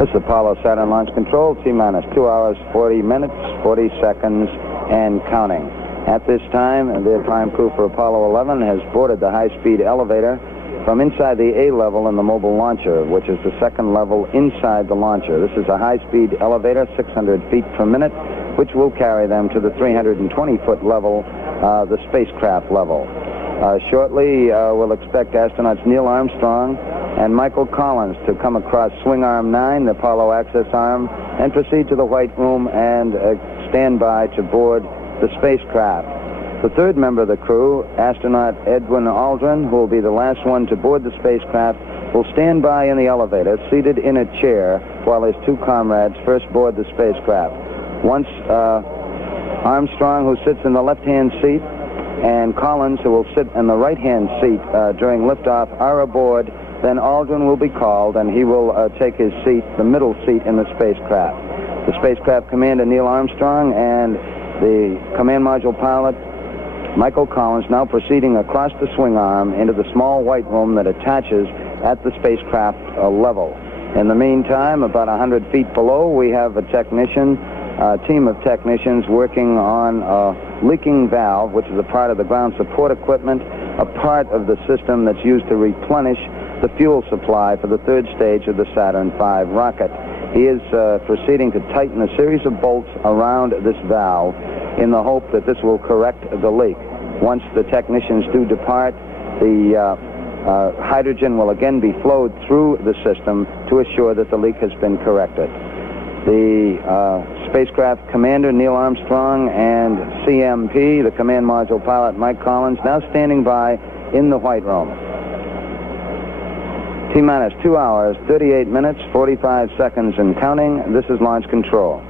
This is Apollo Saturn Launch Control, T-minus 2 hours, 40 minutes, 40 seconds, and counting. At this time, the prime crew for Apollo 11 has boarded the high-speed elevator from inside the A level in the mobile launcher, which is the second level inside the launcher. This is a high-speed elevator, 600 feet per minute, which will carry them to the 320-foot level, the spacecraft level. Shortly, we'll expect astronauts Neil Armstrong and Michael Collins to come across Swing Arm 9, the Apollo access arm, and proceed to the White Room and stand by to board the spacecraft. The third member of the crew, astronaut Edwin Aldrin, who will be the last one to board the spacecraft, will stand by in the elevator, seated in a chair, while his two comrades first board the spacecraft. Once Armstrong, who sits in the left-hand seat, and Collins, who will sit in the right-hand seat during liftoff, are aboard, then Aldrin will be called, and he will take his seat, the middle seat in the spacecraft. The spacecraft commander, Neil Armstrong, and the command module pilot, Michael Collins, now proceeding across the swing arm into the small White Room that attaches at the spacecraft level. In the meantime, about 100 feet below, we have a team of technicians working on a leaking valve, which is a part of the ground support equipment, a part of the system that's used to replenish the fuel supply for the third stage of the Saturn V rocket. He is proceeding to tighten a series of bolts around this valve in the hope that this will correct the leak. Once the technicians do depart, the hydrogen will again be flowed through the system to assure that the leak has been corrected. The spacecraft commander, Neil Armstrong, and CMP, the command module pilot, Mike Collins, now standing by in the White Room. T-minus 2 hours, 38 minutes, 45 seconds and counting. This is Launch Control.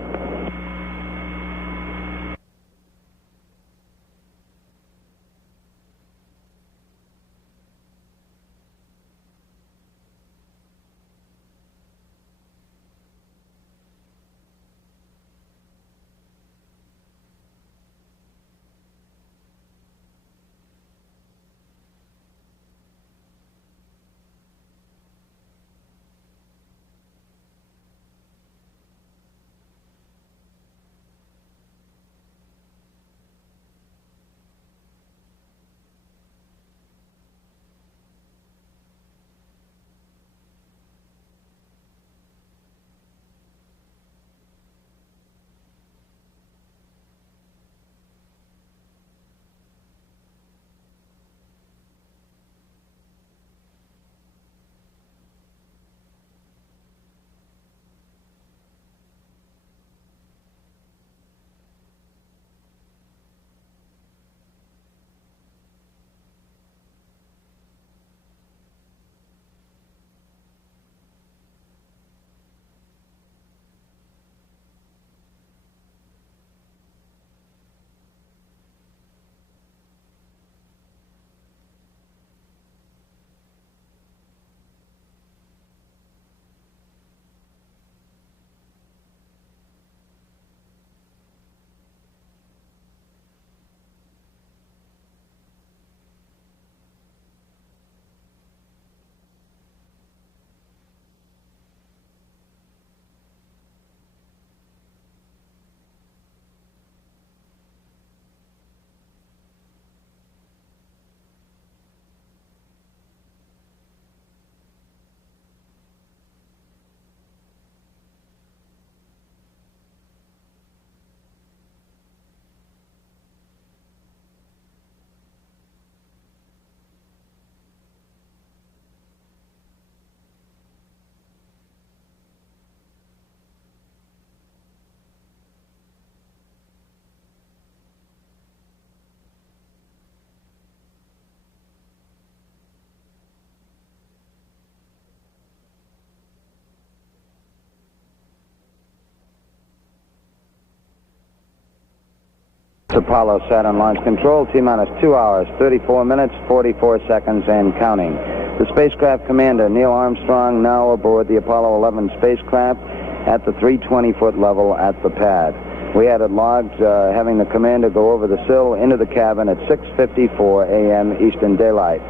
Apollo Saturn Launch Control, T-minus 2 hours, 34 minutes, 44 seconds, and counting. The spacecraft commander, Neil Armstrong, now aboard the Apollo 11 spacecraft at the 320-foot level at the pad. We had it logged having the commander go over the sill into the cabin at 6:54 a.m. Eastern Daylight.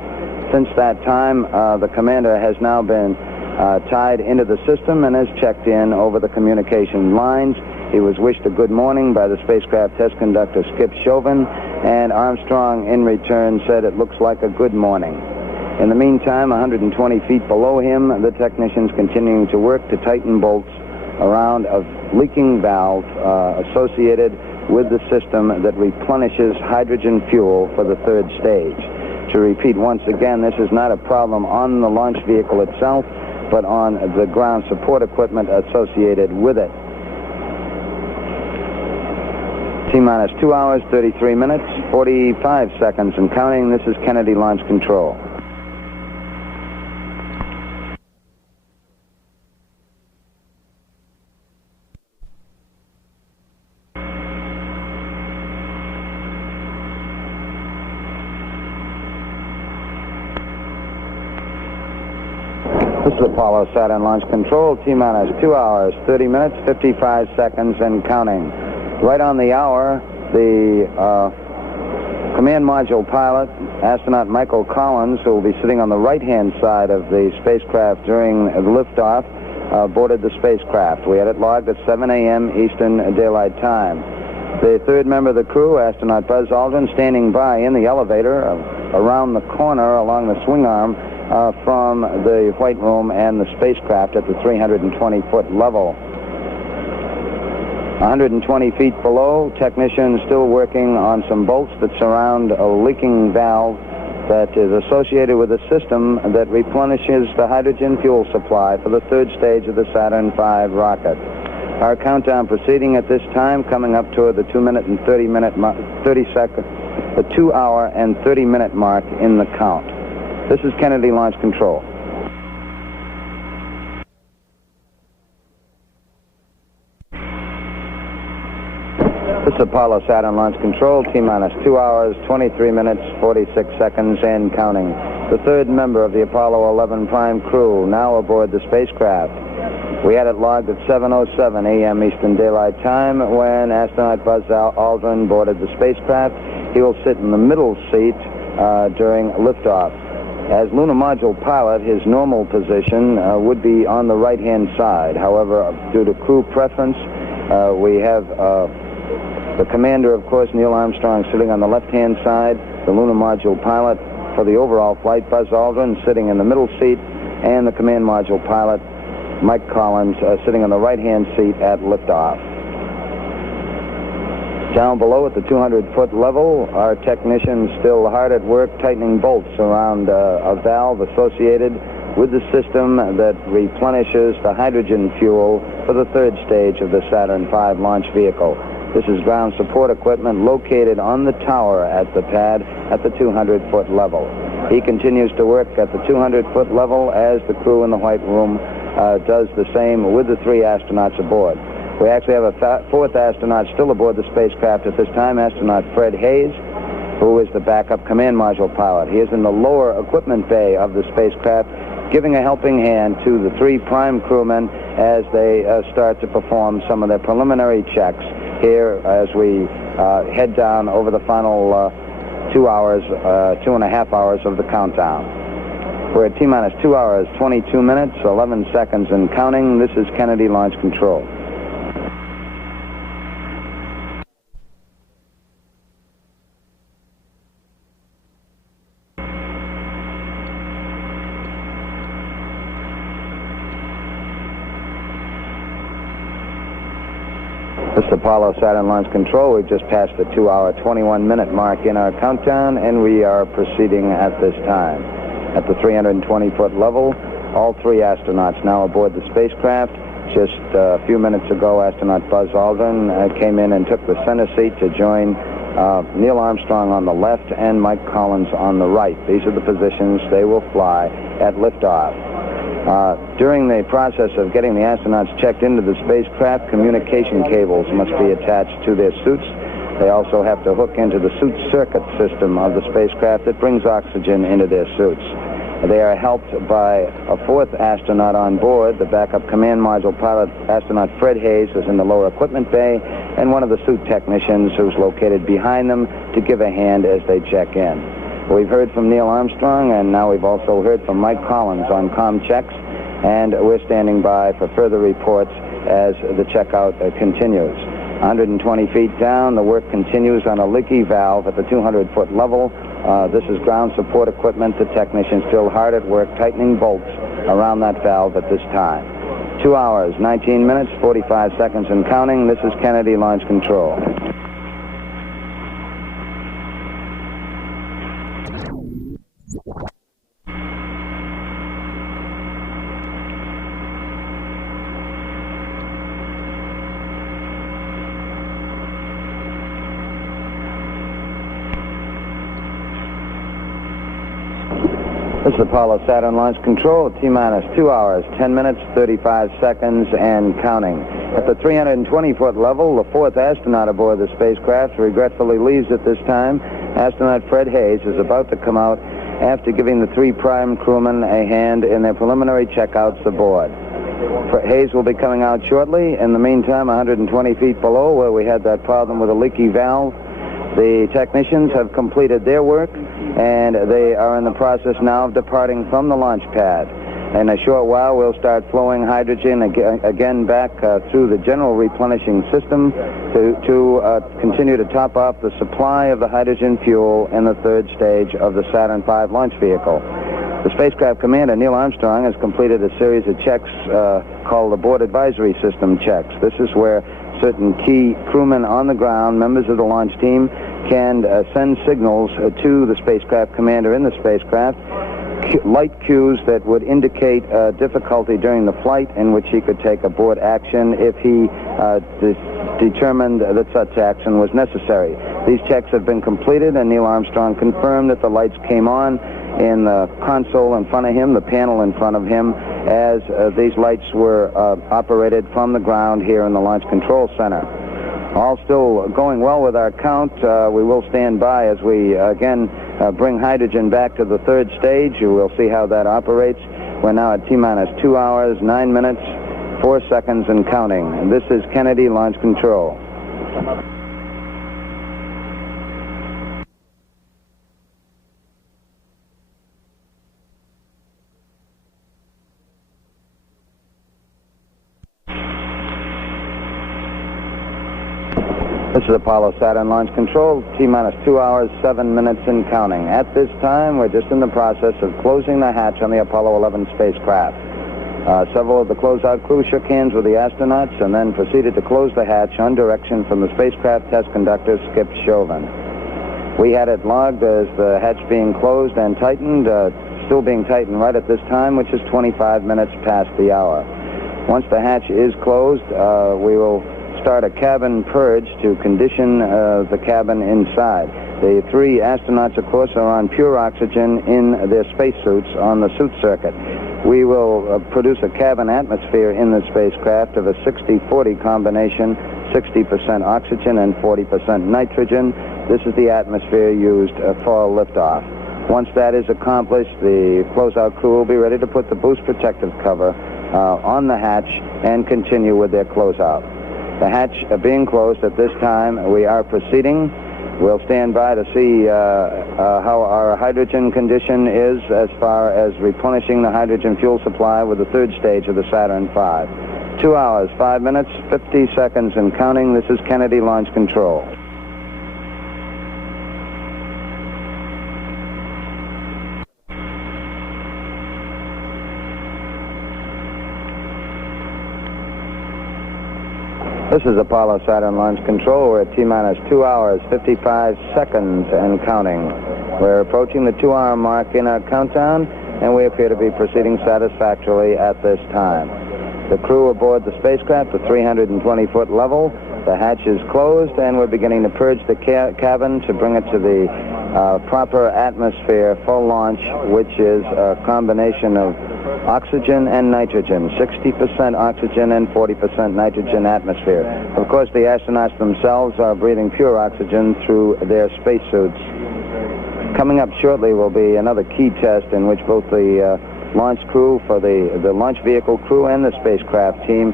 Since that time, the commander has now been tied into the system and has checked in over the communication lines. He was wished a good morning by the spacecraft test conductor, Skip Chauvin, and Armstrong, in return, said it looks like a good morning. In the meantime, 120 feet below him, the technicians continuing to work to tighten bolts around a leaking valve associated with the system that replenishes hydrogen fuel for the third stage. To repeat once again, this is not a problem on the launch vehicle itself, but on the ground support equipment associated with it. T-minus 2 hours, 33 minutes, 45 seconds and counting. This is Kennedy Launch Control. This is Apollo Saturn Launch Control, T-minus 2 hours, 30 minutes, 55 seconds and counting. Right on the hour, the command module pilot, astronaut Michael Collins, who will be sitting on the right-hand side of the spacecraft during the liftoff, boarded the spacecraft. We had it logged at 7 a.m. Eastern Daylight Time. The third member of the crew, astronaut Buzz Aldrin, standing by in the elevator around the corner along the swing arm from the White Room and the spacecraft at the 320-foot level. 120 feet below, technicians still working on some bolts that surround a leaking valve that is associated with a system that replenishes the hydrogen fuel supply for the third stage of the Saturn V rocket. Our countdown proceeding at this time, coming up toward the 2 minute and 30 minute the 2 hour and 30 minute mark in the count. This is Kennedy Launch Control. This is Apollo Saturn Launch Control, T-minus 2 hours, 23 minutes, 46 seconds and counting. The third member of the Apollo 11 prime crew now aboard the spacecraft. We had it logged at 7:07 a.m. Eastern Daylight Time when astronaut Buzz Aldrin boarded the spacecraft. He will sit in the middle seat during liftoff. As lunar module pilot, his normal position would be on the right-hand side. However, due to crew preference, we have the commander, of course, Neil Armstrong, sitting on the left-hand side, the lunar module pilot for the overall flight, Buzz Aldrin, sitting in the middle seat, and the command module pilot, Mike Collins, sitting on the right-hand seat at liftoff. Down below at the 200-foot level, our technicians still hard at work tightening bolts around a valve associated with the system that replenishes the hydrogen fuel for the third stage of the Saturn V launch vehicle. This is ground support equipment located on the tower at the pad at the 200-foot level. He continues to work at the 200-foot level as the crew in the White Room does the same with the 3 astronauts aboard. We actually have a fourth astronaut still aboard the spacecraft at this time, astronaut Fred Hayes, who is the backup command module pilot. He is in the lower equipment bay of the spacecraft, giving a helping hand to the 3 prime crewmen as they start to perform some of their preliminary checks here as we head down over the final 2 hours, 2.5 hours of the countdown. We're at T-minus 2 hours, 22 minutes, 11 seconds and counting. This is Kennedy Launch Control. This is Apollo Saturn Launch Control. We've just passed the 2 hour, 21 minute mark in our countdown, and we are proceeding at this time. At the 320-foot level, all 3 astronauts now aboard the spacecraft. Just a few minutes ago, astronaut Buzz Aldrin came in and took the center seat to join Neil Armstrong on the left and Mike Collins on the right. These are the positions they will fly at liftoff. During the process of getting the astronauts checked into the spacecraft, communication cables must be attached to their suits. They also have to hook into the suit circuit system of the spacecraft that brings oxygen into their suits. They are helped by a 4th astronaut on board. The backup command module pilot, astronaut Fred Hayes, is in the lower equipment bay, and one of the suit technicians who's located behind them to give a hand as they check in. We've heard from Neil Armstrong, and now we've also heard from Mike Collins on comm checks. and we're standing by for further reports as the checkout continues. 120 feet down, the work continues on a leaky valve at the 200-foot level. This is ground support equipment. The technician's still hard at work tightening bolts around that valve at this time. 2 hours, 19 minutes, 45 seconds and counting. This is Kennedy Launch Control. This is Apollo Saturn Launch Control, T-minus 2 hours, 10 minutes, 35 seconds, and counting. At the 320-foot level, the fourth astronaut aboard the spacecraft regretfully leaves at this time. Astronaut Fred Hayes is about to come out after giving the three prime crewmen a hand in their preliminary checkouts aboard. Hayes will be coming out shortly. In the meantime, 120 feet below, where we had that problem with a leaky valve, the technicians have completed their work, and they are in the process now of departing from the launch pad. In a short while, we'll start flowing hydrogen again back through the general replenishing system to continue to top off the supply of the hydrogen fuel in the third stage of the Saturn V launch vehicle. The spacecraft commander, Neil Armstrong, has completed a series of checks called the Board Advisory System checks. This is where certain key crewmen on the ground, members of the launch team, can send signals to the spacecraft commander in the spacecraft, light cues that would indicate difficulty during the flight in which he could take abort action if he determined that such action was necessary. These checks have been completed, and Neil Armstrong confirmed that the lights came on in the console in front of him, the panel in front of him, as these lights were operated from the ground here in the Launch Control Center. All still going well with our count. We will stand by as we again bring hydrogen back to the third stage. We'll see how that operates. We're now at T-minus 2 hours, 9 minutes, 4 seconds and counting. And this is Kennedy Launch Control. This is Apollo Saturn Launch Control, T-minus 2 hours, 7 minutes and counting. At this time, we're just in the process of closing the hatch on the Apollo 11 spacecraft. Several of the closeout crew shook hands with the astronauts and then proceeded to close the hatch on direction from the spacecraft test conductor, Skip Chauvin. We had it logged as the hatch being closed and tightened, still being tightened right at this time, which is 25 minutes past the hour. Once the hatch is closed, we will start a cabin purge to condition the cabin inside. The three astronauts, of course, are on pure oxygen in their spacesuits on the suit circuit. We will produce a cabin atmosphere in the spacecraft of a 60-40 combination, 60% oxygen and 40% nitrogen. This is the atmosphere used for liftoff. Once that is accomplished, the closeout crew will be ready to put the boost protective cover on the hatch and continue with their closeout. The hatch being closed at this time, we are proceeding. We'll stand by to see how our hydrogen condition is as far as replenishing the hydrogen fuel supply with the third stage of the Saturn V. 2 hours, 5 minutes, 50 seconds and counting. This is Kennedy Launch Control. This is Apollo Saturn Launch Control. We're at T-minus 2 hours, 55 seconds and counting. We're approaching the 2-hour mark in our countdown, and we appear to be proceeding satisfactorily at this time. The crew aboard the spacecraft, the 320-foot level. The hatch is closed, and we're beginning to purge the cabin to bring it to the proper atmosphere for launch, which is a combination of oxygen and nitrogen, 60% oxygen and 40% nitrogen atmosphere. Of course, the astronauts themselves are breathing pure oxygen through their spacesuits. Coming up shortly will be another key test in which both the launch crew, for the launch vehicle crew and the spacecraft team,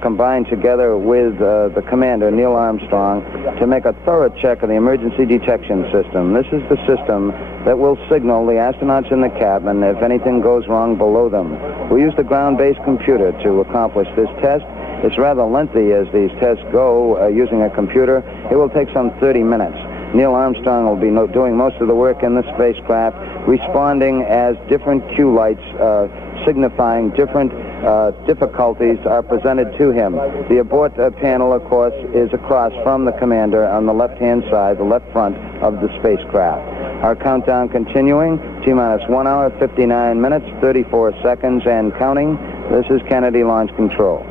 combined together with the commander, Neil Armstrong, to make a thorough check of the emergency detection system. This is the system that will signal the astronauts in the cabin if anything goes wrong below them. We use the ground-based computer to accomplish this test. It's rather lengthy as these tests go using a computer. It will take some 30 minutes. Neil Armstrong will be doing most of the work in the spacecraft, responding as different cue lights signifying different difficulties are presented to him. The abort panel, of course, is across from the commander on the left-hand side, the left front of the spacecraft. Our countdown continuing, T-minus 1 hour, 59 minutes, 34 seconds, and counting. This is Kennedy Launch Control.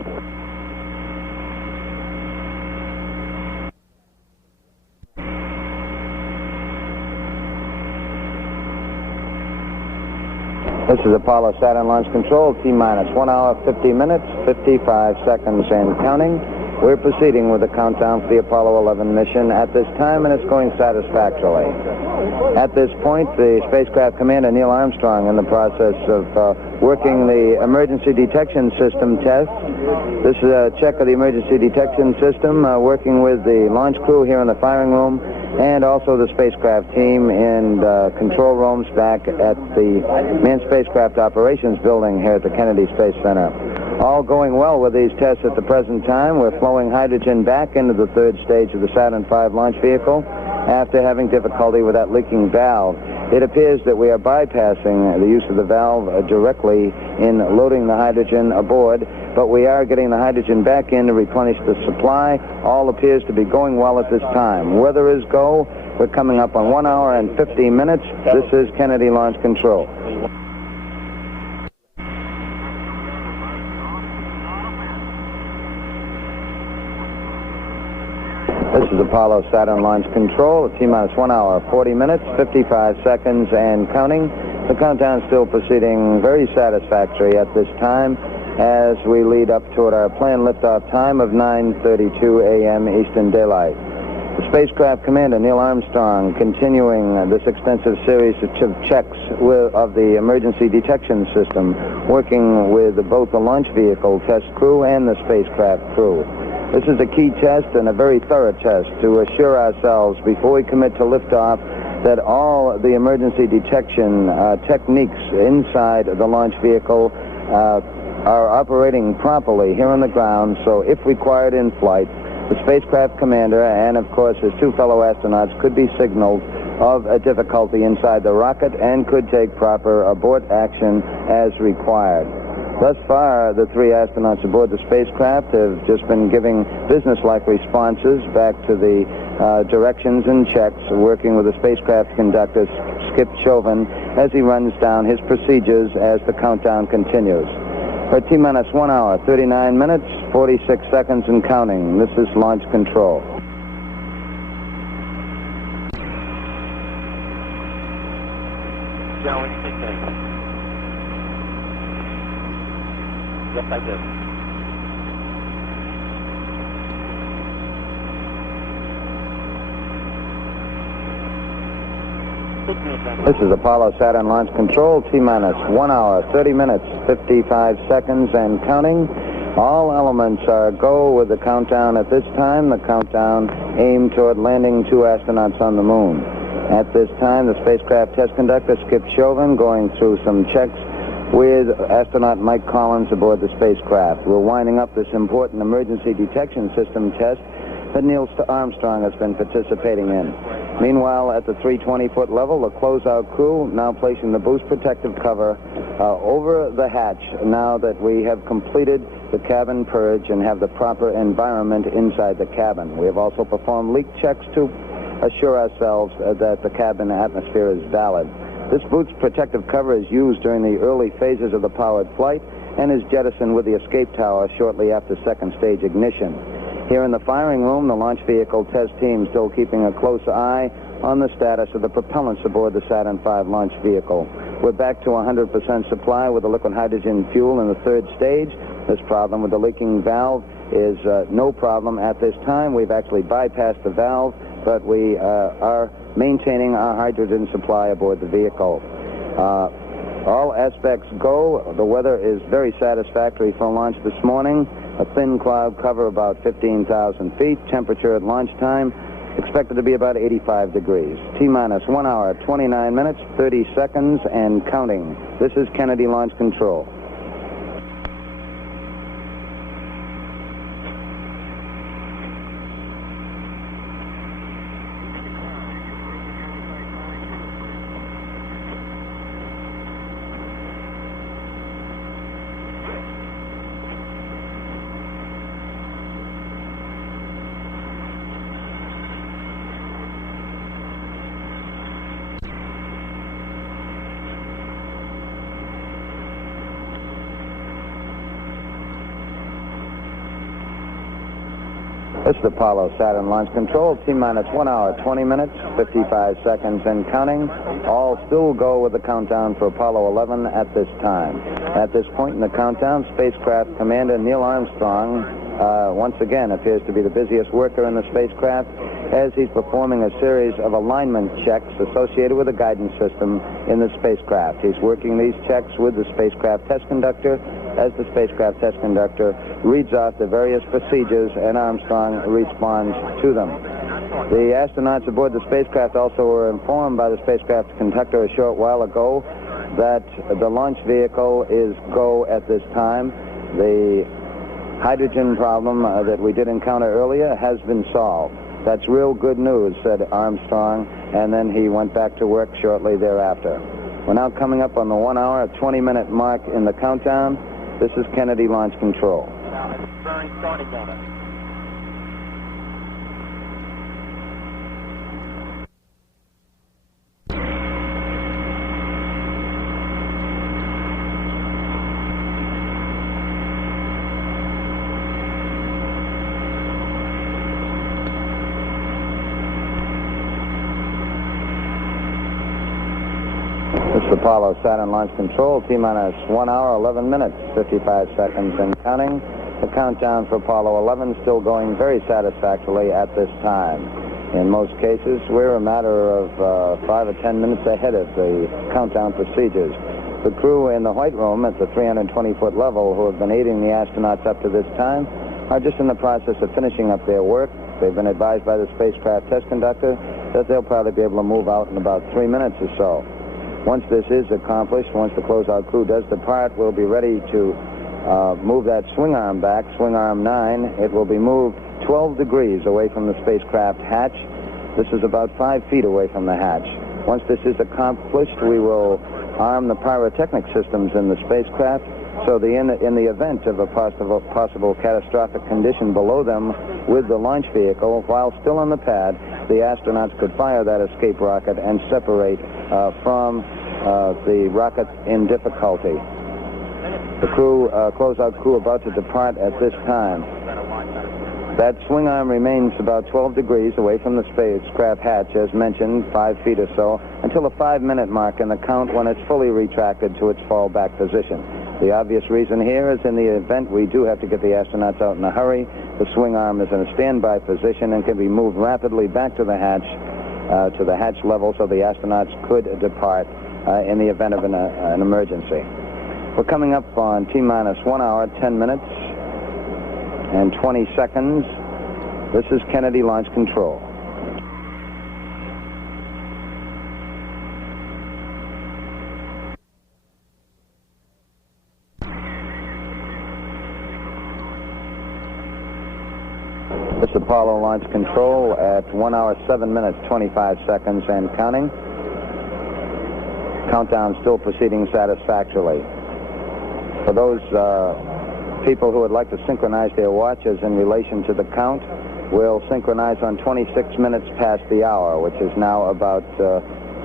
This is Apollo Saturn Launch Control, T-minus 1 hour, 50 minutes, 55 seconds, and counting. We're proceeding with the countdown for the Apollo 11 mission at this time, and it's going satisfactorily. At this point, the spacecraft commander, Neil Armstrong, in the process of working the emergency detection system test. This is a check of the emergency detection system, working with the launch crew here in the firing room, and also the spacecraft team in control rooms back at the Manned Spacecraft Operations building here at the Kennedy Space Center. All going well with these tests at the present time. We're flowing hydrogen back into the third stage of the Saturn V launch vehicle after having difficulty with that leaking valve. It appears that we are bypassing the use of the valve directly in loading the hydrogen aboard, but we are getting the hydrogen back in to replenish the supply. All appears to be going well at this time. Weather is go. We're coming up on 1 hour and 50 minutes. This is Kennedy Launch Control. This is Apollo Saturn Launch Control, T-minus 1 hour, 40 minutes, 55 seconds, and counting. The countdown is still proceeding very satisfactory at this time as we lead up toward our planned liftoff time of 9:32 a.m. Eastern Daylight. The spacecraft commander, Neil Armstrong, continuing this extensive series of checks of the emergency detection system, working with both the launch vehicle test crew and the spacecraft crew. This is a key test and a very thorough test to assure ourselves before we commit to liftoff that all the emergency detection techniques inside the launch vehicle are operating properly here on the ground, so if required in flight, the spacecraft commander and, of course, his two fellow astronauts could be signaled of a difficulty inside the rocket and could take proper abort action as required. Thus far, the three astronauts aboard the spacecraft have just been giving business-like responses back to the directions and checks, working with the spacecraft conductor, Skip Chauvin, as he runs down his procedures as the countdown continues. For T-minus 1 hour, 39 minutes, 46 seconds, and counting. This is Launch Control. John, what do you think there? Yes, I do. This is Apollo Saturn Launch Control, T-minus 1 hour, 30 minutes, 55 seconds, and counting. All elements are go with the countdown at this time. The countdown aimed toward landing two astronauts on the moon. At this time, the spacecraft test conductor, Skip Chauvin, going through some checks with astronaut Mike Collins aboard the spacecraft. We're winding up this important emergency detection system test that Neil Armstrong has been participating in. Meanwhile, at the 320-foot level, the closeout crew now placing the boost protective cover over the hatch now that we have completed the cabin purge and have the proper environment inside the cabin. We have also performed leak checks to assure ourselves that the cabin atmosphere is valid. This boost protective cover is used during the early phases of the powered flight and is jettisoned with the escape tower shortly after second stage ignition. Here in the firing room, the launch vehicle test team still keeping a close eye on the status of the propellants aboard the Saturn V launch vehicle. We're back to 100% supply with the liquid hydrogen fuel in the third stage. This problem with the leaking valve is no problem at this time. We've actually bypassed the valve, but we are maintaining our hydrogen supply aboard the vehicle. All aspects go. The weather is very satisfactory for launch this morning. A thin cloud cover about 15,000 feet. Temperature at launch time expected to be about 85 degrees. T-minus 1 hour, 29 minutes, 30 seconds, and counting. This is Kennedy Launch Control. This is Apollo Saturn Launch Control. T-minus 1 hour, 20 minutes, 55 seconds, and counting. All still go with the countdown for Apollo 11 at this time. At this point in the countdown, spacecraft commander Neil Armstrong once again appears to be the busiest worker in the spacecraft as he's performing a series of alignment checks associated with the guidance system in the spacecraft. He's working these checks with the spacecraft test conductor as the spacecraft test conductor reads off the various procedures and Armstrong responds to them. The astronauts aboard the spacecraft also were informed by the spacecraft conductor a short while ago that the launch vehicle is go at this time. The hydrogen problem that we did encounter earlier has been solved. That's real good news, said Armstrong, and then he went back to work shortly thereafter. We're now coming up on the 1 hour, 20-minute mark in the countdown. This is Kennedy Launch Control. Burning starting bonus. This is Apollo Saturn Launch Control. T-minus 1 hour, 11 minutes, 55 seconds, and counting. The countdown for Apollo 11 still going very satisfactorily at this time. In most cases, we're a matter of 5 or 10 minutes ahead of the countdown procedures. The crew in the White Room at the 320-foot level who have been aiding the astronauts up to this time are just in the process of finishing up their work. They've been advised by the spacecraft test conductor that they'll probably be able to move out in about 3 minutes or so. Once this is accomplished, once the closeout crew does depart, we'll be ready to move that swing arm back, swing arm 9. It will be moved 12 degrees away from the spacecraft hatch. This is about 5 feet away from the hatch. Once this is accomplished, we will arm the pyrotechnic systems in the spacecraft so in the event of a possible catastrophic condition below them with the launch vehicle, while still on the pad, the astronauts could fire that escape rocket and separate from the rocket in difficulty. The crew, closeout crew about to depart at this time. That swing arm remains about 12 degrees away from the spacecraft hatch, as mentioned, 5 feet or so, until the 5-minute mark in the count when it's fully retracted to its fallback position. The obvious reason here is in the event we do have to get the astronauts out in a hurry, the swing arm is in a standby position and can be moved rapidly back to the hatch level so the astronauts could depart in the event of an emergency. We're coming up on T-minus 1 hour, 10 minutes, and 20 seconds. This is Kennedy Launch Control. This is Apollo Launch Control at 1 hour, 7 minutes, 25 seconds, and counting. Countdown still proceeding satisfactorily. For those people who would like to synchronize their watches in relation to the count, we'll synchronize on 26 minutes past the hour, which is now about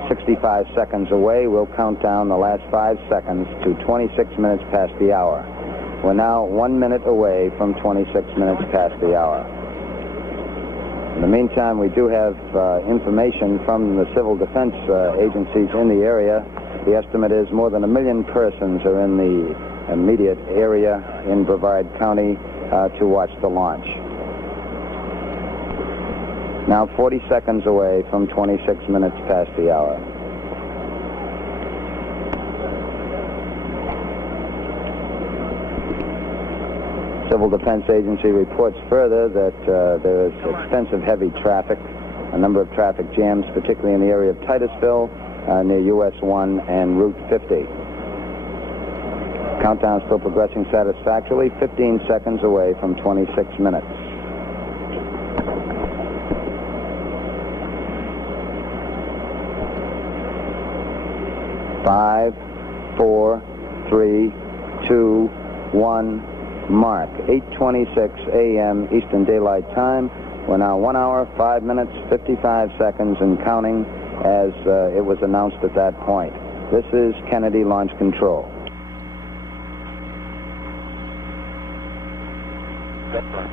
65 seconds away. We'll count down the last 5 seconds to 26 minutes past the hour. We're now 1 minute away from 26 minutes past the hour. In the meantime, we do have information from the civil defense agencies in the area. The estimate is more than 1 million persons are in the immediate area in Brevard County to watch the launch. Now 40 seconds away from 26 minutes past the hour. Civil Defense Agency reports further that there is extensive heavy traffic, a number of traffic jams, particularly in the area of Titusville, near US 1 and Route 50. Countdown still progressing satisfactorily, 15 seconds away from 26 minutes. Five, 4, 3, 2, 1, mark. 8:26 a.m. Eastern Daylight Time. We're now 1 hour, 5 minutes, 55 seconds and counting as it was announced at that point. This is Kennedy Launch Control. That's right.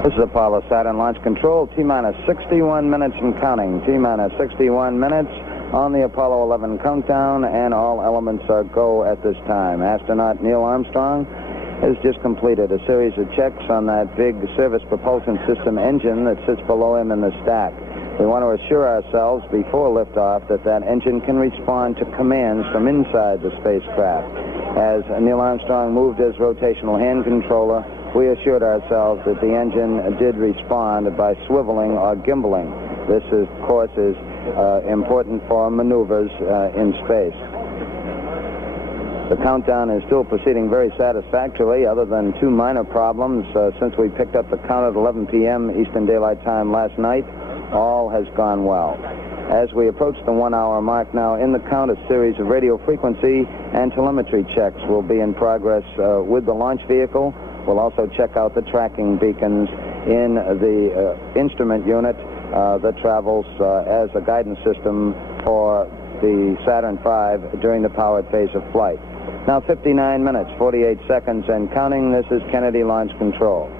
This is Apollo Saturn Launch Control, T-minus 61 minutes and counting. T-minus 61 minutes on the Apollo 11 countdown, and all elements are go at this time. Astronaut Neil Armstrong has just completed a series of checks on that big service propulsion system engine that sits below him in the stack. We want to assure ourselves before liftoff that that engine can respond to commands from inside the spacecraft. As Neil Armstrong moved his rotational hand controller, we assured ourselves that the engine did respond by swiveling or gimbaling. This, of course, is important for maneuvers in space. The countdown is still proceeding very satisfactorily, other than two minor problems. Since we picked up the count at 11 p.m. Eastern Daylight Time last night, all has gone well. As we approach the 1 hour mark now in the count, a series of radio frequency and telemetry checks will be in progress with the launch vehicle. We'll also check out the tracking beacons in the instrument unit that travels as a guidance system for the Saturn V during the powered phase of flight. Now 59 minutes, 48 seconds and counting. This is Kennedy Launch Control.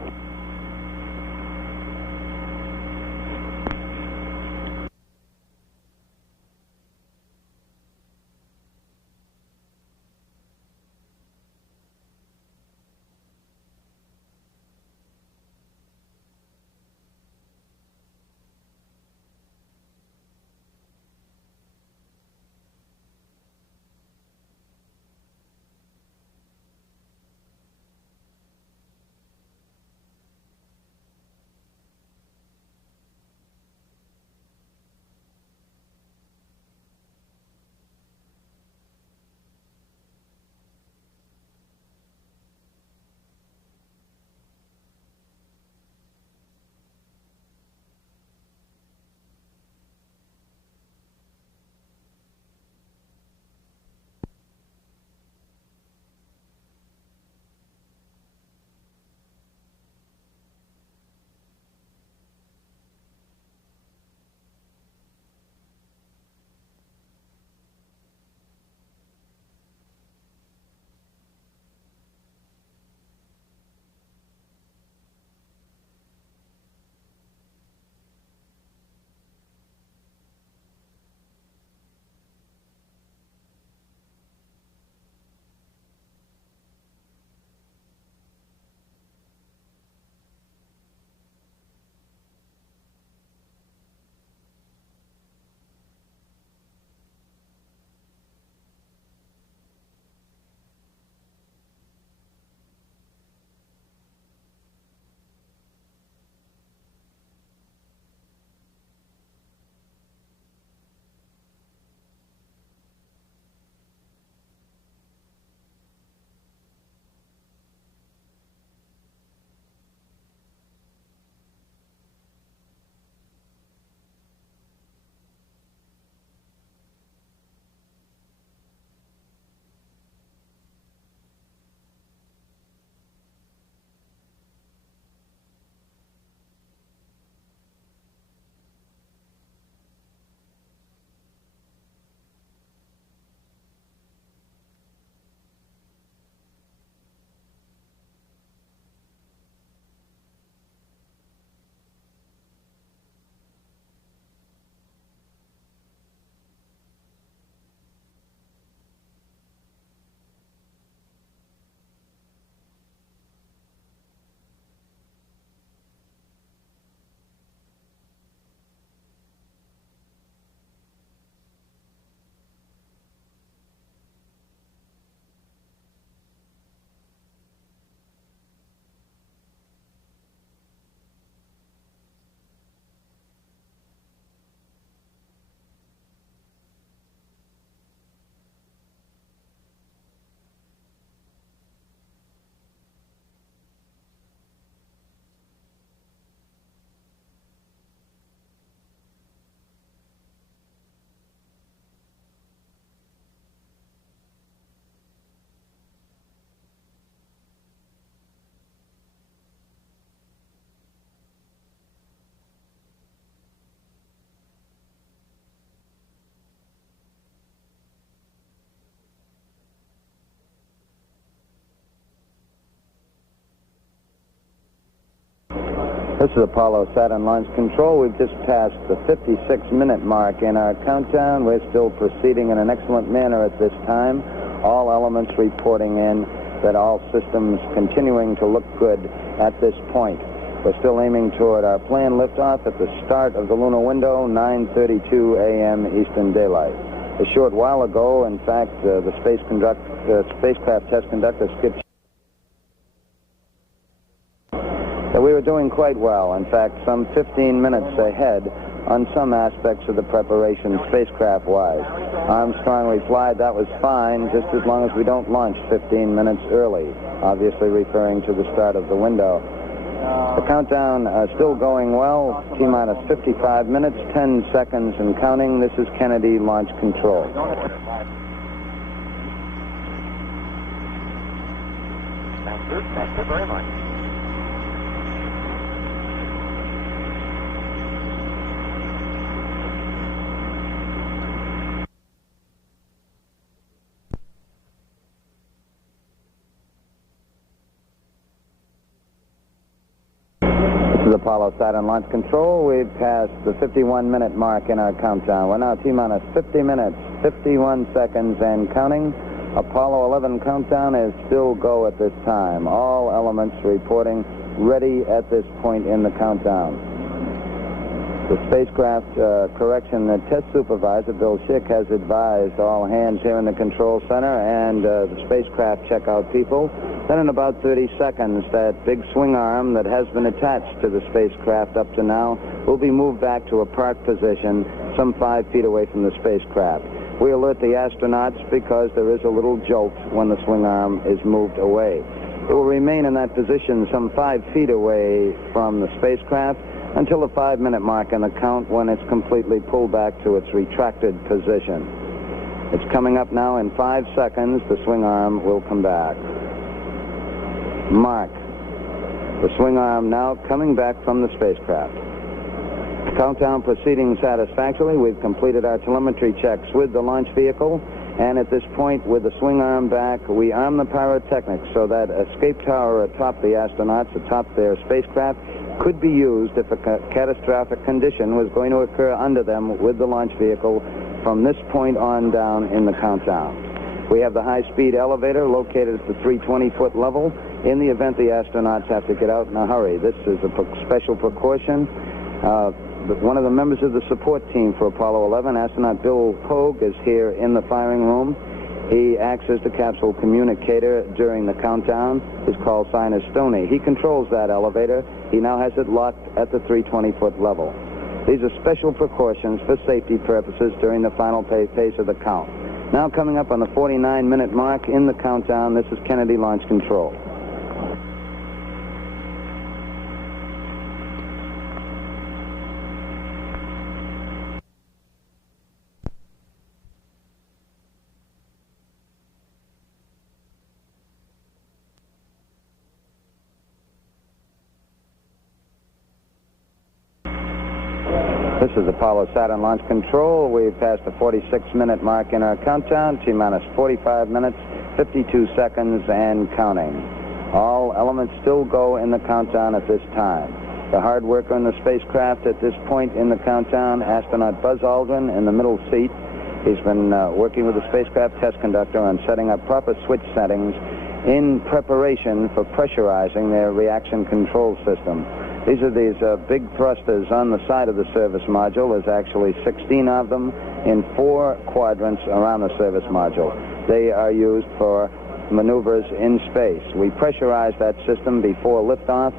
This is Apollo Saturn Launch Control. We've just passed the 56-minute mark in our countdown. We're still proceeding in an excellent manner at this time. All elements reporting in that all systems continuing to look good at this point. We're still aiming toward our planned liftoff at the start of the lunar window, 9:32 a.m. Eastern Daylight. A short while ago, in fact, the spacecraft test conductor skipped. We were doing quite well. In fact, some 15 minutes ahead on some aspects of the preparation spacecraft-wise. Armstrong replied that was fine, just as long as we don't launch 15 minutes early, obviously referring to the start of the window. The countdown still going well. T-minus 55 minutes, 10 seconds and counting. This is Kennedy Launch Control. Thank you very much. Apollo Saturn Launch Control. We've passed the 51-minute mark in our countdown. We're now T-minus 50 minutes, 51 seconds and counting. Apollo 11 countdown is still go at this time. All elements reporting ready at this point in the countdown. The spacecraft the test supervisor, Bill Schick, has advised all hands here in the control center and the spacecraft checkout people that in about 30 seconds, that big swing arm that has been attached to the spacecraft up to now will be moved back to a park position some 5 feet away from the spacecraft. We alert the astronauts because there is a little jolt when the swing arm is moved away. It will remain in that position some 5 feet away from the spacecraft until the 5-minute mark in the count, when it's completely pulled back to its retracted position. It's coming up now in 5 seconds. The swing arm will come back. Mark. The swing arm now coming back from the spacecraft. Countdown proceeding satisfactorily. We've completed our telemetry checks with the launch vehicle, and at this point, with the swing arm back, we arm the Pyrotechnic so that escape tower atop the astronauts, atop their spacecraft, could be used if a catastrophic condition was going to occur under them with the launch vehicle from this point on down in the countdown. We have the high-speed elevator located at the 320-foot level in the event the astronauts have to get out in a hurry. This is a special precaution. One of the members of the support team for Apollo 11, astronaut Bill Pogue, is here in the firing room. He acts as the capsule communicator during the countdown. His call sign is Stoney. He controls that elevator. He now has it locked at the 320-foot level. These are special precautions for safety purposes during the final phase of the count. Now coming up on the 49-minute mark in the countdown, this is Kennedy Launch Control. This is Apollo Saturn Launch Control. We've passed the 46-minute mark in our countdown. T-minus 45 minutes, 52 seconds and counting. All elements still go in the countdown at this time. The hard worker in the spacecraft at this point in the countdown, astronaut Buzz Aldrin in the middle seat. He's been working with the spacecraft test conductor on setting up proper switch settings in preparation for pressurizing their reaction control system. These are these big thrusters on the side of the service module. There's actually 16 of them in 4 quadrants around the service module. They are used for maneuvers in space. We pressurize that system before liftoff.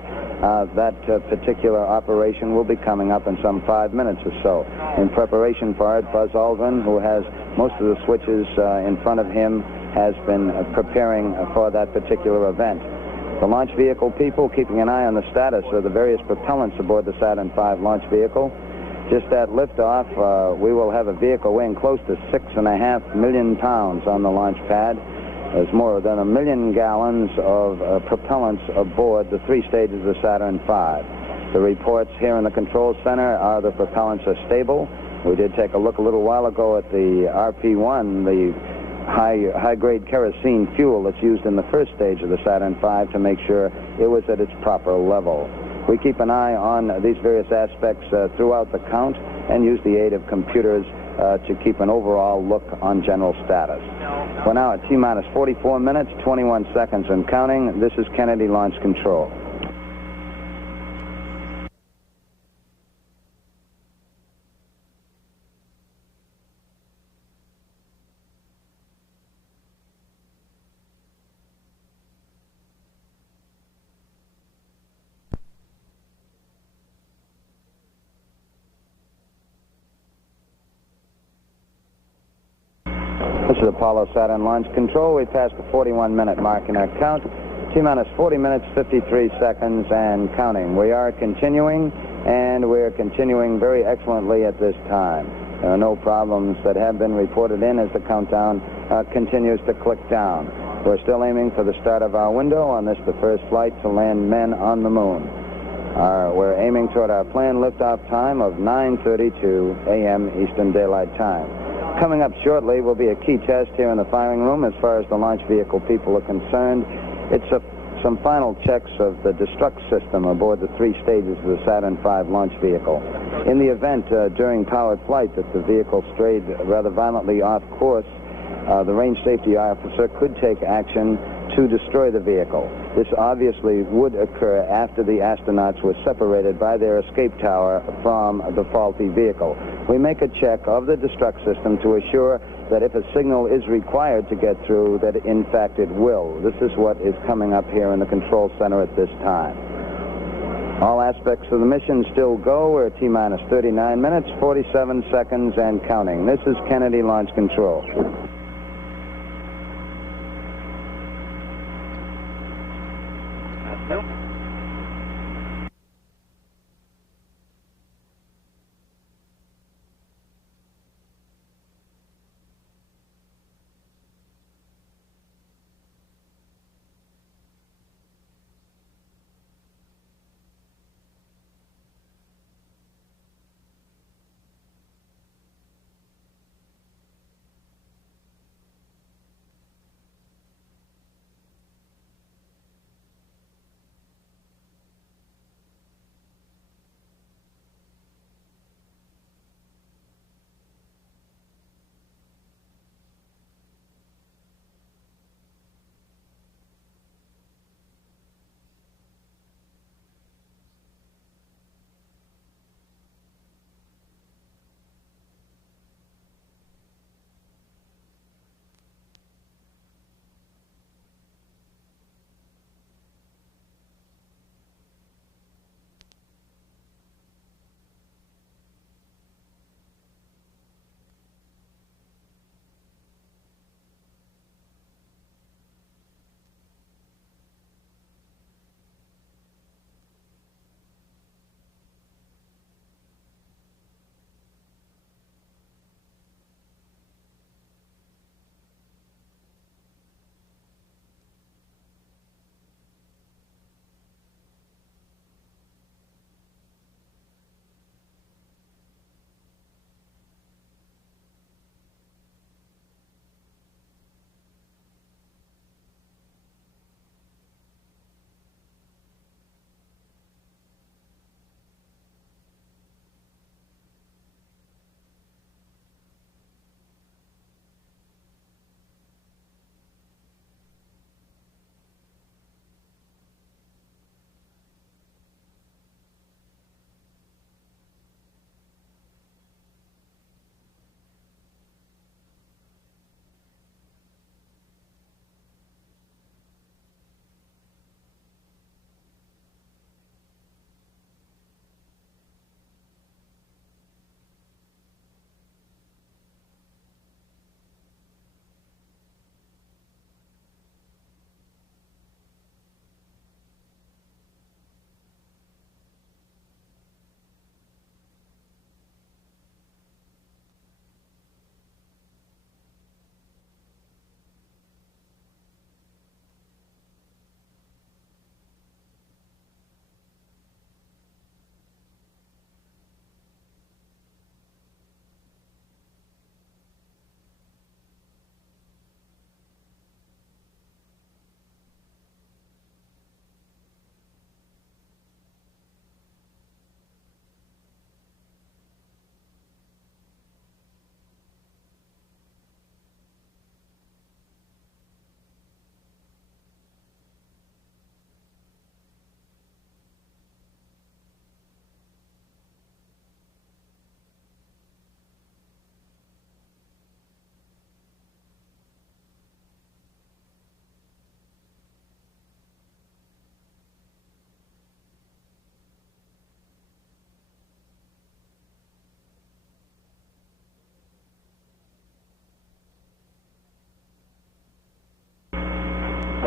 That particular operation will be coming up in some 5 minutes or so. In preparation for it, Buzz Aldrin, who has most of the switches in front of him, has been preparing for that particular event. The launch vehicle people keeping an eye on the status of the various propellants aboard the Saturn V launch vehicle. Just at liftoff, we will have a vehicle weighing close to 6.5 million pounds on the launch pad. There's more than 1 million gallons of propellants aboard the 3 stages of the Saturn V. The reports here in the control center are the propellants are stable. We did take a look a little while ago at the RP1, the high-grade kerosene fuel that's used in the first stage of the Saturn V, to make sure it was at its proper level. We keep an eye on these various aspects throughout the count and use the aid of computers to keep an overall look on general status. We're now at T-minus 44 minutes, 21 seconds and counting. This is Kennedy Launch Control. This is Apollo Saturn Launch Control. We passed the 41-minute mark in our count. T-minus 40 minutes, 53 seconds, and counting. We are continuing, and we're continuing very excellently at this time. There are no problems that have been reported in as the countdown continues to click down. We're still aiming for the start of our window on this, the first flight to land men on the moon. We're aiming toward our planned liftoff time of 9:32 a.m. Eastern Daylight Time. Coming up shortly will be a key test here in the firing room as far as the launch vehicle people are concerned. It's some final checks of the destruct system aboard the 3 stages of the Saturn V launch vehicle. In the event during powered flight that the vehicle strayed rather violently off course, the range safety officer could take action to destroy the vehicle. This obviously would occur after the astronauts were separated by their escape tower from the faulty vehicle. We make a check of the destruct system to assure that if a signal is required to get through, that in fact it will. This is what is coming up here in the control center at this time. All aspects of the mission still go. We're at T-minus 39 minutes, 47 seconds, and counting. This is Kennedy Launch Control.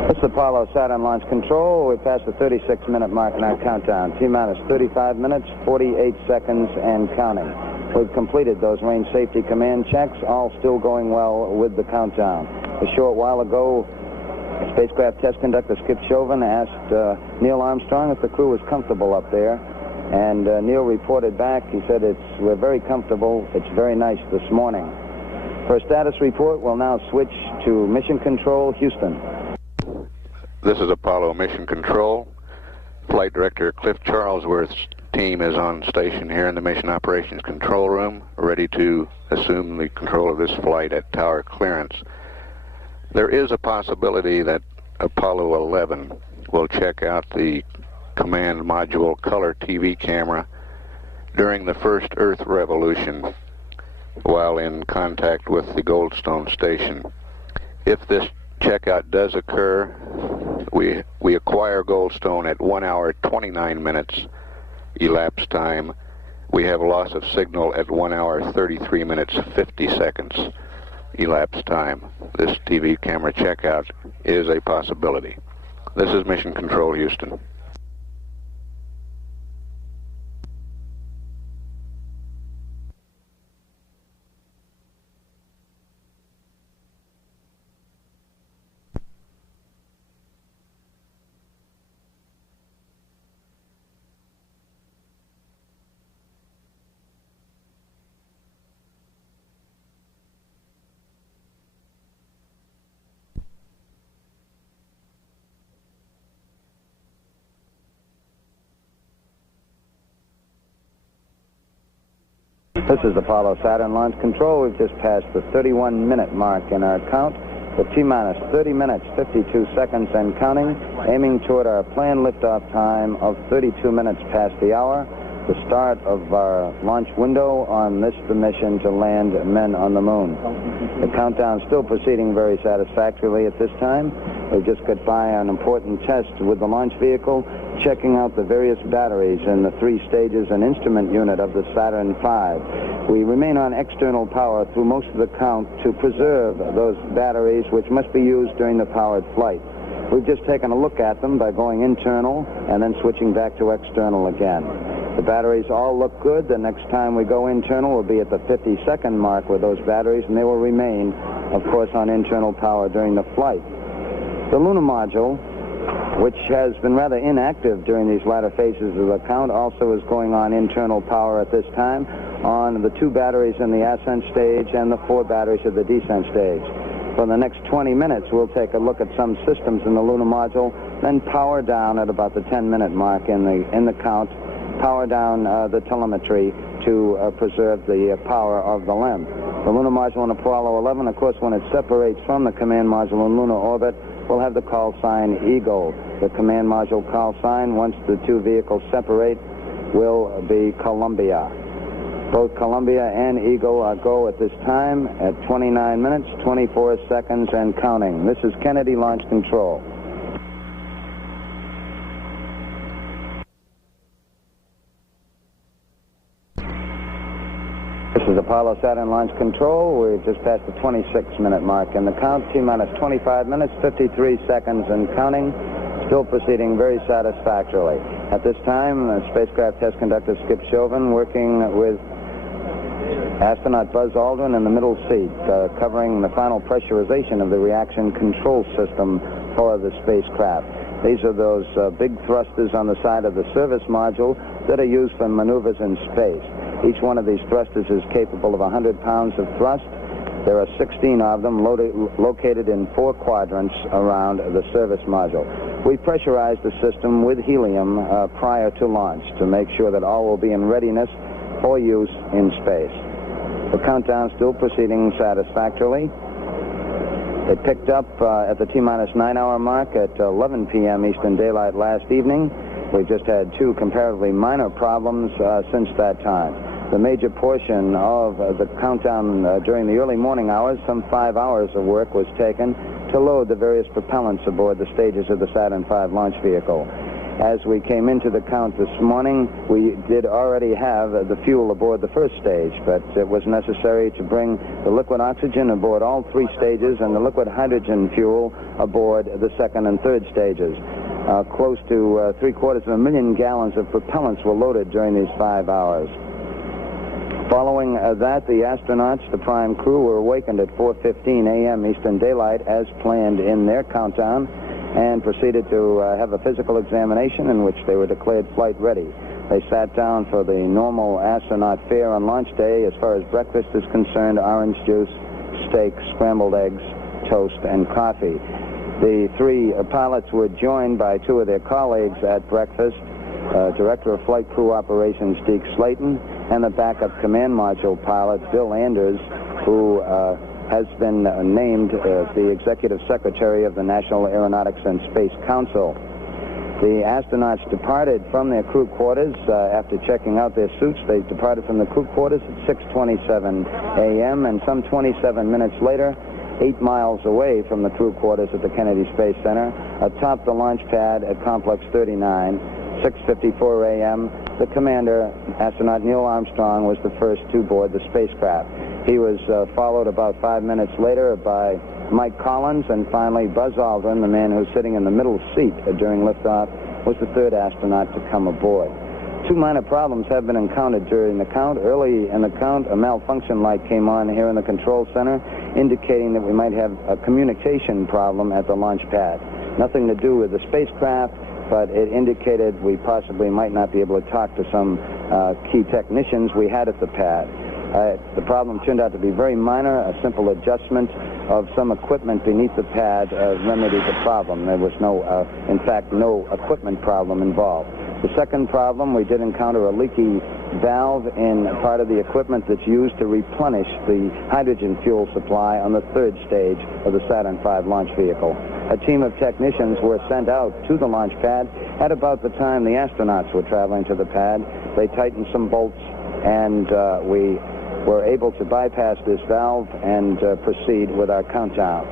This is Apollo Saturn Launch Control. We passed the 36-minute mark in our countdown. T-minus 35 minutes, 48 seconds, and counting. We've completed those range safety command checks, all still going well with the countdown. A short while ago, spacecraft test conductor Skip Chauvin asked Neil Armstrong if the crew was comfortable up there. And Neil reported back. He said, we're very comfortable. It's very nice this morning. For a status report, we'll now switch to Mission Control, Houston. This is Apollo Mission Control. Flight Director Cliff Charlesworth's team is on station here in the Mission Operations Control Room, ready to assume the control of this flight at tower clearance. There is a possibility that Apollo 11 will check out the command module color TV camera during the first Earth revolution while in contact with the Goldstone station. If this checkout does occur, we acquire Goldstone at 1 hour 29 minutes elapsed time. We have loss of signal at 1 hour 33 minutes 50 seconds elapsed time. This TV camera checkout is a possibility. This is Mission Control, Houston. This is Apollo Saturn Launch Control. We've just passed the 31-minute mark in our count. The T-minus 30 minutes, 52 seconds and counting, aiming toward our planned liftoff time of 32 minutes past the hour, the start of our launch window on this mission to land men on the moon. The countdown still proceeding very satisfactorily at this time. We've just got by an important test with the launch vehicle, checking out the various batteries in the 3 stages and instrument unit of the Saturn V. We remain on external power through most of the count to preserve those batteries which must be used during the powered flight. We've just taken a look at them by going internal and then switching back to external again. The batteries all look good. The next time we go internal will be at the 50-second mark with those batteries, and they will remain, of course, on internal power during the flight. The lunar module, which has been rather inactive during these latter phases of the count, also is going on internal power at this time on the 2 batteries in the ascent stage and the 4 batteries at the descent stage. For the next 20 minutes, we'll take a look at some systems in the lunar module, then power down at about the 10-minute mark in the count, power down the telemetry to preserve the power of the LEM. The lunar module in Apollo 11, of course, when it separates from the command module in lunar orbit, will have the call sign Eagle. The command module call sign, once the 2 vehicles separate, will be Columbia. Both Columbia and Eagle are go at this time at 29 minutes, 24 seconds, and counting. This is Kennedy Launch Control. This is Apollo Saturn Launch Control. We've just passed the 26-minute mark in the count. T-minus 25 minutes, 53 seconds, and counting. Still proceeding very satisfactorily. At this time, spacecraft test conductor Skip Chauvin working with astronaut Buzz Aldrin in the middle seat, covering the final pressurization of the reaction control system for the spacecraft. These are those big thrusters on the side of the service module that are used for maneuvers in space. Each one of these thrusters is capable of 100 pounds of thrust. There are 16 of them located in 4 quadrants around the service module. We pressurized the system with helium prior to launch to make sure that all will be in readiness for use in space. The countdown still proceeding satisfactorily. It picked up at the T-minus 9-hour mark at 11 p.m. Eastern Daylight last evening. We've just had 2 comparatively minor problems since that time. The major portion of the countdown during the early morning hours, some 5 hours of work was taken to load the various propellants aboard the stages of the Saturn V launch vehicle. As we came into the count this morning, we did already have the fuel aboard the first stage, but it was necessary to bring the liquid oxygen aboard all three stages and the liquid hydrogen fuel aboard the second and third stages. Close to 750,000 gallons of propellants were loaded during these 5 hours. Following that, the astronauts, the prime crew, were awakened at 4:15 a.m. Eastern Daylight as planned in their countdown, and proceeded to have a physical examination in which they were declared flight ready. They sat down for the normal astronaut fare on launch day. As far as breakfast is concerned, orange juice, steak, scrambled eggs, toast, and coffee. The three pilots were joined by two of their colleagues at breakfast, Director of Flight Crew Operations Deke Slayton, and the backup command module pilot Bill Anders, who has been named the Executive Secretary of the National Aeronautics and Space Council. The astronauts departed from their crew quarters after checking out their suits. They departed from the crew quarters at 6:27 a.m. and some 27 minutes later, 8 miles away from the crew quarters at the Kennedy Space Center, atop the launch pad at Complex 39, 6:54 a.m., the commander, astronaut Neil Armstrong, was the first to board the spacecraft. He was followed about 5 minutes later by Mike Collins, and finally Buzz Aldrin, the man who's sitting in the middle seat during liftoff, was the third astronaut to come aboard. Two minor problems have been encountered during the count. Early in the count, a malfunction light came on here in the control center, indicating that we might have a communication problem at the launch pad. Nothing to do with the spacecraft, but it indicated we possibly might not be able to talk to some key technicians we had at the pad. The problem turned out to be very minor. A simple adjustment of some equipment beneath the pad remedied the problem. There was in fact, no equipment problem involved. The second problem, we did encounter a leaky valve in part of the equipment that's used to replenish the hydrogen fuel supply on the third stage of the Saturn V launch vehicle. A team of technicians were sent out to the launch pad at about the time the astronauts were traveling to the pad. They tightened some bolts, and we were able to bypass this valve and proceed with our countdown.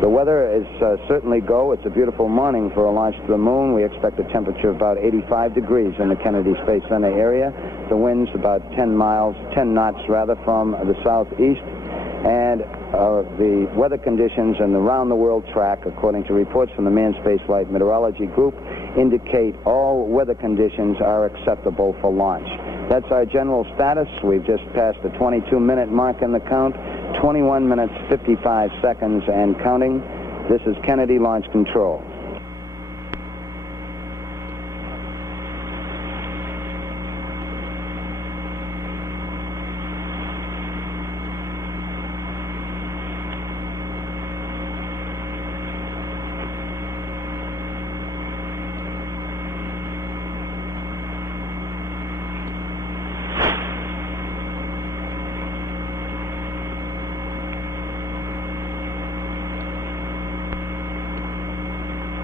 The weather is certainly go. It's a beautiful morning for a launch to the moon. We expect a temperature of about 85 degrees in the Kennedy Space Center area. The wind's about 10 knots from the southeast. And the weather conditions and the round-the-world track, according to reports from the Manned Spaceflight Meteorology Group, indicate all weather conditions are acceptable for launch. That's our general status. We've just passed the 22-minute mark in the count, 21 minutes, 55 seconds, and counting. This is Kennedy Launch Control.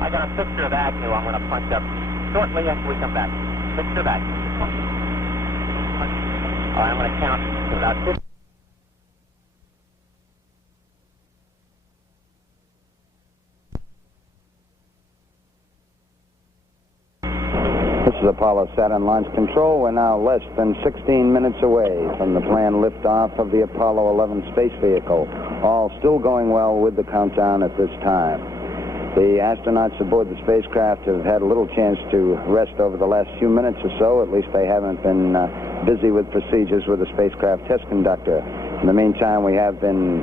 I got a picture of Agnew I'm going to punch up shortly after we come back. Picture of Agnew. All right, I'm going to count to about 50. This is Apollo Saturn Launch Control. We're now less than 16 minutes away from the planned liftoff of the Apollo 11 space vehicle. All still going well with the countdown at this time. The astronauts aboard the spacecraft have had a little chance to rest over the last few minutes or so. At least they haven't been busy with procedures with the spacecraft test conductor. In the meantime, we have been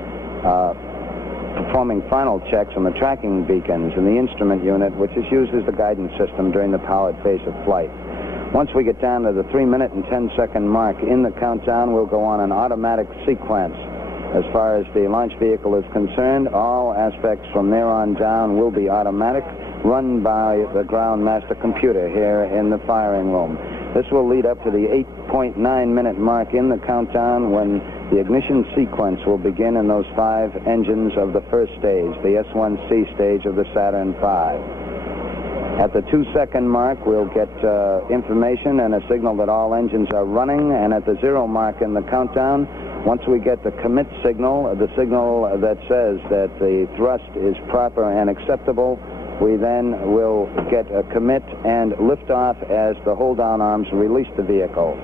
performing final checks on the tracking beacons in the instrument unit, which is used as the guidance system during the powered phase of flight. Once we get down to the 3-minute and 10-second mark in the countdown, we'll go on an automatic sequence. As far as the launch vehicle is concerned, all aspects from there on down will be automatic, run by the ground master computer here in the firing room. This will lead up to the 8.9-minute mark in the countdown, when the ignition sequence will begin in those 5 engines of the first stage, the S1C stage of the Saturn V. At the 2-second mark, we'll get information and a signal that all engines are running, and at the 0 mark in the countdown, once we get the commit signal, the signal that says that the thrust is proper and acceptable, We then will get a commit and liftoff as the hold-down arms release the vehicle.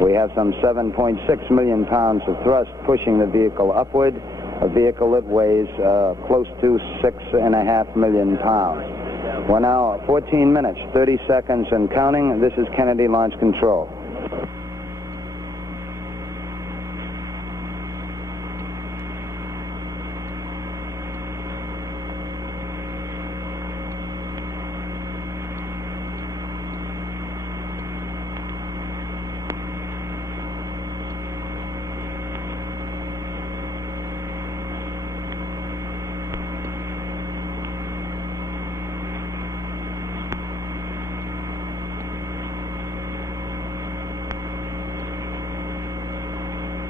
We have some 7.6 million pounds of thrust pushing the vehicle upward, a vehicle that weighs close to 6.5 million pounds. We're now 14 minutes, 30 seconds and counting. This is Kennedy Launch Control.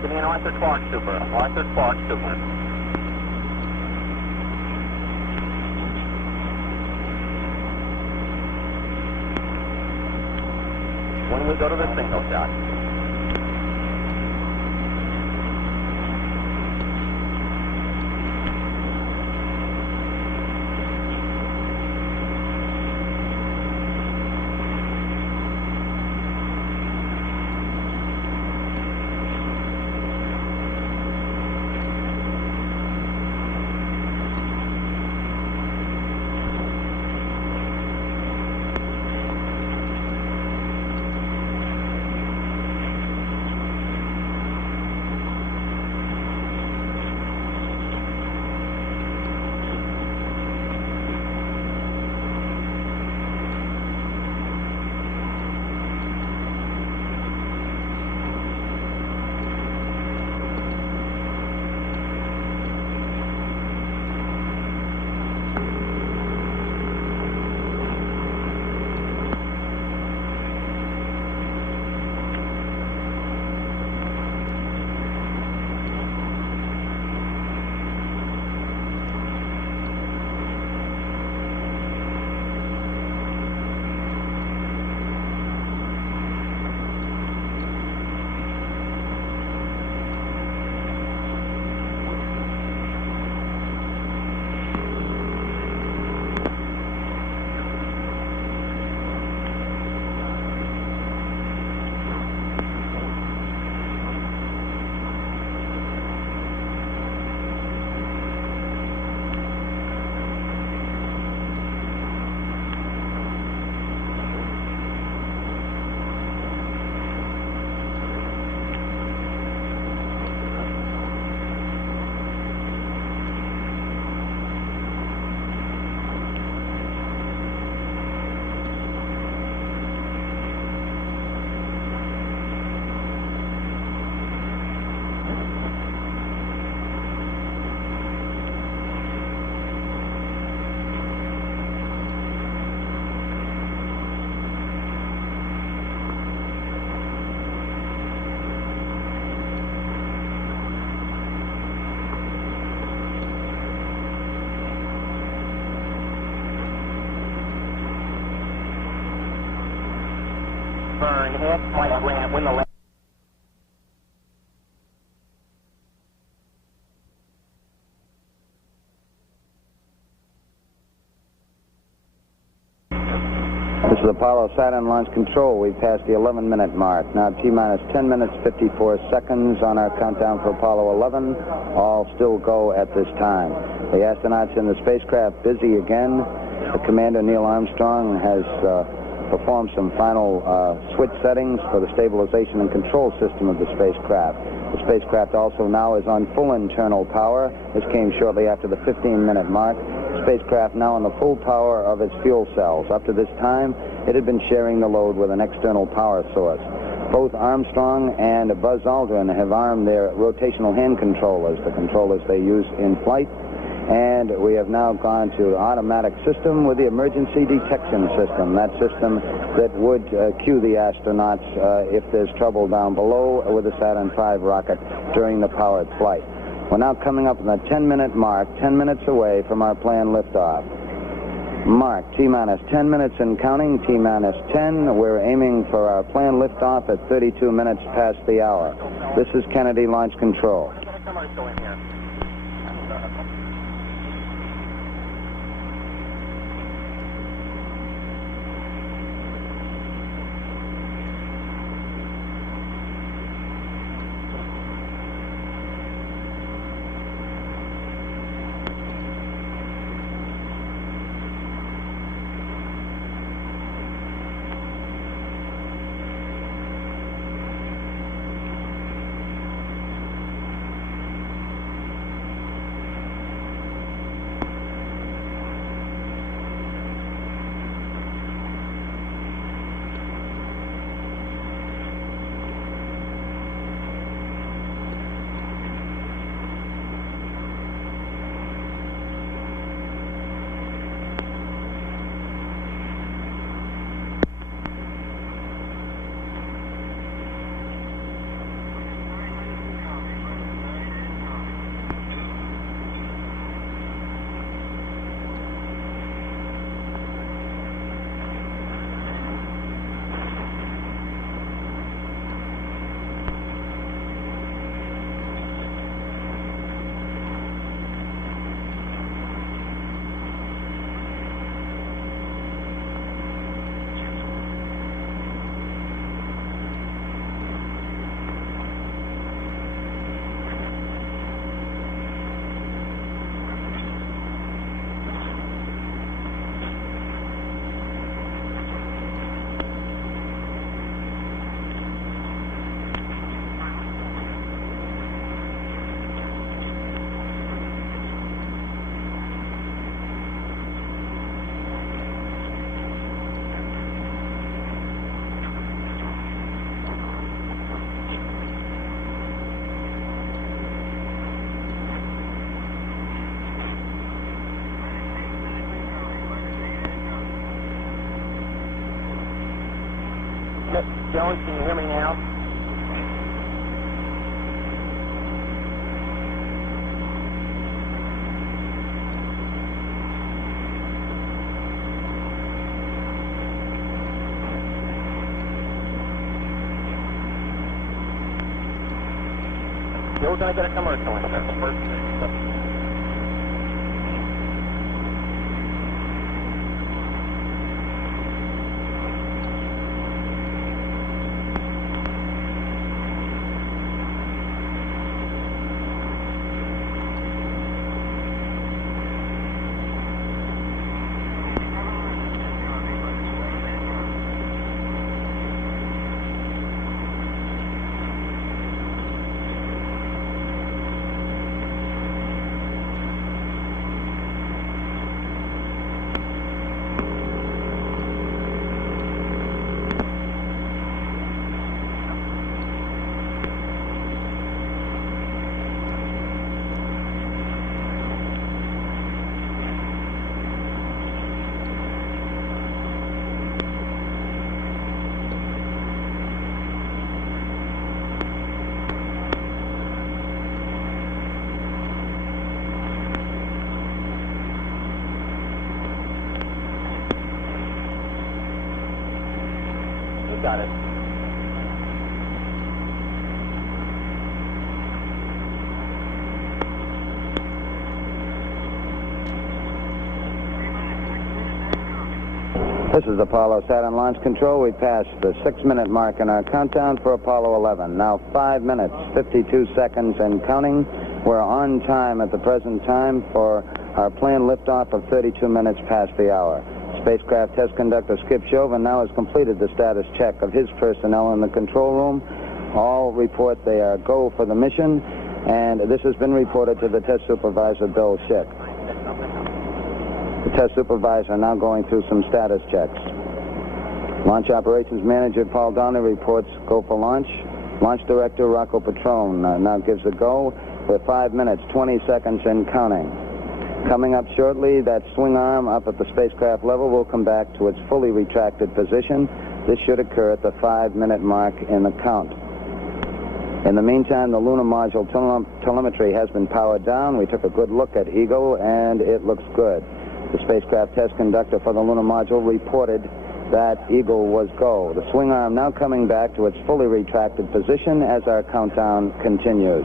Give me an Arthur Clark Super. Arthur Clark Super. When we go to the single shot. Burn, hit, Mike Grant, win the left. This is Apollo Saturn Launch Control. We've passed the 11-minute mark. Now T-minus 10 minutes, 54 seconds on our countdown for Apollo 11. All still go at this time. The astronauts in the spacecraft busy again. The commander, Neil Armstrong, has performed some final switch settings for the stabilization and control system of the spacecraft. The spacecraft also now is on full internal power. This came shortly after the 15-minute mark. The spacecraft now on the full power of its fuel cells. Up to this time, it had been sharing the load with an external power source. Both Armstrong and Buzz Aldrin have armed their rotational hand controllers, the controllers they use in flight. And we have now gone to automatic system with the emergency detection system, that system that would cue the astronauts if there's trouble down below with the Saturn V rocket during the powered flight. We're now coming up on the 10-minute mark, 10 minutes away from our planned liftoff. Mark, T-minus 10 minutes and counting, T-minus 10. We're aiming for our planned liftoff at 32 minutes past the hour. This is Kennedy Launch Control. Jones, can you hear me now? You're going to get a commercial in there first. Got it. This is Apollo Saturn Launch Control. We passed the 6-minute mark in our countdown for Apollo 11. Now 5 minutes, 52 seconds and counting. We're on time at the present time for our planned liftoff of 32 minutes past the hour. Spacecraft test conductor Skip Chauvin now has completed the status check of his personnel in the control room. All report they are go for the mission, and this has been reported to the test supervisor, Bill Schick. The test supervisor now going through some status checks. Launch operations manager Paul Donnelly reports go for launch. Launch director Rocco Petrone now gives a go with 5 minutes, 20 seconds and counting. Coming up shortly, that swing arm up at the spacecraft level will come back to its fully retracted position. This should occur at the 5-minute mark in the count. In the meantime, the lunar module telemetry has been powered down. We took a good look at Eagle, and it looks good. The spacecraft test conductor for the lunar module reported that Eagle was go. The swing arm now coming back to its fully retracted position as our countdown continues.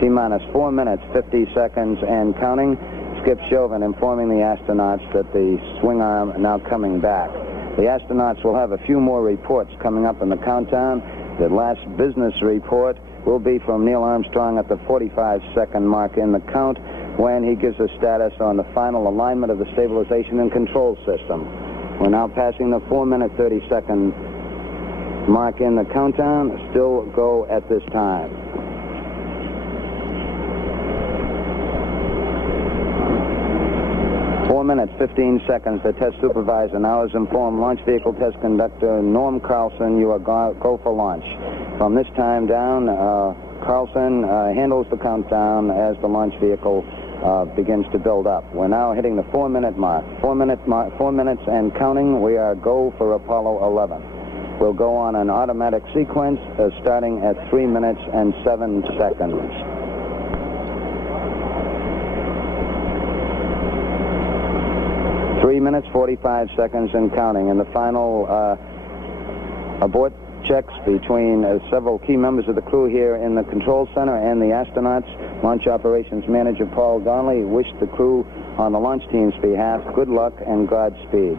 T-minus 4 minutes, 50 seconds and counting. Skip Chauvin informing the astronauts that the swing arm now coming back. The astronauts will have a few more reports coming up in the countdown. The last business report will be from Neil Armstrong at the 45-second mark in the count when he gives a status on the final alignment of the stabilization and control system. We're now passing the 4-minute, 30-second mark in the countdown. Still go at this time. Minutes, 15 seconds. The test supervisor now has informed launch vehicle test conductor Norm Carlson you are go for launch. From this time down, Carlson handles the countdown as the launch vehicle begins to build up. We're now hitting the 4-minute mark. 4 minutes and counting. We are go for Apollo 11. We'll go on an automatic sequence starting at 3 minutes and 7 seconds. 3 minutes, 45 seconds and counting. And the final abort checks between several key members of the crew here in the control center and the astronauts. Launch operations manager Paul Donnelly wished the crew on the launch team's behalf good luck and Godspeed.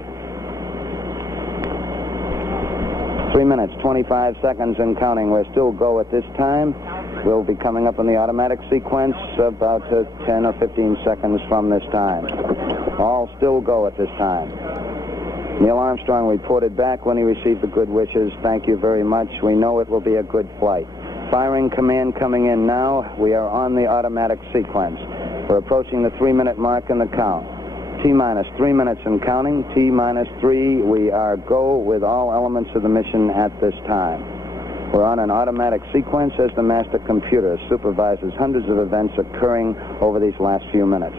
3 minutes, 25 seconds and counting. We're still go at this time. We'll be coming up in the automatic sequence about 10 or 15 seconds from this time. All still go at this time. Neil Armstrong reported back when he received the good wishes. Thank you very much. We know it will be a good flight. Firing command coming in now. We are on the automatic sequence. We're approaching the 3-minute mark in the count. T-minus 3 minutes and counting. T-minus 3. We are go with all elements of the mission at this time. We're on an automatic sequence as the master computer supervises hundreds of events occurring over these last few minutes.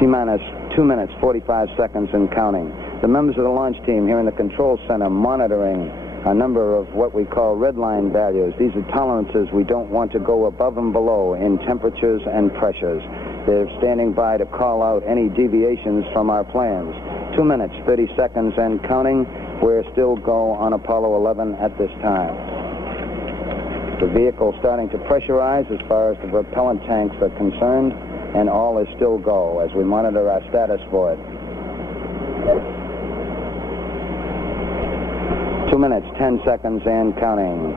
T-minus 2 minutes, 45 seconds and counting. The members of the launch team here in the control center monitoring a number of what we call red line values. These are tolerances we don't want to go above and below in temperatures and pressures. They're standing by to call out any deviations from our plans. 2 minutes, 30 seconds and counting. We're still go on Apollo 11 at this time. The vehicle starting to pressurize as far as the propellant tanks are concerned, and all is still go as we monitor our status for it. 2 minutes, 10 seconds and counting.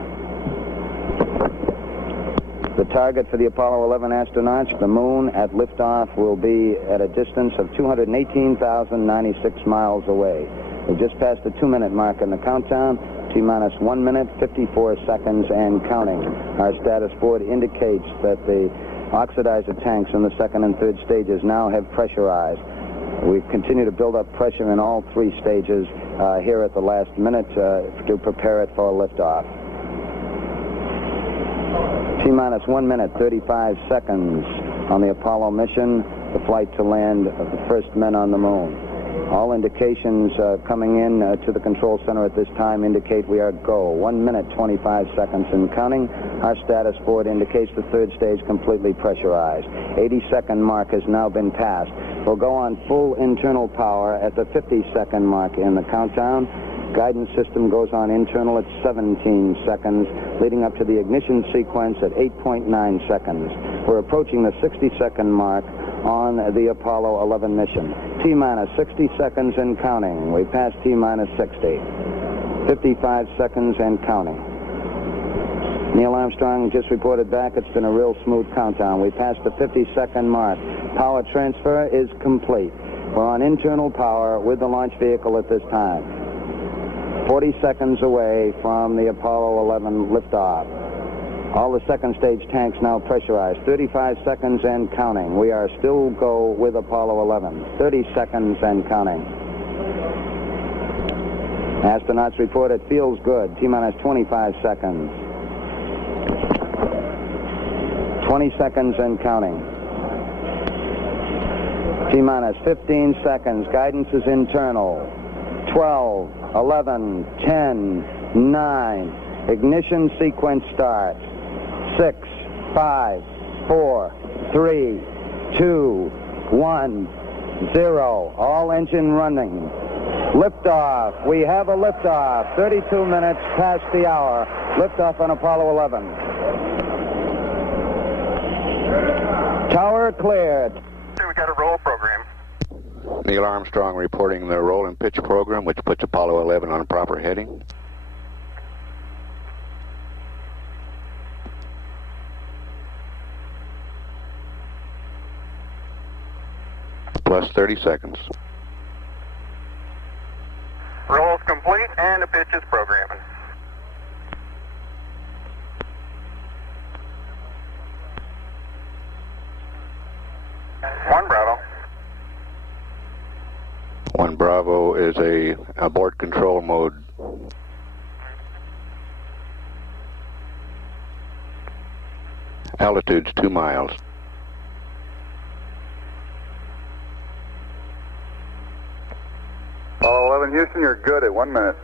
The target for the Apollo 11 astronauts, the moon at liftoff, will be at a distance of 218,096 miles away. We just passed the 2 minute mark in the countdown. T-minus 1 minute, 54 seconds and counting. Our status board indicates that the oxidizer tanks in the second and third stages now have pressurized. We continue to build up pressure in all 3 stages here at the last minute to prepare it for liftoff. T-minus 1 minute, 35 seconds on the Apollo mission, the flight to land of the first men on the moon. All indications coming in to the control center at this time indicate we are go. 1 minute, 25 seconds and counting. Our status board indicates the third stage completely pressurized. 80-second mark has now been passed. We'll go on full internal power at the 50-second mark in the countdown. Guidance system goes on internal at 17 seconds, leading up to the ignition sequence at 8.9 seconds. We're approaching the 60-second mark on the Apollo 11 mission. T-minus 60 seconds and counting. We passed T-minus 60. 55 seconds and counting. Neil Armstrong just reported back. It's been a real smooth countdown. We passed the 50-second mark. Power transfer is complete. We're on internal power with the launch vehicle at this time. 40 seconds away from the Apollo 11 liftoff. All the second stage tanks now pressurized. 35 seconds and counting. We are still go with Apollo 11. 30 seconds and counting. Astronauts report it feels good. T-minus 25 seconds. 20 seconds and counting. T-minus 15 seconds. Guidance is internal. 12, 11, 10, 9. Ignition sequence starts. 6, 5, 4, 3, 2, 1, 0. All engine running. Liftoff. We have a liftoff. 32 minutes past the hour. Liftoff on Apollo 11. Tower cleared. We got a roll program. Neil Armstrong reporting the roll and pitch program, which puts Apollo 11 on proper heading. Plus 30 seconds. Roll's complete and the pitch is programming. One Bravo. 1 Bravo is a abort control mode. Altitude's 2 miles. Apollo 11 Houston, you're good at 1 minute.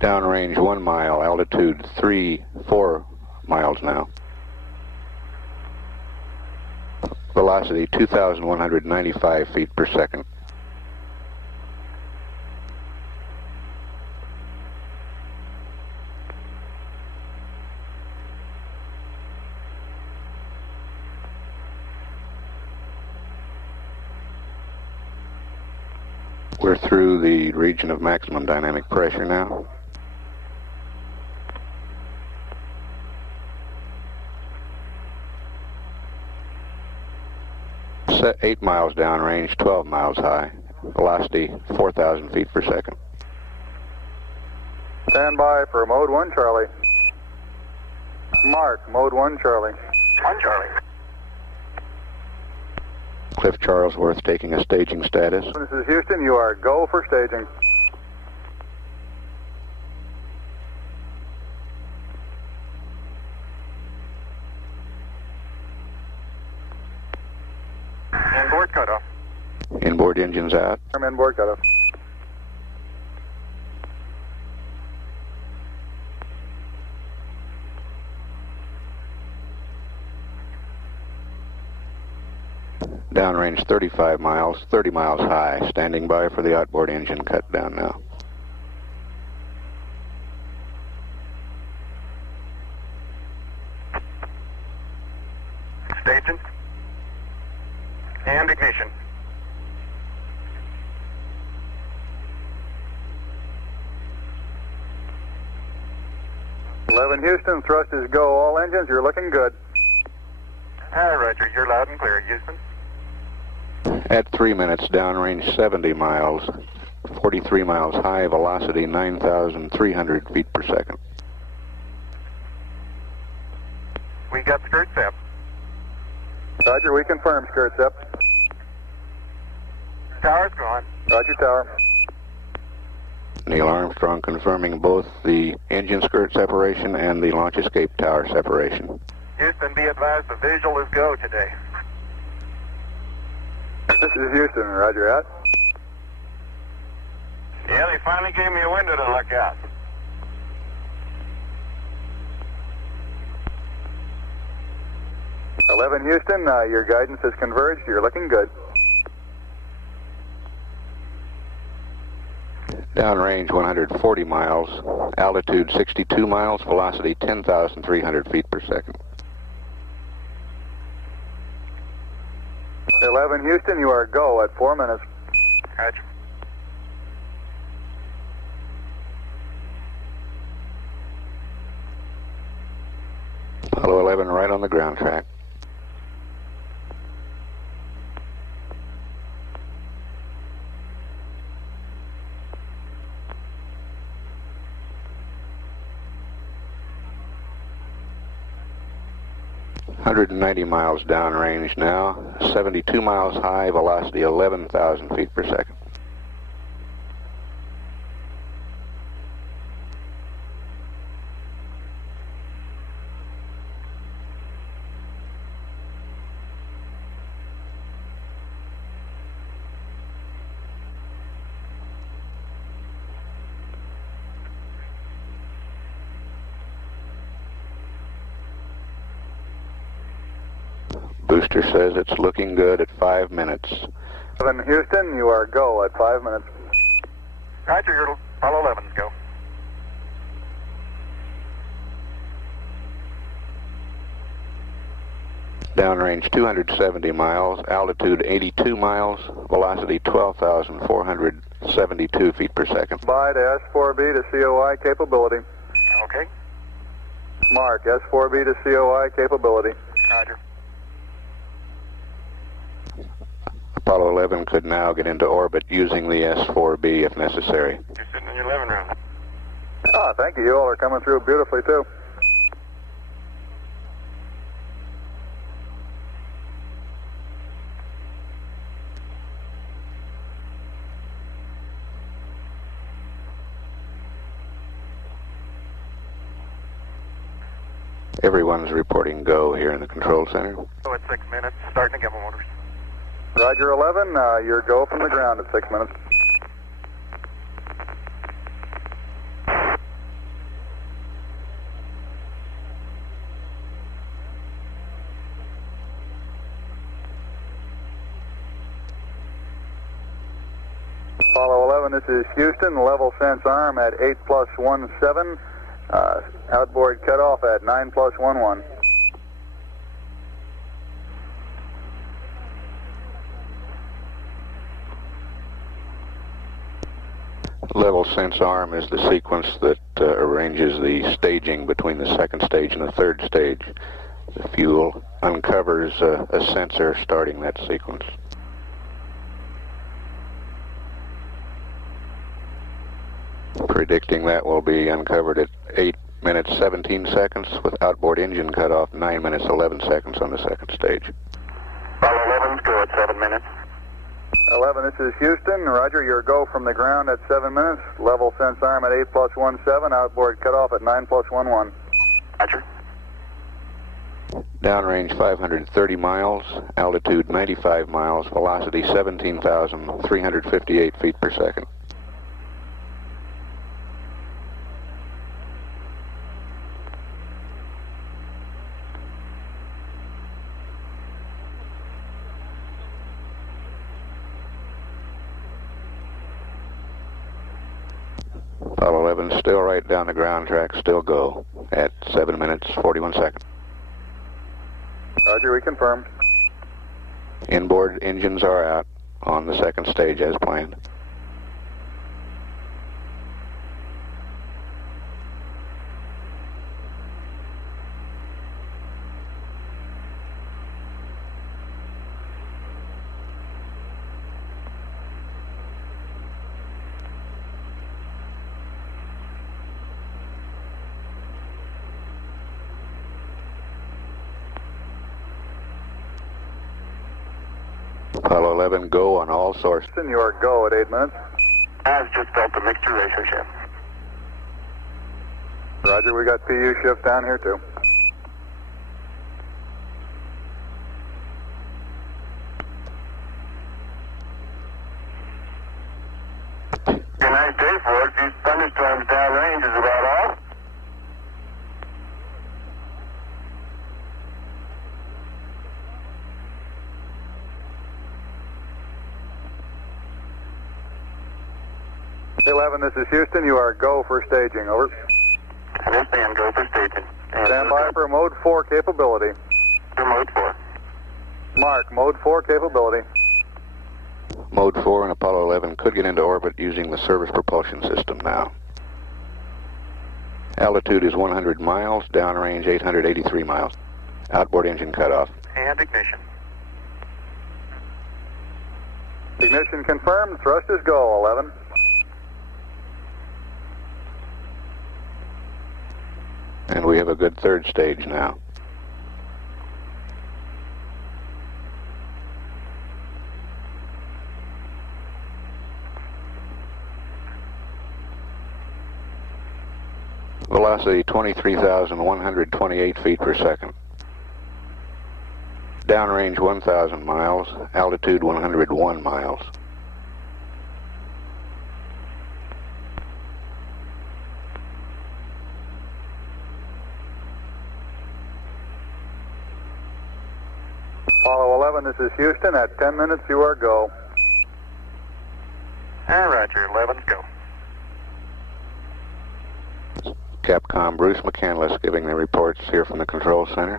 Downrange 1 mile, altitude 4 miles now. Velocity 2,195 feet per second. We're through the region of maximum dynamic pressure now. Set 8 miles downrange, 12 miles high. Velocity 4,000 feet per second. Stand by for mode 1 Charlie. Mark, mode 1 Charlie. 1 Charlie. Cliff Charlesworth taking a staging status. This is Houston, you are go for staging. Inboard cutoff. Inboard engines out. I'm inboard cutoff. Downrange 35 miles, 30 miles high. Standing by for the outboard engine cut down now. Staging. And ignition. 11 Houston, thrust is go. All engines, you're looking good. Hi, Roger. You're loud and clear, Houston. At 3 minutes, downrange 70 miles, 43 miles high, velocity 9,300 feet per second. We got skirts up. Roger, we confirm skirts up. Tower's gone. Roger, tower. Neil Armstrong confirming both the engine skirt separation and the launch escape tower separation. Houston, be advised the visual is go today. This is Houston, roger out. Yeah, they finally gave me a window to look out. '11 Houston, your guidance has converged. You're looking good. Downrange 140 miles, altitude 62 miles, velocity 10,300 feet per second. 11 Houston, you are go at 4 minutes. Roger. Apollo 11 right on the ground track. .190 miles downrange now, 72 miles high, velocity 11,000 feet per second. Booster says it's looking good at 5 minutes. 11 Houston, you are go at 5 minutes. Roger, your Apollo 11, go. Downrange 270 miles, altitude 82 miles, velocity 12,472 feet per second. By to S4B to COI capability. Okay. Mark, S4B to COI capability. Roger. Apollo 11 could now get into orbit using the S4B if necessary. You're sitting in your living room. Ah, thank you. You all are coming through beautifully, too. Everyone's reporting go here in the control center. So at 6 minutes, starting to give them orders. Roger 11, your go from the ground at 6 minutes. Apollo 11, this is Houston, level sense arm at 8+17, outboard cutoff at 9+11. Level sense arm is the sequence that arranges the staging between the second stage and the third stage. The fuel uncovers a sensor starting that sequence. Predicting that will be uncovered at 8 minutes 17 seconds with outboard engine cutoff 9 minutes 11 seconds on the second stage. Apollo 11's go at 7 minutes. 11, this is Houston. Roger, your go from the ground at 7 minutes. Level sense arm at 8+17, outboard cutoff at 9+11. Roger. Downrange 530 miles, altitude 95 miles, velocity 17,358 feet per second. Apollo 11 still right down the ground track, still go at 7 minutes, 41 seconds. Roger, we confirm. Inboard engines are out on the second stage as planned. Apollo 11, go on all sources. You are go at 8 minutes. I've just built the mixture ratio shift. Roger, we got PU shift down here too. Be a nice day for it. These thunderstorms downrange is about all. A11, this is Houston. You are go for staging. Over. Understand, go for staging. Stand by for mode 4 capability. For mode 4. Mark, mode 4 capability. Mode 4 and Apollo 11 could get into orbit using the service propulsion system now. Altitude is 100 miles, downrange 883 miles. Outboard engine cutoff. And ignition. Ignition confirmed. Thrusters go, 11. And we have a good third stage now. Velocity 23,128 feet per second. Downrange 1,000 miles, altitude 101 miles. Apollo 11, this is Houston. At 10 minutes, you are go. Roger, 11's go. Capcom Bruce McCandless giving the reports here from the control center.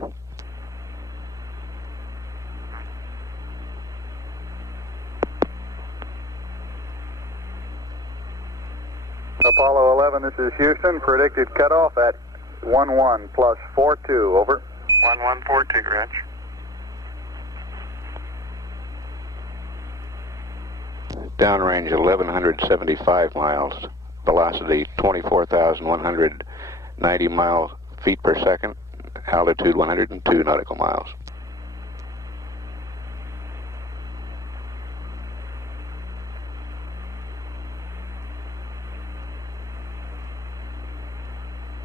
Apollo 11, this is Houston. Predicted cutoff at 11 plus 42. Over. 1142, Reg. Downrange 1,175 miles. Velocity 24,190 feet per second. Altitude 102 nautical miles.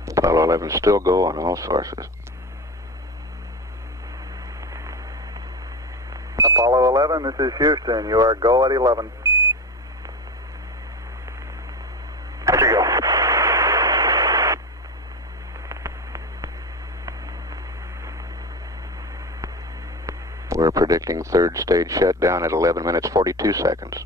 Apollo 11 still go on all sources. Apollo 11, this is Houston. You are go at 11. Roger, go. We're predicting third stage shutdown at 11 minutes 42 seconds.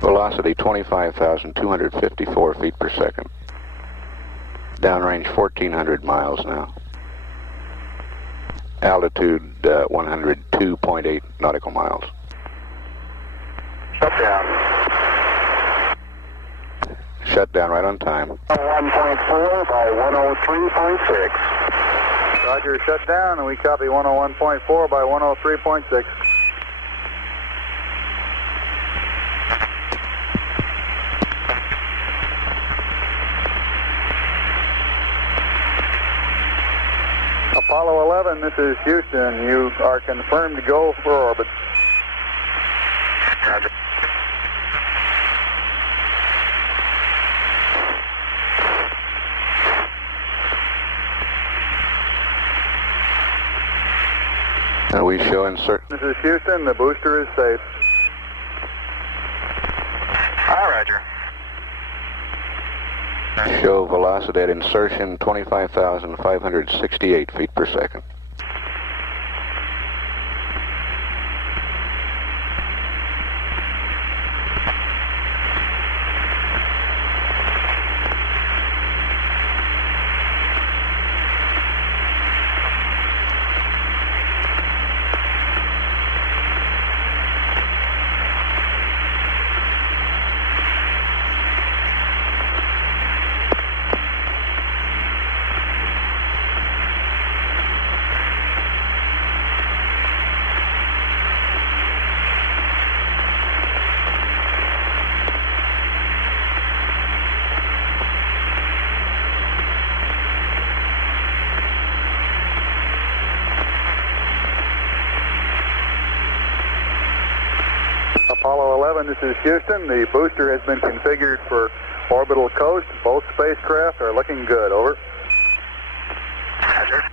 Velocity 25,254 feet per second. Downrange 1,400 miles now. Altitude 102.8 nautical miles. Shut down. Shut down right on time. 1.4 by 103.6. Roger, shut down, and we copy 101.4 by 103.6. Apollo 11, this is Houston. You are confirmed to go for orbit. Roger. And we show insert. This is Houston. The booster is safe. Roger. Show velocity at insertion 25,568 feet per second. Apollo 11, this is Houston. The booster has been configured for orbital coast. Both spacecraft are looking good. Over. Roger.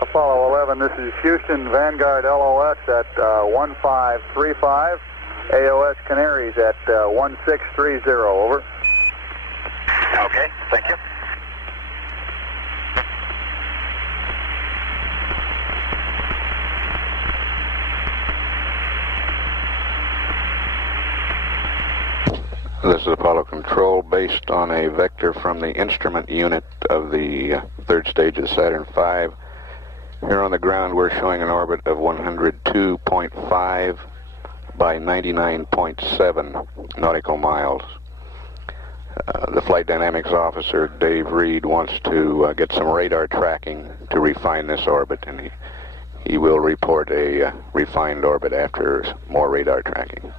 Apollo 11, this is Houston, Vanguard LOS at 1535, AOS Canaries at 1630, over. Okay, thank you. This is Apollo Control based on a vector from the instrument unit of the third stage of Saturn V. Here on the ground we're showing an orbit of 102.5 by 99.7 nautical miles. The flight dynamics officer, Dave Reed, wants to get some radar tracking to refine this orbit, and he will report a refined orbit after more radar tracking.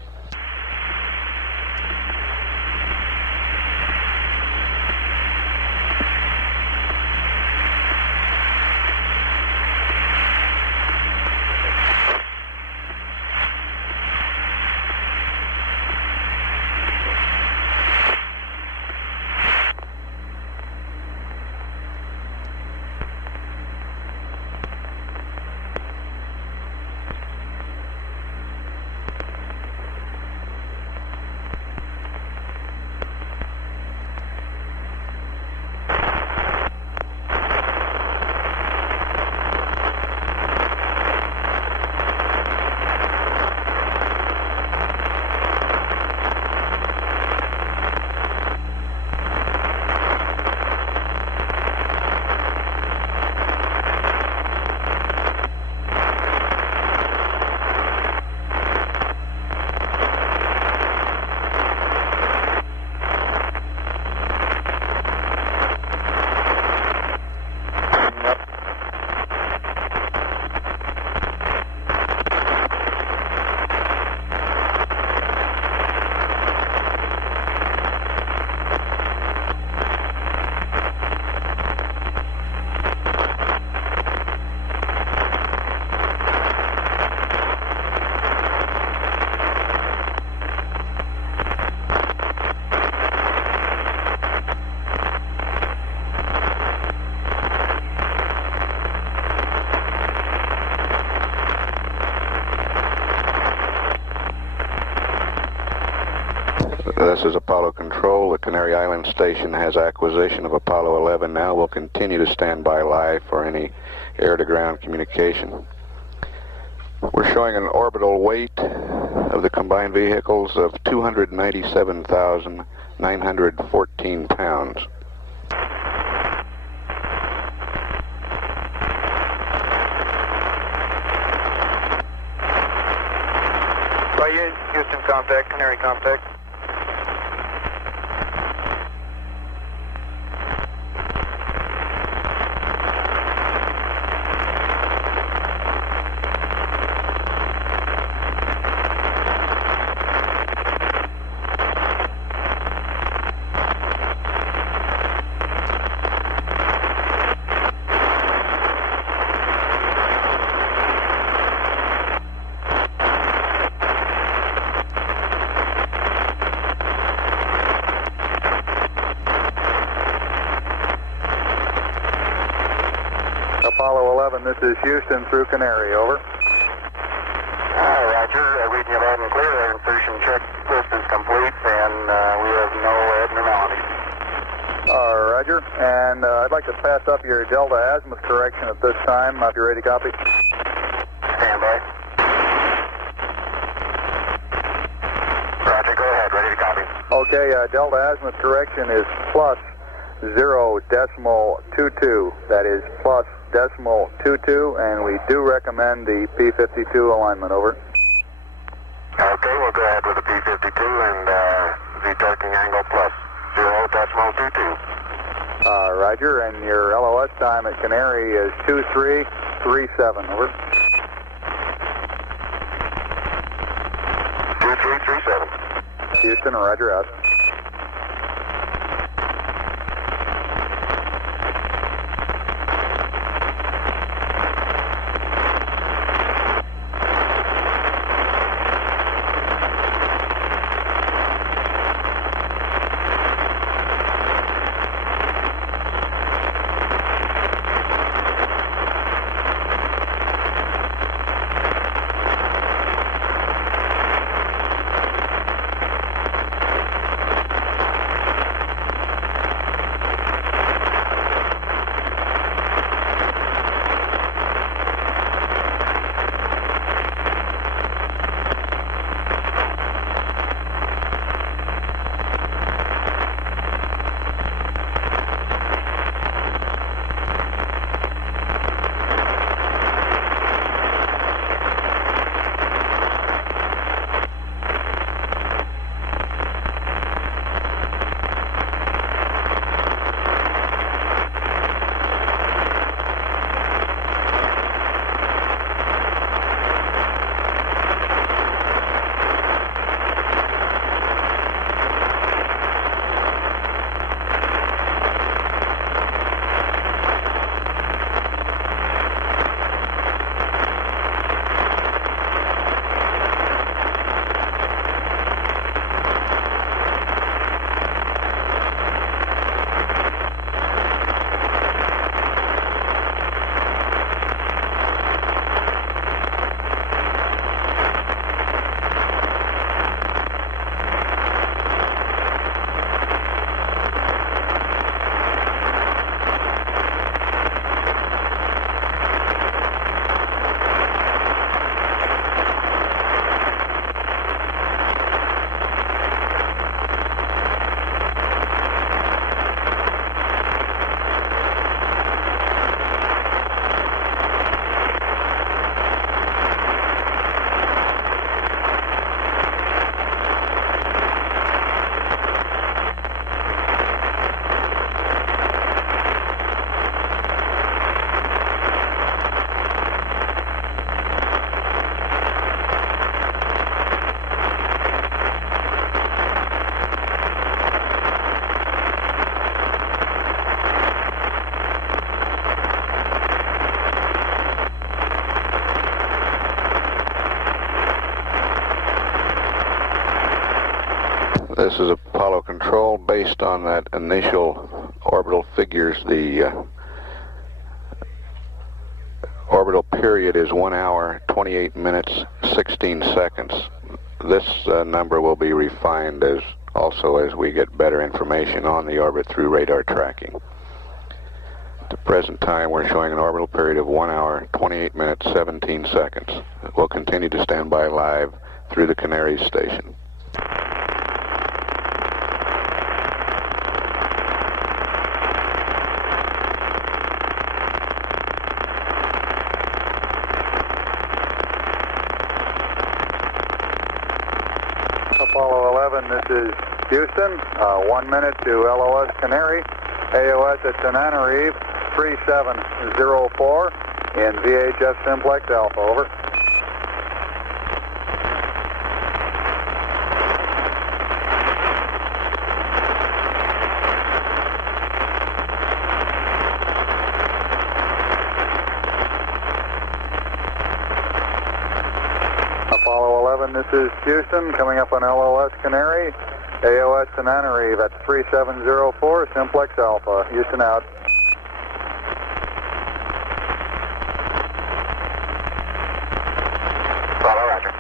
This is Apollo Control. The Canary Island station has acquisition of Apollo 11 now. We'll continue to stand by live for any air-to-ground communication. We're showing an orbital weight of the combined vehicles of 297,914 pounds. Houston contact, Canary contact. Apollo 11, this is Houston through Canary, over. Roger, reading you loud and clear. Our insertion checklist is complete, and we have no abnormalities. and I'd like to pass up your Delta Azimuth correction at this time. If you're ready to copy. Stand by. Roger, go ahead. Ready to copy. Okay, Delta Azimuth correction is plus 0.22. That is plus 0.22, and we do recommend the P52 alignment. Over. Okay, we'll go ahead with the P52 and the torquing angle plus 0.22. Roger, and your LOS time at Canary is 2337. Over. 2337. Houston, roger out. This is Apollo control based on that initial orbital figures. The orbital period is 1 hour, 28 minutes, 16 seconds. This number will be refined as we get better information on the orbit through radar tracking. At the present time, we're showing an orbital period of 1 hour, 28 minutes, 17 seconds. We'll continue to stand by live through the Canary station. Apollo 11, this is Houston. 1 minute to LOS Canary. AOS at Tenerife 3704 in VHF Simplex Alpha. Over. Apollo 11, this is Houston, coming up on LOS Canary, AOS Tenerife at 3704, Simplex Alpha. Houston out. Follow, roger.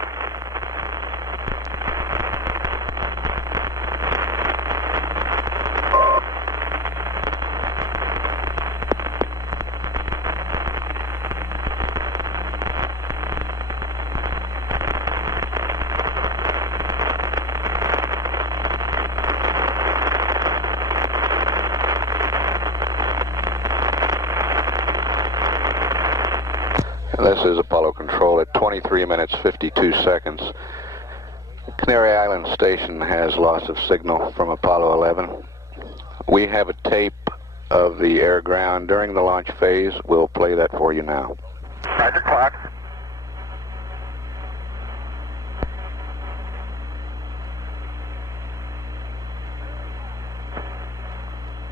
This is Apollo Control at 23 minutes 52 seconds. Canary Island Station has loss of signal from Apollo 11. We have a tape of the air-ground during the launch phase. We'll play that for you now. Roger, clock.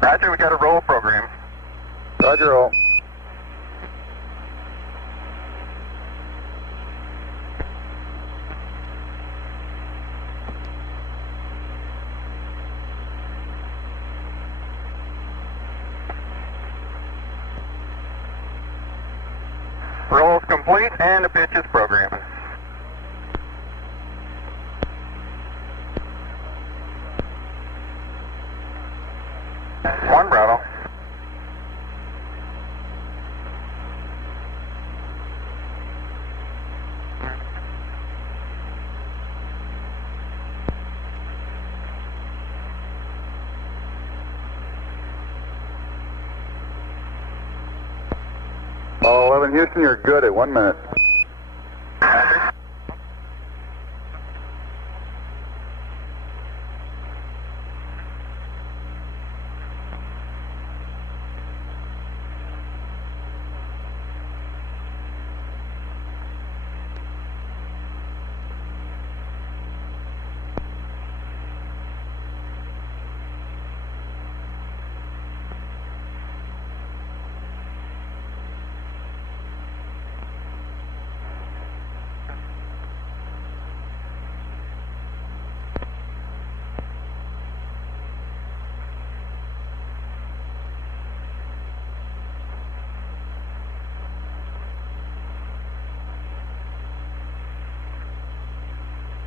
Roger, we got a roll program. Roger, roll. Roll is complete and the pitch is programmed. One Bravo. Apollo 11 Houston, you're good at 1 minute.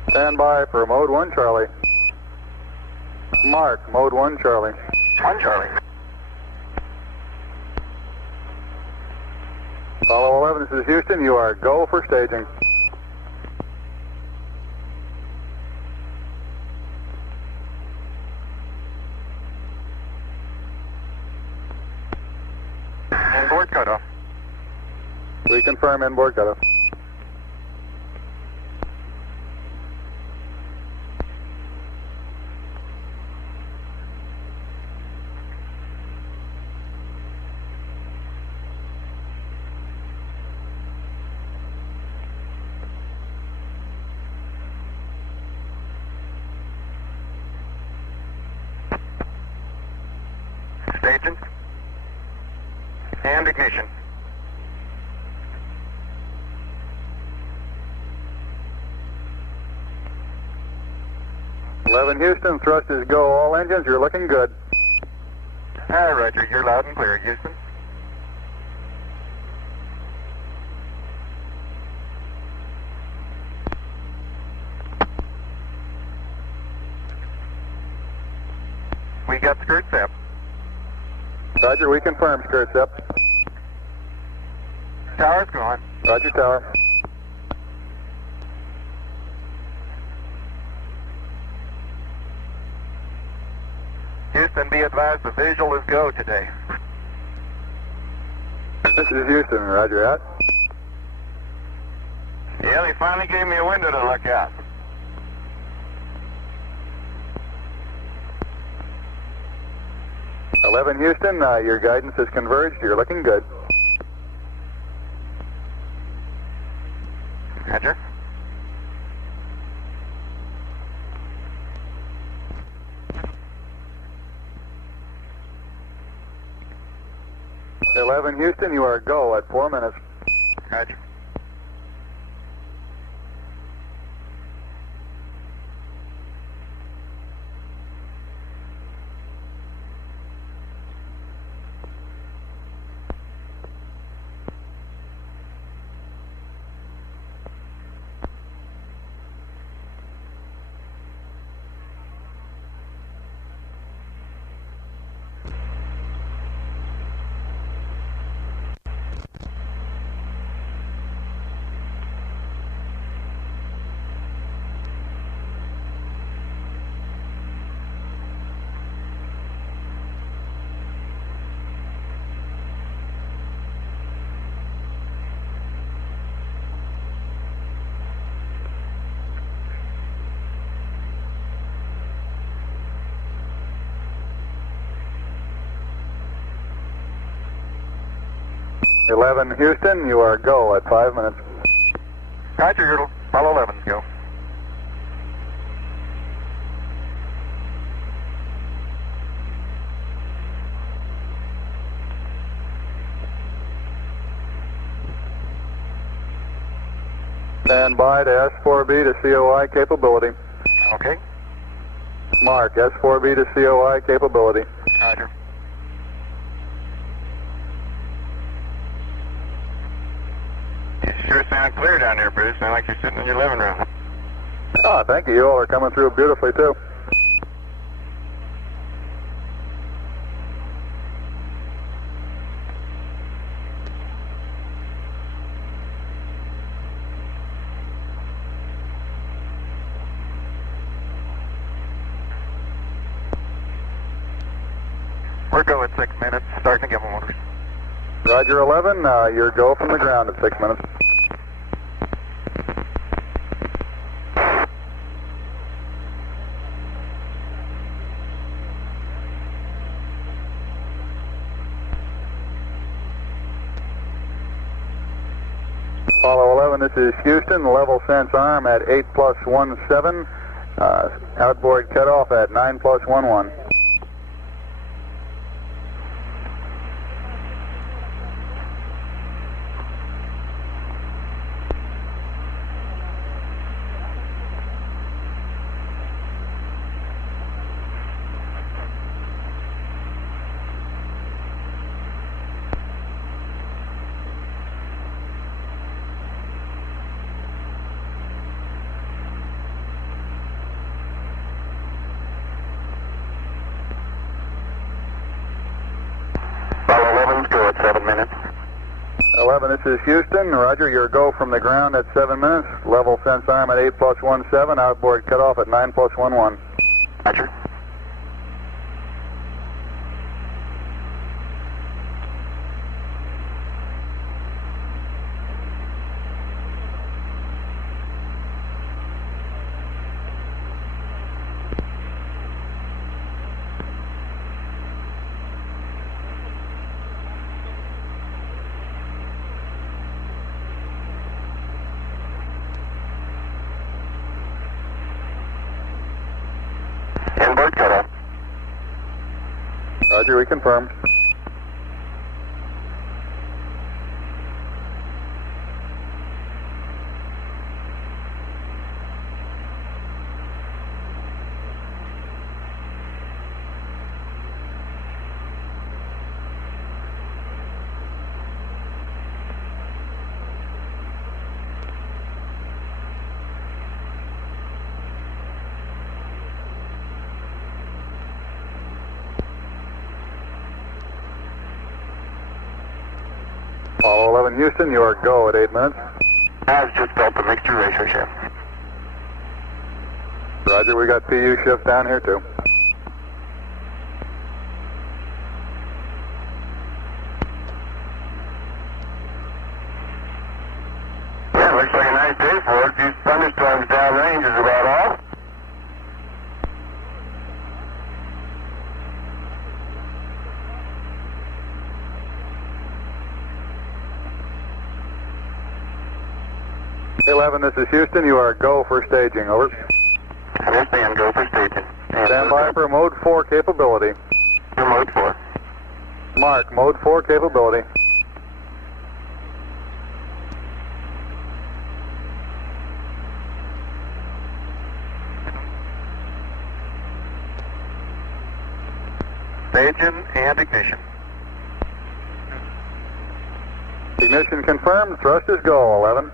Stand by for mode 1 Charlie. Mark, mode 1 Charlie. 1 Charlie. Apollo 11, this is Houston. You are go for staging. Inboard cutoff. We confirm inboard cutoff. Staging. And ignition. Houston, thrust is go. All engines, you're looking good. Hi, Roger. You're loud and clear, Houston. We got skirt step. Roger, we confirm skirt step. Tower's going. Roger, tower. Houston, be advised the visual is go today. This is Houston, roger out. Yeah, they finally gave me a window to look out. Houston, your guidance is converged. You're looking good. Roger. Houston, you are go at 4 minutes. Roger. 11 Houston, you are go at 5 minutes. Roger, Apollo 11, go. Stand by to S4B to COI capability. Okay. Mark, S4B to COI capability. Roger. You sure sound clear down there, Bruce. Sound like you're sitting in your living room. Ah, thank you. You all are coming through beautifully, too. We're go at 6 minutes, starting to give them orders. Roger 11, your go from the ground at 6 minutes. Apollo 11, this is Houston, level sense arm at 8+17, outboard cutoff at 9+11. Apollo 11, go at 7 minutes. 11, this is Houston. Roger, your go from the ground at 7 minutes. Level sense arm at 8+17, outboard cutoff at 9+11. Roger. Inboard cutoff. Roger, we confirm. Apollo 11 Houston, you are go at 8 minutes. I've just built the mixture ratio shift. Roger, we got PU shift down here too. Yeah, looks like a nice day for it. A few thunderstorms downrange is about all. Hey, 11, this is Houston. You are go for staging. Over. Understand, go for staging. Stand by for mode 4 capability. For mode 4. Mark, mode 4 capability. Staging and ignition. Ignition confirmed. Thrust is go, 11.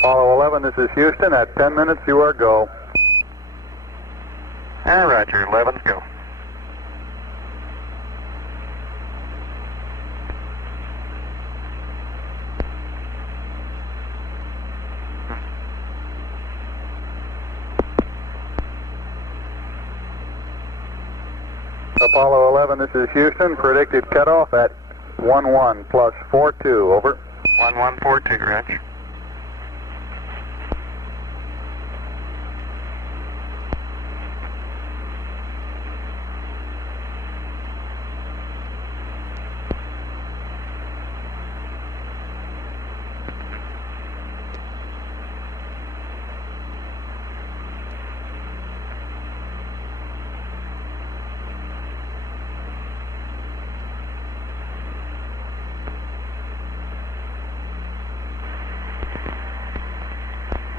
Apollo 11, this is Houston. At 10 minutes, you are go. Roger, 11, go. Apollo 11, this is Houston. Predicted cutoff at 11 plus 42, over. 1142, Roger.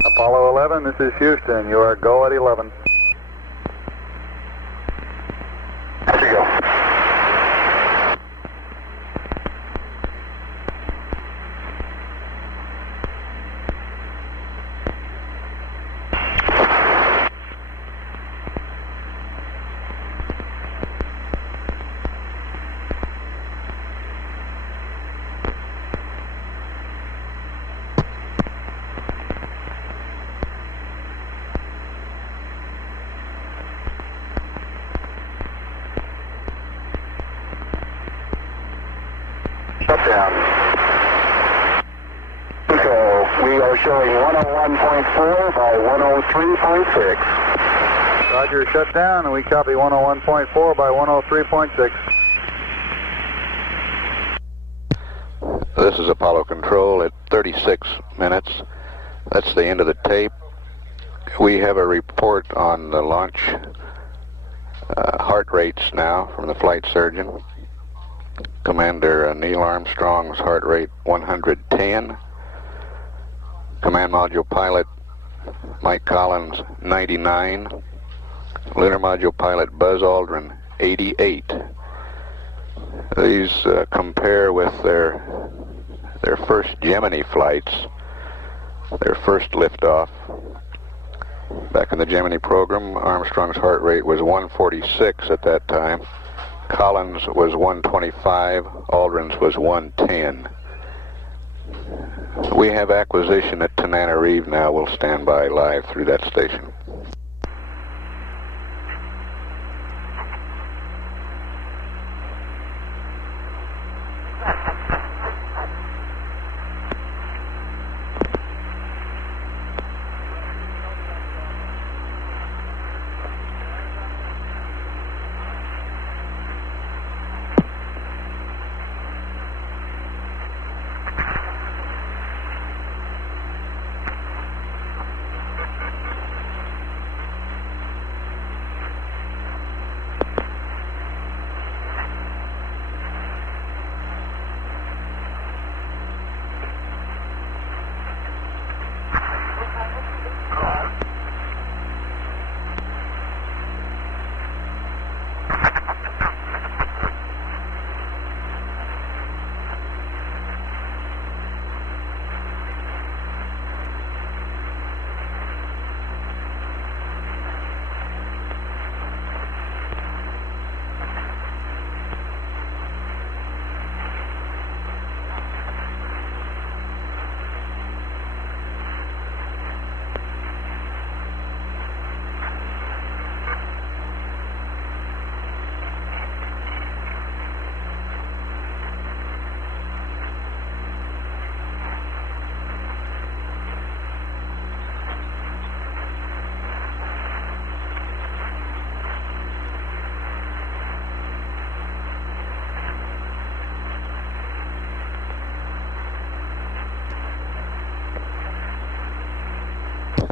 Apollo 11, this is Houston. You are go at 11. There you go. Shutdown. So we are showing 101.4 by 103.6. Roger, shut down, and we copy 101.4 by 103.6. This is Apollo Control at 36 minutes. That's the end of the tape. We have a report on the launch heart rates now from the flight surgeon. Commander Neil Armstrong's heart rate 110. Command Module Pilot Mike Collins 99. Lunar Module Pilot Buzz Aldrin 88. These compare with their first Gemini flights, their first liftoff. Back in the Gemini program, Armstrong's heart rate was 146 at that time. Collins was 125, Aldrin's was 110. We have acquisition at Tananarive now. We'll stand by live through that station.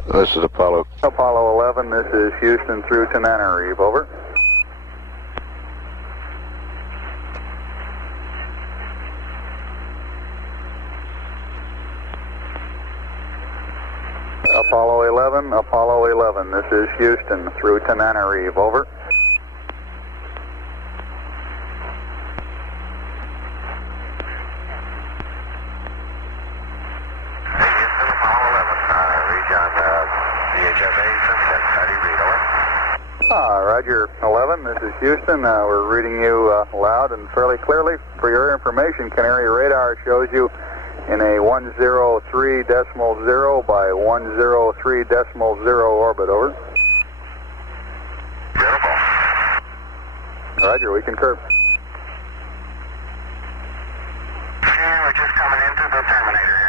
This is Apollo. Apollo 11, this is Houston through Tananarive, over. Apollo 11, this is Houston through Tananarive, over. All right. Houston. We're reading you loud and fairly clearly. For your information, Canary radar shows you in a 103.0 by 103.0 orbit, over. Beautiful. Roger, we concur. Yeah, we're just coming into the terminator here.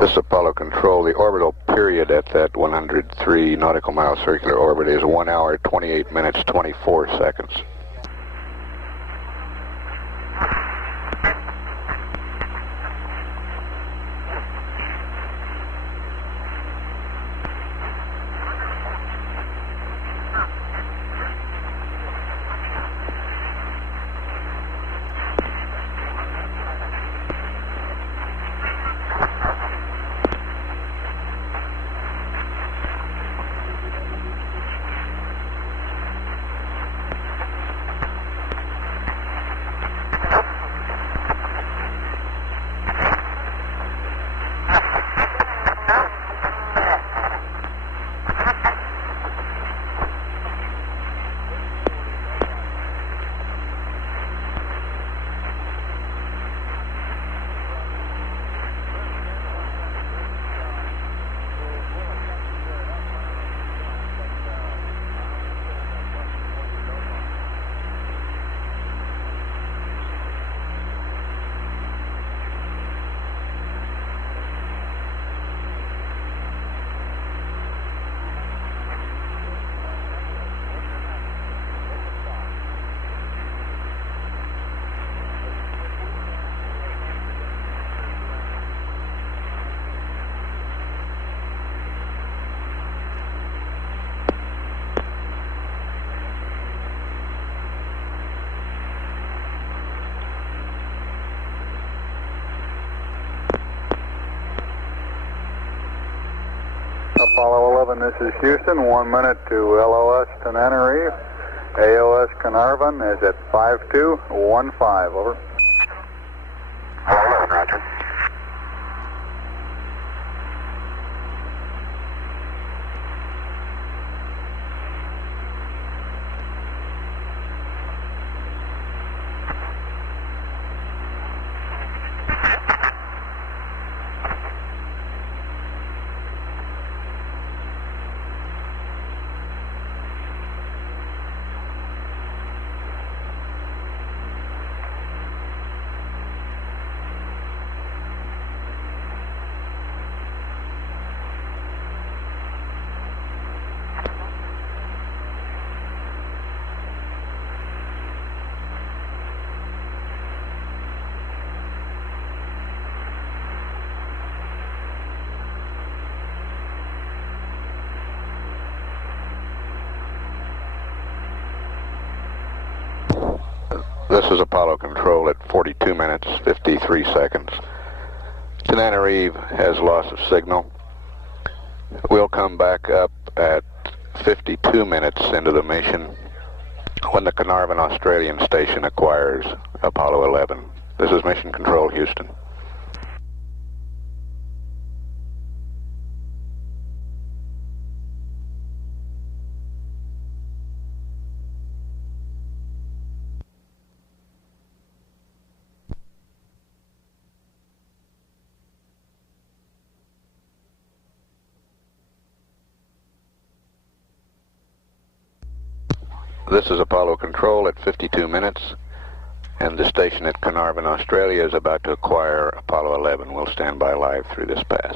This is Apollo Control. The orbital period at that 103 nautical mile circular orbit is 1 hour, 28 minutes, 24 seconds. Apollo 11, this is Houston. 1 minute to LOS Tenerife. AOS Carnarvon is at 5215, over. Apollo 11, roger. This is Apollo Control at 42 minutes, 53 seconds. Tenerife has loss of signal. We'll come back up at 52 minutes into the mission when the Carnarvon Australian station acquires Apollo 11. This is Mission Control, Houston. This is Apollo Control at 52 minutes, and the station at Carnarvon, Australia is about to acquire Apollo 11. We'll stand by live through this pass.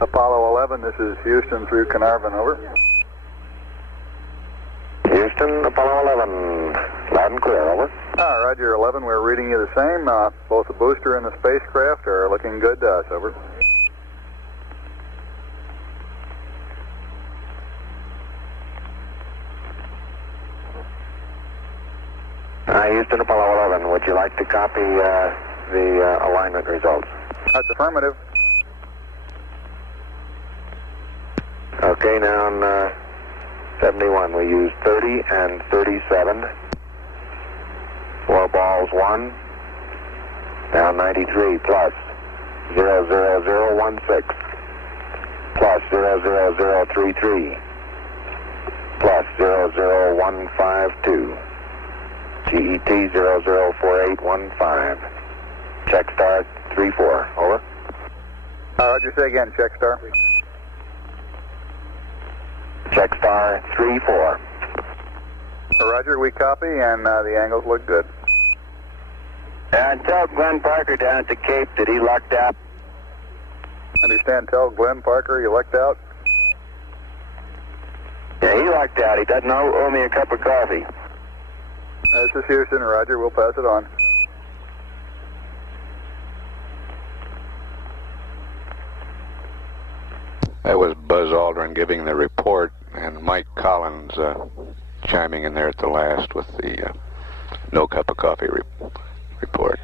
Apollo 11, this is Houston through Carnarvon, over. Houston, Apollo 11, loud and clear, over. Roger, 11, we're reading you the same. Both the booster and the spacecraft are looking good to us, over. Houston, Apollo 11, would you like to copy the alignment results? That's affirmative. Okay, now on 71, we use 30 and 37. 4 balls, 1. Now 93 plus 00016 plus 00033 plus 00152. GET 004815. Check star 34. Over. Roger, say again, check star. Check star 34. Roger, we copy, and the angles look good. Tell Glenn Parker down at the Cape that he lucked out. Understand, tell Glenn Parker you lucked out. Yeah, he lucked out. He doesn't owe me a cup of coffee. This is Houston, Roger, we'll pass it on. That was Buzz Aldrin giving the report, and Mike Collins chiming in there at the last with the no cup of coffee report.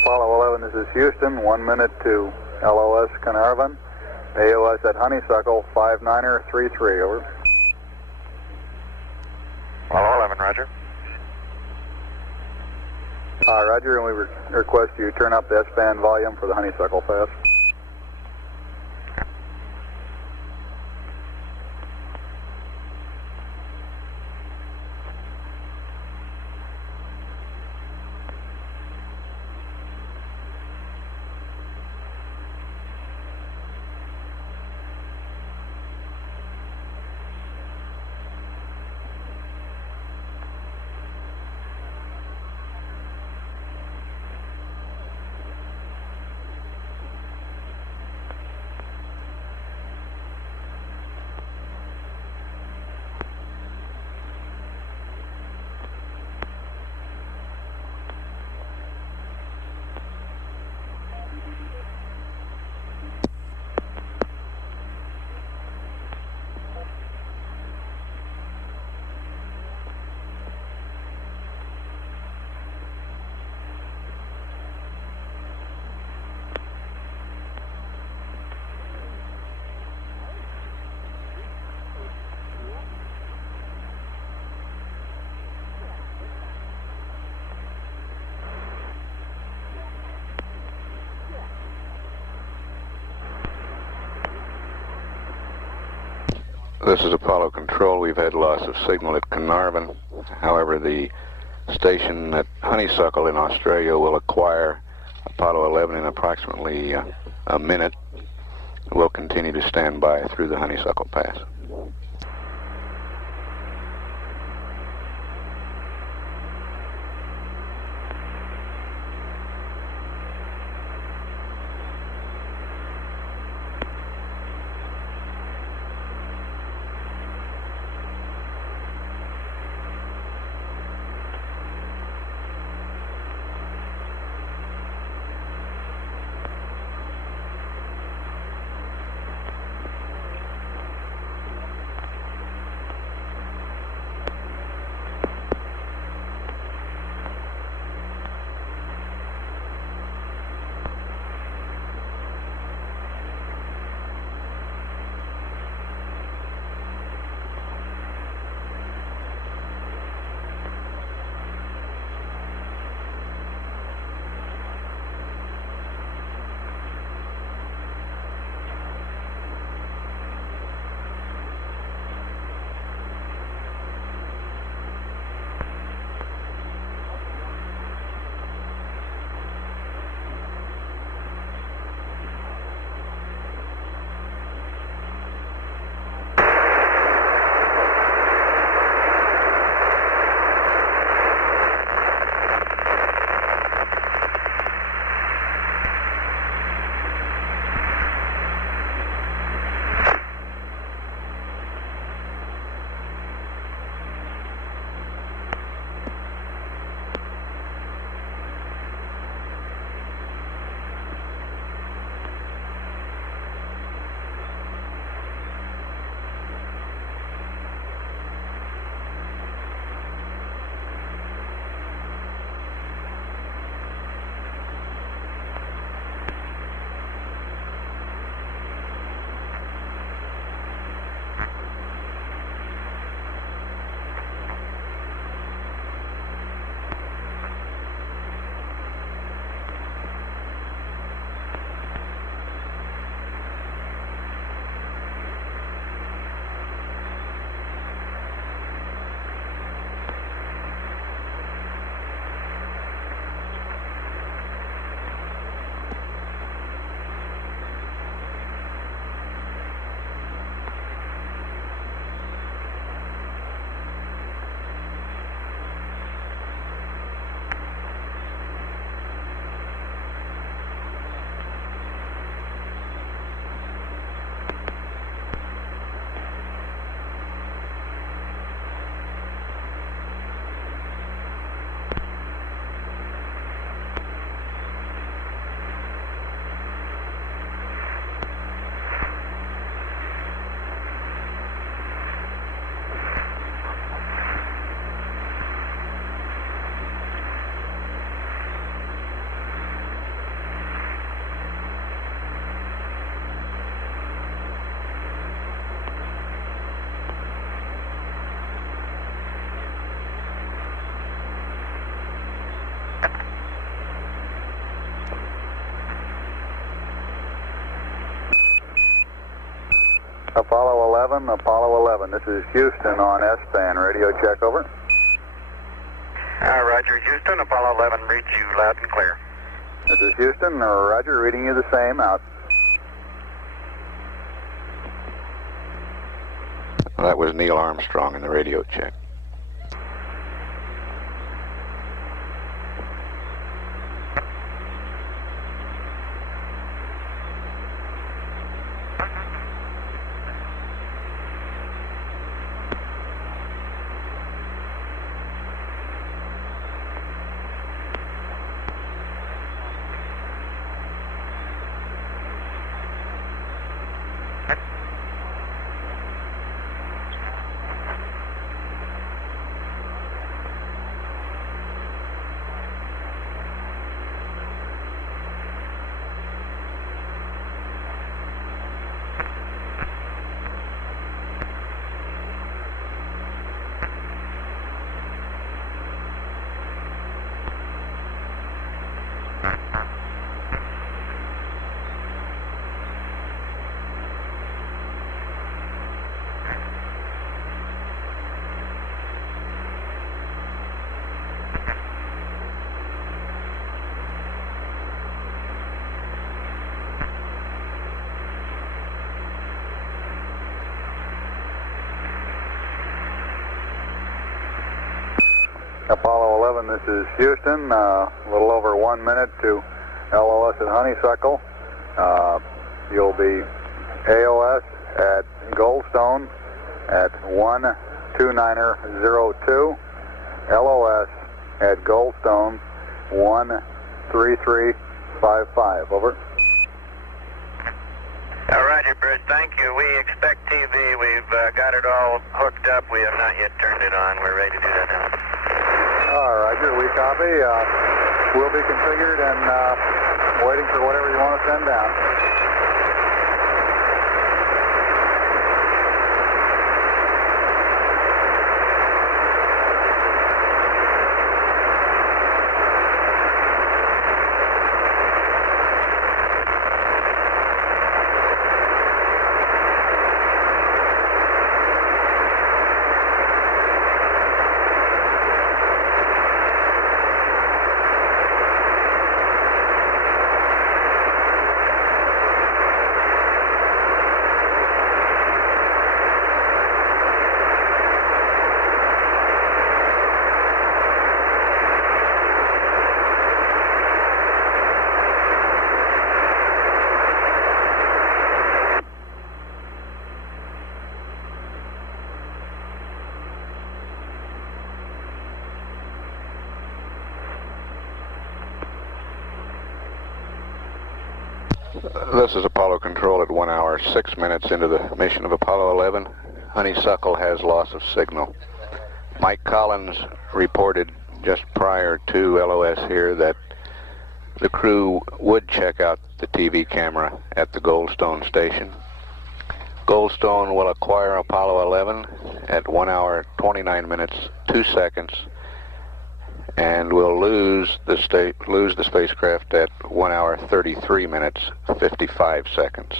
Apollo 11, this is Houston, 1 minute to LOS Carnarvon. AOS at Honeysuckle, 59er33, over. Apollo 11, roger. Roger, and we request you turn up the S-band volume for the Honeysuckle pass. This is Apollo Control. We've had loss of signal at Carnarvon. However, the station at Honeysuckle in Australia will acquire Apollo 11 in approximately a minute. We'll continue to stand by through the Honeysuckle Pass. Apollo 11, Apollo 11. This is Houston on S-band. Radio check, over. Roger, Houston, Apollo 11, read you loud and clear. This is Houston, Roger, reading you the same, out. Well, that was Neil Armstrong in the radio check. Apollo 11, this is Houston. A little over 1 minute to LOS at Honeysuckle. You'll be AOS at Goldstone at 12902. LOS at Goldstone 13355. Over. Roger, Bridge. Thank you. We expect TV. We've got it all hooked up. We have not yet turned it on. We're ready to do that now. Roger, we copy. We'll be configured and waiting for whatever you want to send down. This is Apollo Control at 1 hour, 6 minutes into the mission of Apollo 11. Honeysuckle has loss of signal. Mike Collins reported just prior to LOS here that the crew would check out the TV camera at the Goldstone station. Goldstone will acquire Apollo 11 at 1 hour, 29 minutes, 2 seconds, and will lose the spacecraft at 1 hour, 33 minutes, 55 seconds.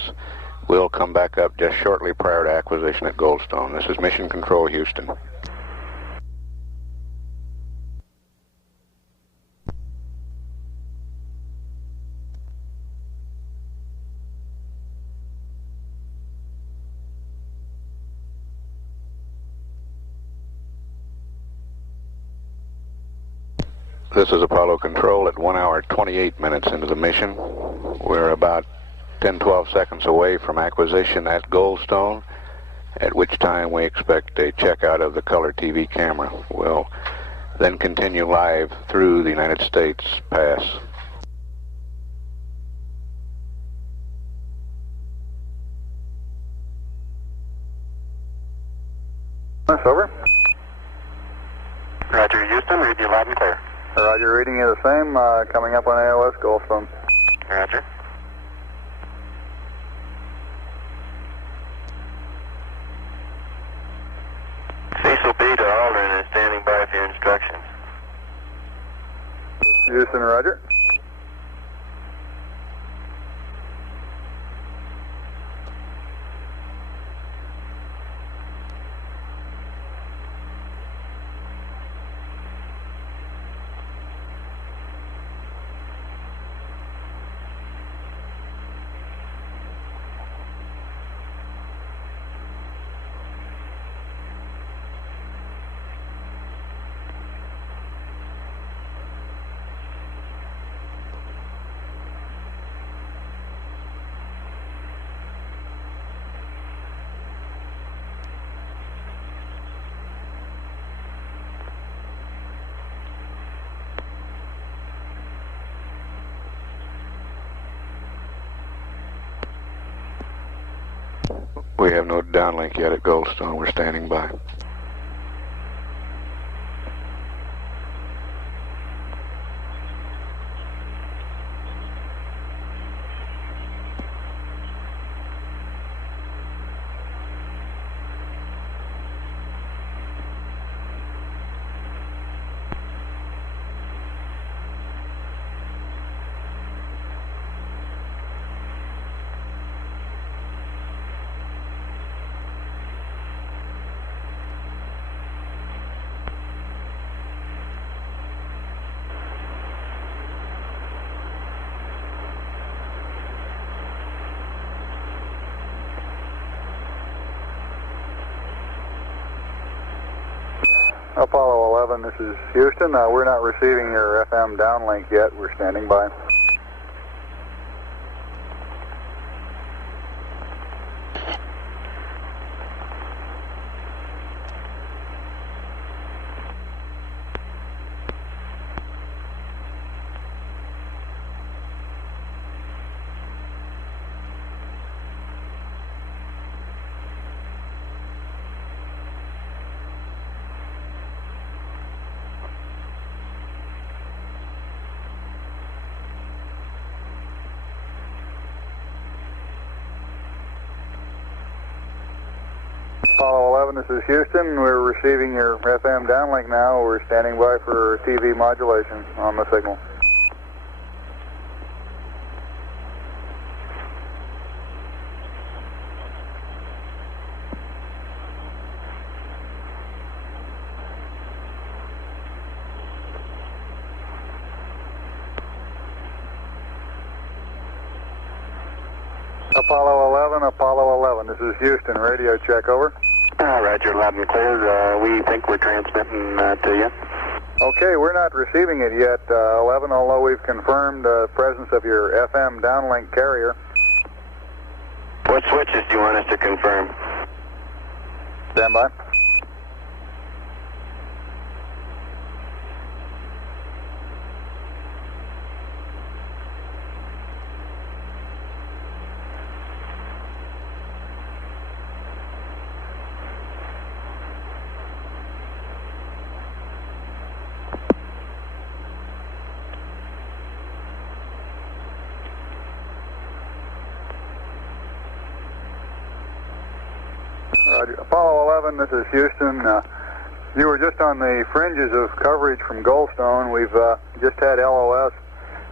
We'll come back up just shortly prior to acquisition at Goldstone. This is Mission Control, Houston. This is Apollo Control at 1 hour, 28 minutes into the mission. We're about 10-12 seconds away from acquisition at Goldstone, at which time we expect a checkout of the color TV camera. We'll then continue live through the United States pass. Over. Roger, Houston. Read you loud and clear. Roger, reading you the same. Coming up on AOS Goldstone. Roger. Cecil B to Aldrin is standing by for your instructions. Houston, roger. We have no downlink yet at Goldstone. We're standing by. Apollo 11, this is Houston. We're not receiving your FM downlink yet. We're standing by. Apollo 11, this is Houston. We're receiving your FM downlink now. We're standing by for TV modulation on the signal. Apollo 11, this is Houston. Radio check, over. Roger, loud and clear. We think we're transmitting to you. Okay, we're not receiving it yet, 11, although we've confirmed the presence of your FM downlink carrier. What switches do you want us to confirm? Stand by. Apollo 11, this is Houston. You were just on the fringes of coverage from Goldstone. We've just had LOS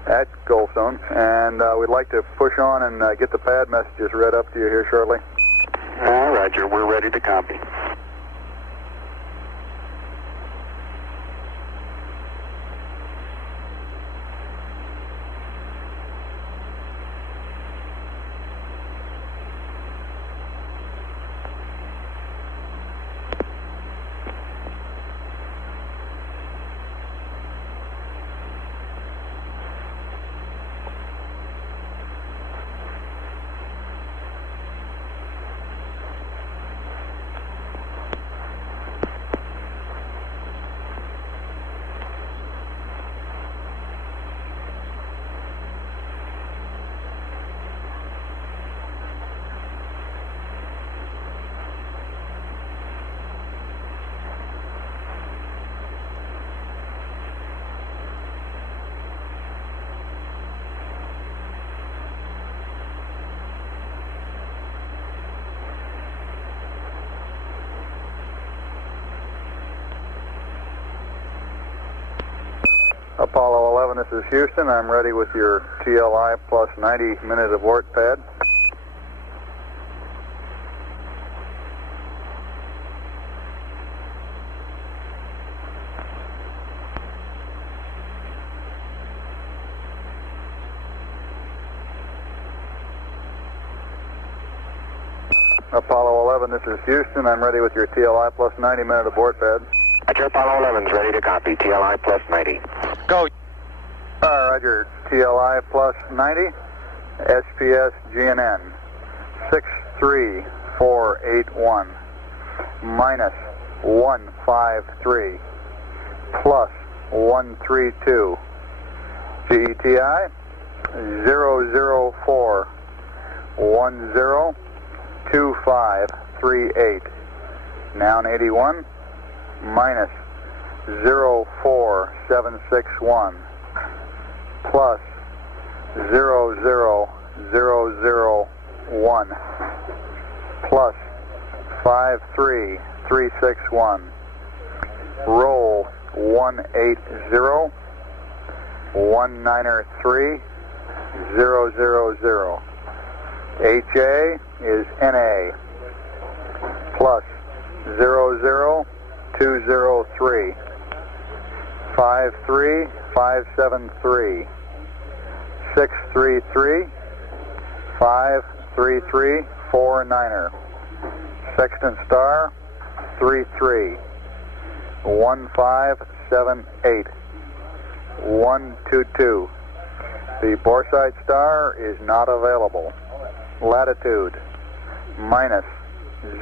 at Goldstone, and we'd like to push on and get the pad messages read up to you here shortly. Roger, we're ready to copy. Apollo 11, this is Houston. I'm ready with your TLI plus 90 minute abort pad. Apollo 11, this is Houston. I'm ready with your TLI plus 90 minute abort pad. Roger, Apollo 11's ready to copy. TLI plus 90. Go. Roger, TLI plus 90, SPS GNN 63481 minus 153 plus 132 GETI 004 102538 noun 81 minus 04761 plus 00001 plus 53361 roll 180 193 000 HA is NA plus 00203 53573 633 53349er sextant star 33 1578. 122. The boresight star is not available. Latitude minus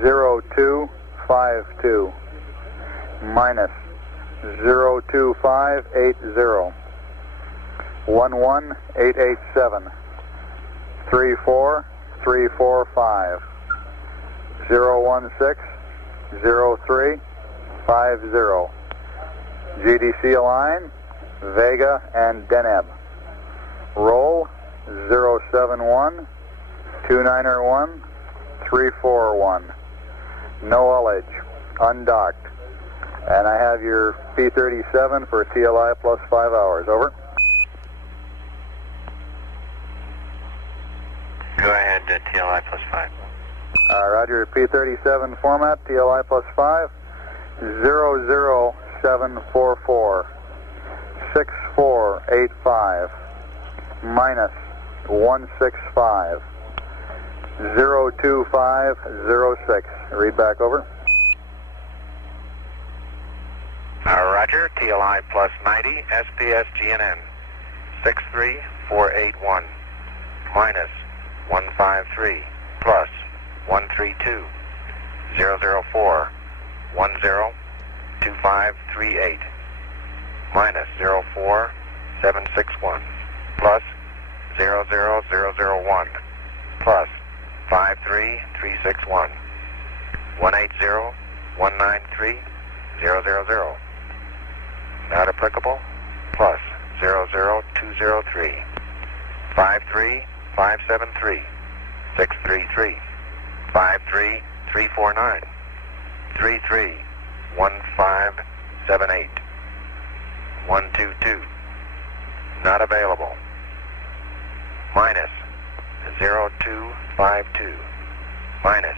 0252. Minus 02580. 11887. 34345. 0160350. GDC align, Vega and Deneb. Roll 071 2901 341. No ullage, undocked. And I have your P37 for TLI plus 5 hours. Over. Go ahead, TLI plus 5. Roger, P37 format, TLI plus 5. 00744. 6485. Minus 165. 02506. Read back, over. Roger, TLI plus 90, SPS GNN 63481, minus 153, plus 132, 004, 102538, minus 04761, plus 00001, plus 53361, 180 193 000. Not applicable, plus 00203, 53573, 633, 53349, 331578, 122. Not available. Minus 0252, minus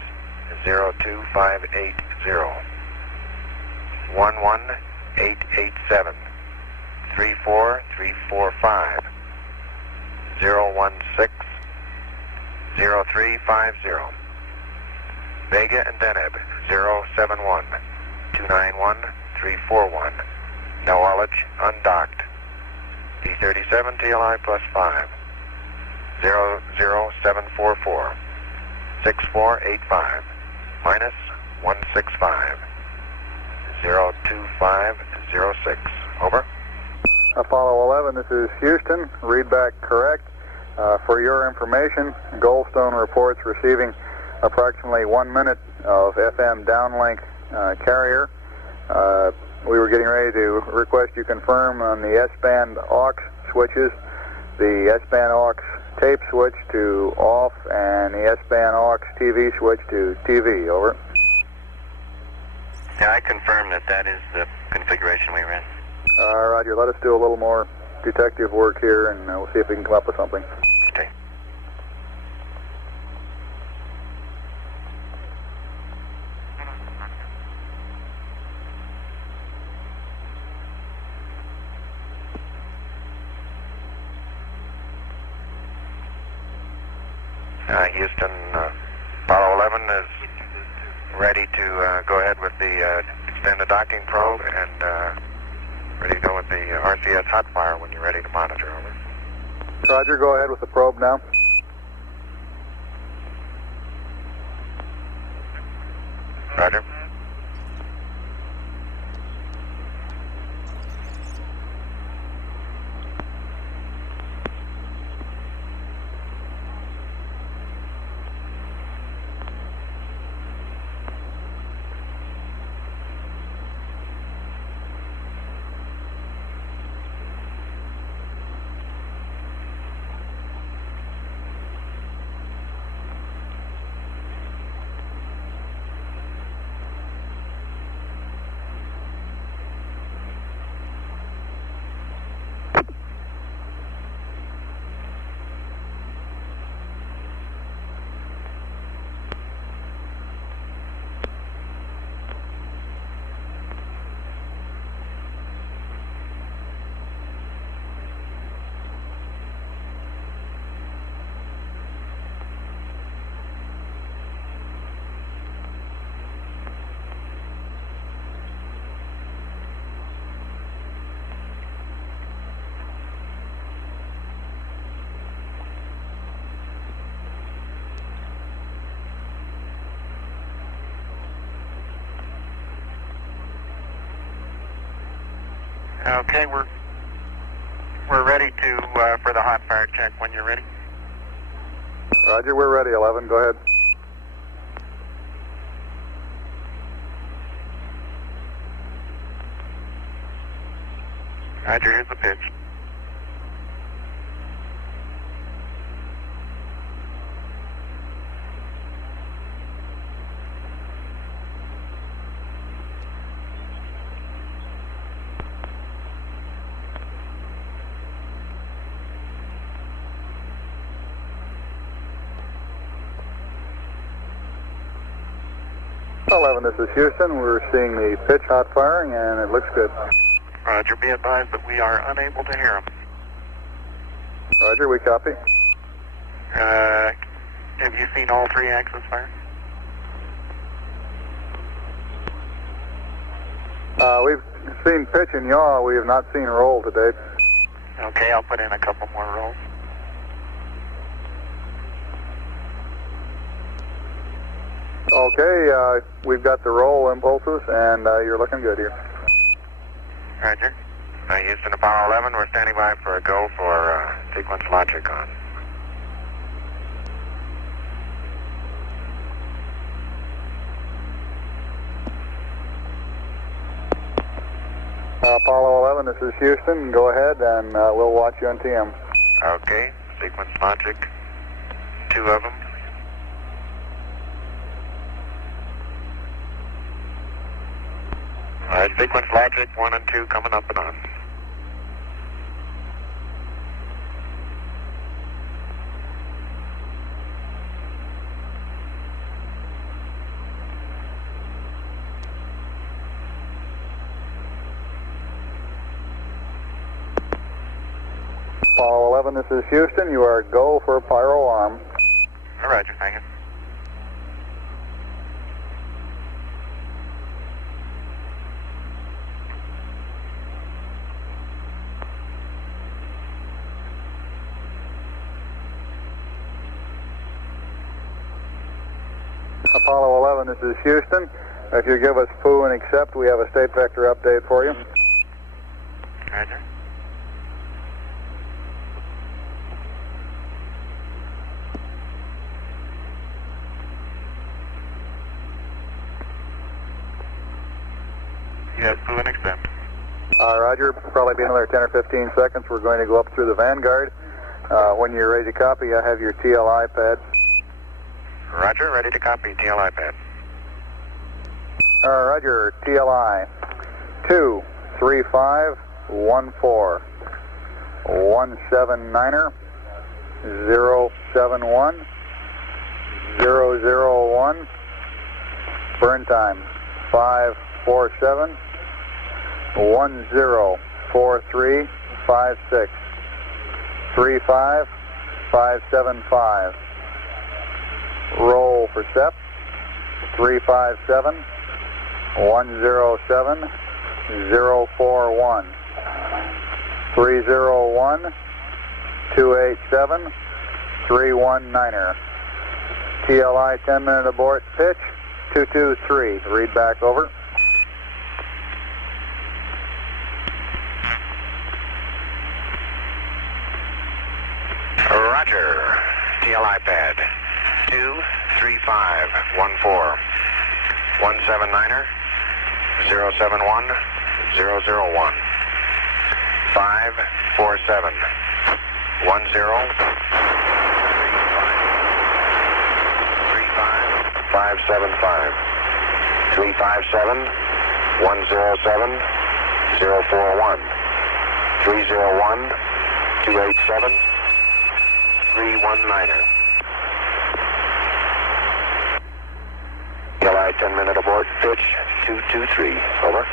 02580, 11887, 34345, 016 0350. Vega and Deneb 071 291 341. No ullage, undocked. P37 TLI plus 5. 00744 6485 minus 165 02506. Over. Apollo 11, this is Houston. Read back correct. For your information, Goldstone reports receiving approximately 1 minute of FM downlink carrier. We were getting ready to request you confirm on the S-band aux switches, the S-band aux tape switch to off, and the S-band aux TV switch to TV. Over. Yeah, I confirm that is the configuration we ran. Roger, let us do a little more detective work here, and we'll see if we can come up with something. Okay. Houston, Apollo 11 is ready to go ahead with the extended docking probe, and ready to go with the RCS hot fire when you're ready to monitor. Over. Roger, go ahead with the probe now. Roger. Okay, we're ready to for the hot fire check when you're ready. Roger, we're ready, 11. Go ahead. Roger, here's the pitch. This is Houston. We're seeing the pitch hot firing, and it looks good. Roger, be advised that we are unable to hear him. Roger, we copy. Have you seen all 3 axes fire? We've seen pitch and yaw. We have not seen roll to date. Okay, I'll put in a couple more rolls. Okay, we've got the roll impulses, and you're looking good here. Roger. Houston, Apollo 11, we're standing by for a go for sequence logic on. Apollo 11, this is Houston. Go ahead, and we'll watch you on TM. Okay, sequence logic, 2 of them. All right, sequence logic 1 and 2 coming up and on. Apollo 11, this is Houston. You are go for pyro arm. Roger, thank you. Apollo 11, this is Houston. If you give us poo and accept, we have a state vector update for you. Roger. Yes, poo and accept. Roger, probably be another 10 or 15 seconds. We're going to go up through the Vanguard. When you're ready to copy, I have your TLI pad. Roger, ready to copy, TLI pad. Roger, TLI 23514 179er 071 001. Burn time 547 104356 35575. Roll for SEP 357 107 041 301 287 319er. TLI 10-minute abort pitch 223. Read back over. Roger, TLI pad 23514 179er 071 001 547 575 357 107 041 301 287 319er. TLI 10-minute abort pitch 223. Over.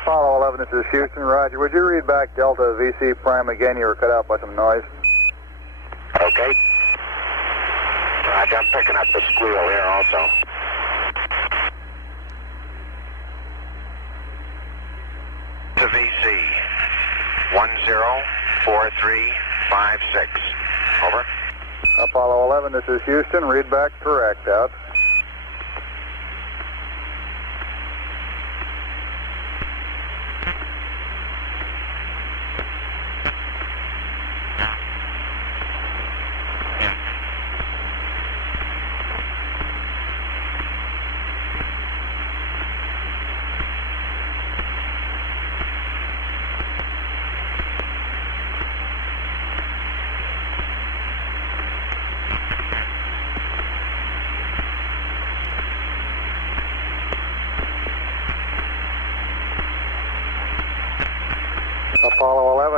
Apollo 11, this is Houston. Roger. Would you read back Delta VC prime again? You were cut out by some noise. Okay. Roger, I'm picking up the squeal here also. To VC 104356. Over. Apollo 11, this is Houston. Read back correct. Out.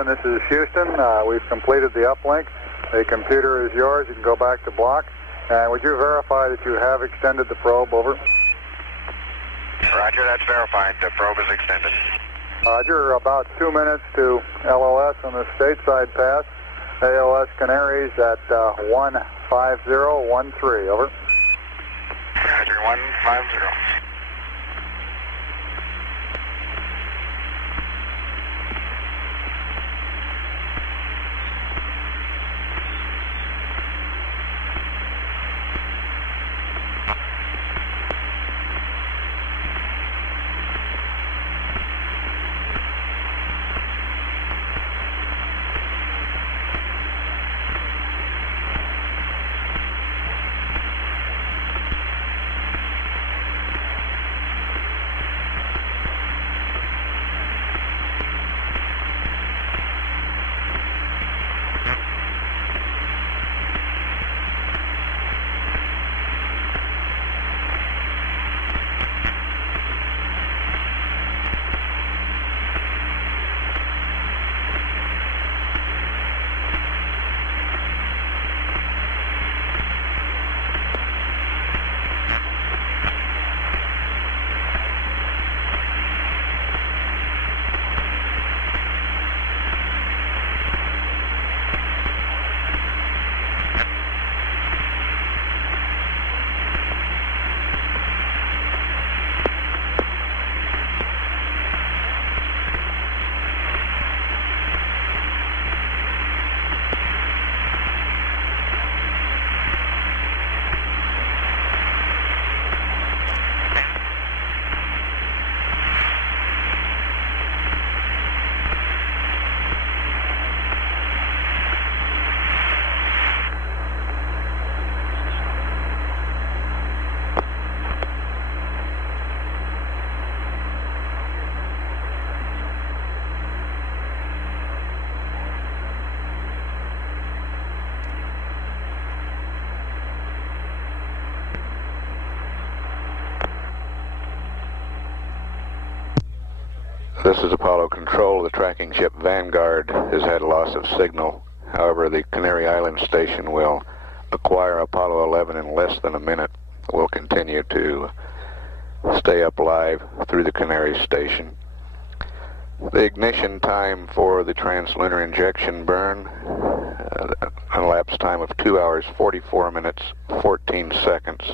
11, this is Houston. We've completed the uplink. The computer is yours. You can go back to block. And would you verify that you have extended the probe? Over. Roger, that's verified. The probe is extended. Roger, about 2 minutes to LOS on the stateside pass. AOS Canaries at 15013. Over. Roger, 150. This is Apollo Control. The tracking ship Vanguard has had a loss of signal. However, the Canary Island station will acquire Apollo 11 in less than a minute. We'll continue to stay up live through the Canary station. The ignition time for the translunar injection burn, an elapsed time of 2 hours, 44 minutes, 14 seconds.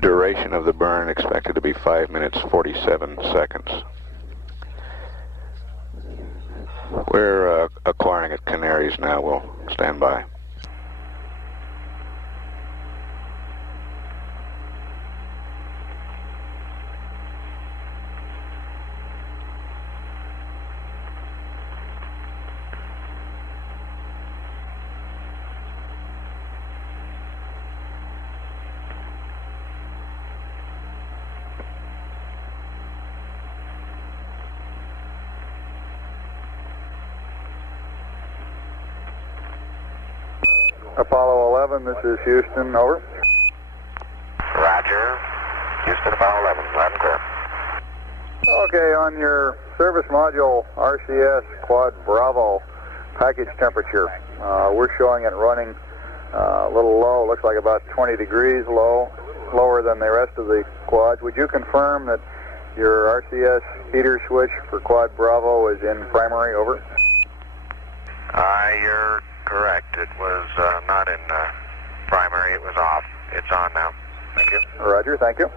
Duration of the burn expected to be 5 minutes, 47 seconds. We're acquiring at Canaries now. We'll stand by. Apollo 11, this is Houston, over. Roger. Houston, Apollo 11, loud and clear. Okay, on your service module RCS Quad Bravo package temperature, we're showing it running a little low, looks like about 20 degrees low, lower than the rest of the quads. Would you confirm that your RCS heater switch for Quad Bravo is in primary, over? You're correct. It was not in primary. It was off. It's on now. Thank you. Roger, thank you.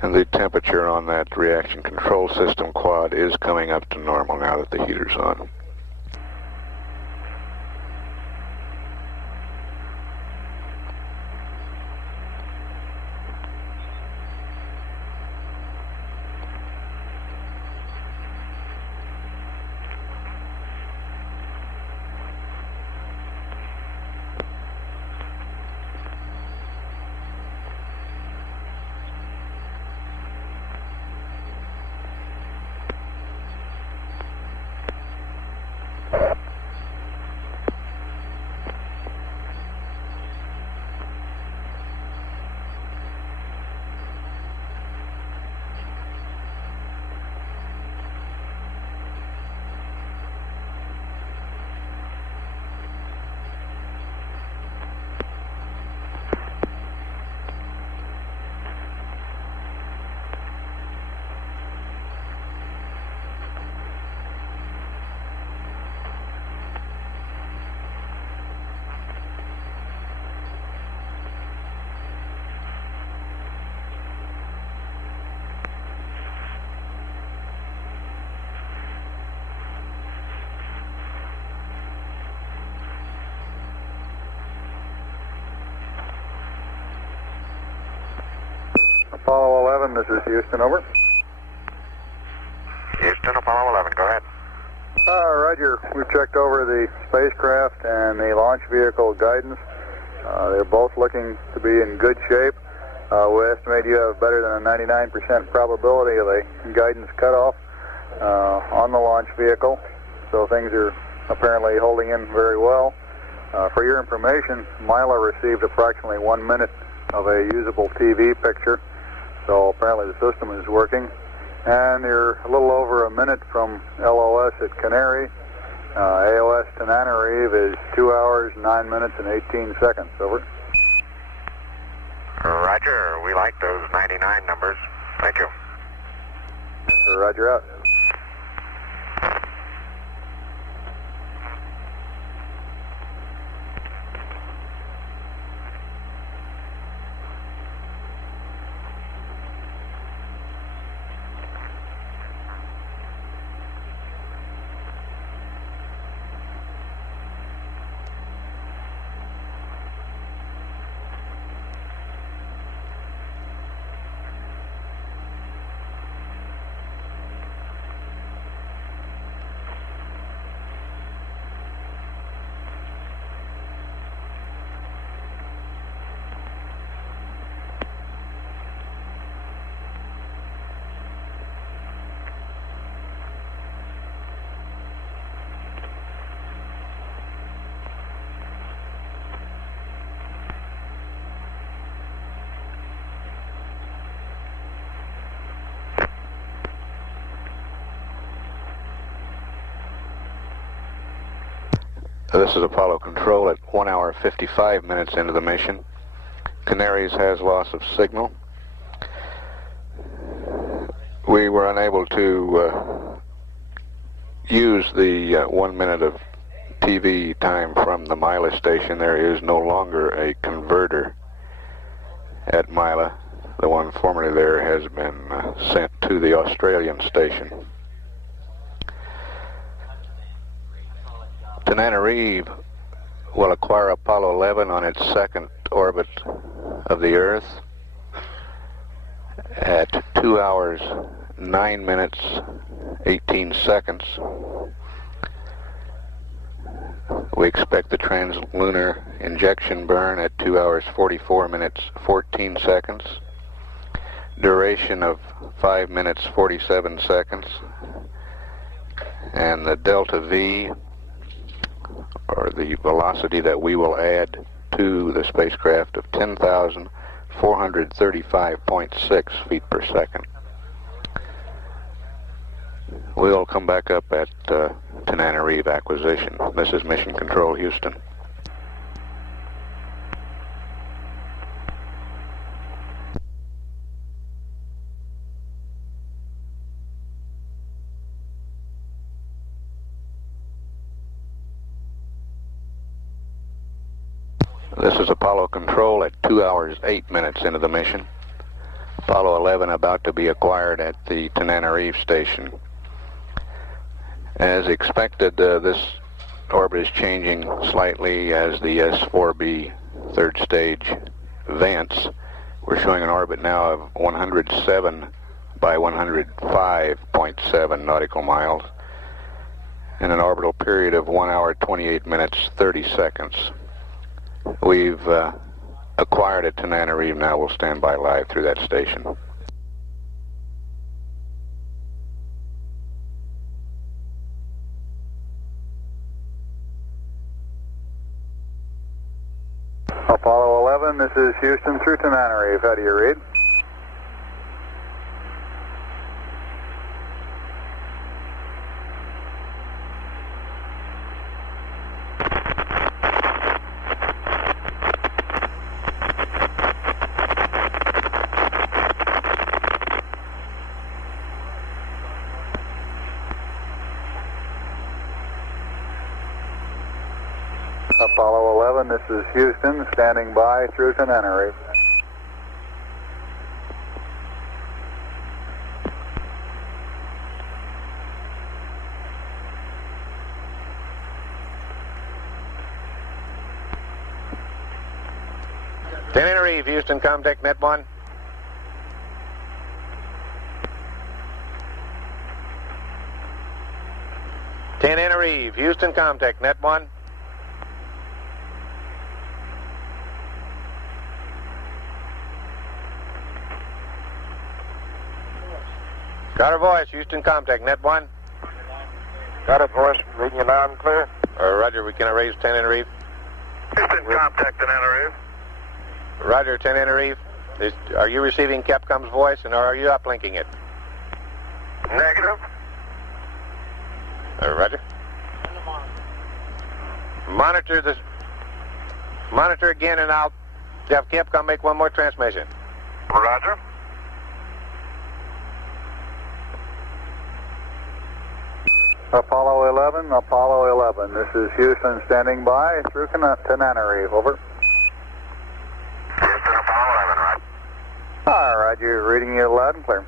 And the temperature on that reaction control system quad is coming up to normal now that the heater's on. Apollo 11, this is Houston, over. Houston, Apollo 11, go ahead. Roger, we've checked over the spacecraft and the launch vehicle guidance. They're both looking to be in good shape. We estimate you have better than a 99% probability of a guidance cutoff on the launch vehicle, so things are apparently holding in very well. For your information, Mila received approximately 1 minute of a usable TV picture, so apparently the system is working. And you're a little over a minute from LOS at Canary. AOS Tenerife is 2 hours, 9 minutes, and 18 seconds. Over. Roger, we like those 99 numbers. Thank you. Roger out. This is Apollo Control at 1 hour 55 minutes into the mission. Canaries has loss of signal. We were unable to use the 1 minute of TV time from the Mila station. There is no longer a converter at Mila. The one formerly there has been sent to the Australian station. Tenerife will acquire Apollo 11 on its second orbit of the Earth at 2 hours, 9 minutes, 18 seconds. We expect the translunar injection burn at 2 hours, 44 minutes, 14 seconds. Duration of 5 minutes, 47 seconds. And the delta V, or the velocity that we will add to the spacecraft, of 10,435.6 feet per second. We'll come back up at Tenerife acquisition. This is Mission Control, Houston. This is Apollo Control at 2 hours, 8 minutes into the mission. Apollo 11 about to be acquired at the Tananarive station. As expected, this orbit is changing slightly as the S4B third stage advance. We're showing an orbit now of 107 by 105.7 nautical miles and an orbital period of 1 hour, 28 minutes, 30 seconds. We've acquired at Tananarive now. We'll stand by live through that station. Apollo 11, this is Houston through Tananarive. How do you read? Apollo 11, this is Houston, standing by through Tananarive. Tananarive, Houston, Comtech, Net 1. Tananarive, Houston, Comtech, Net 1. Got her voice, Houston, Comtech, Net 1. Got it, voice. Reading you loud and clear. Roger, we can erase Tananarive. Houston, contact Tananarive. Roger, Tananarive. Are you receiving Capcom's voice, and are you uplinking it? Negative. Roger. Monitor again, and I'll have Capcom make one more transmission. Roger. Apollo 11, this is Houston standing by through Tananarive, over. Houston, Apollo 11, right? All right, you're reading you loud and clear.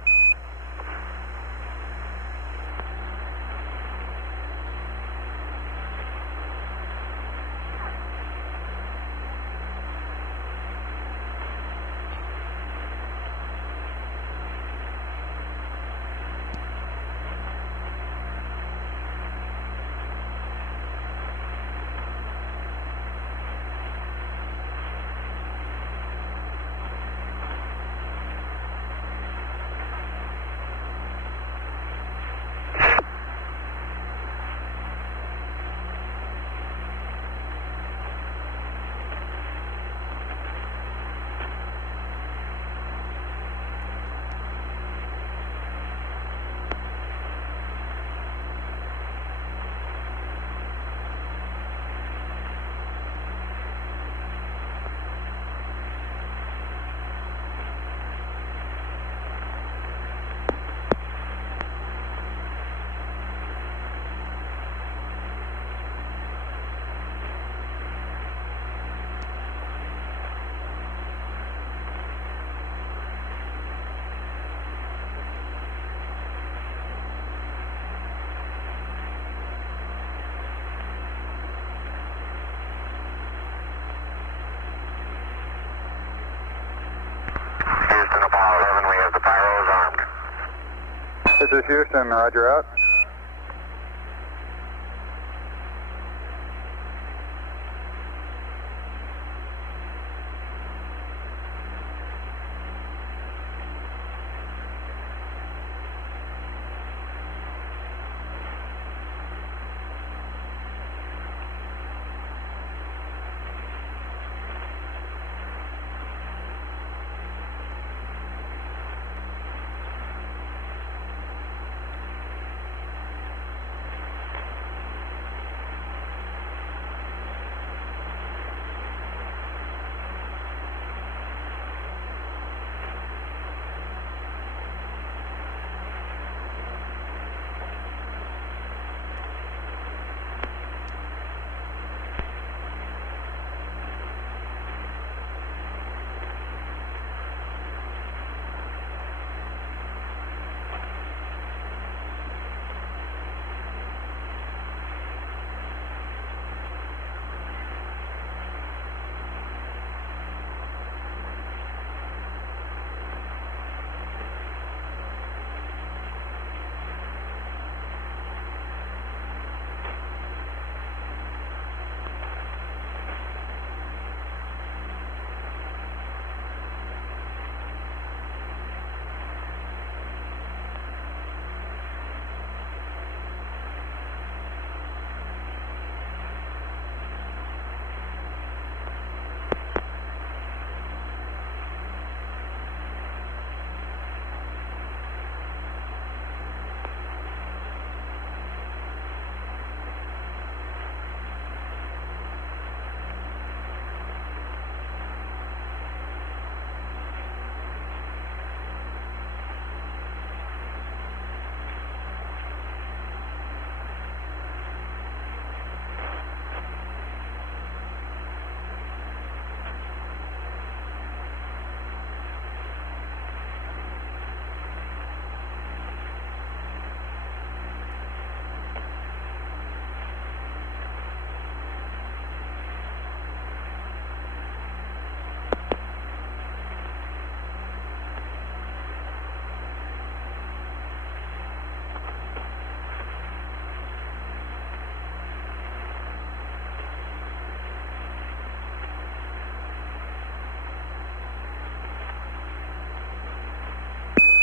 This is Houston, roger out.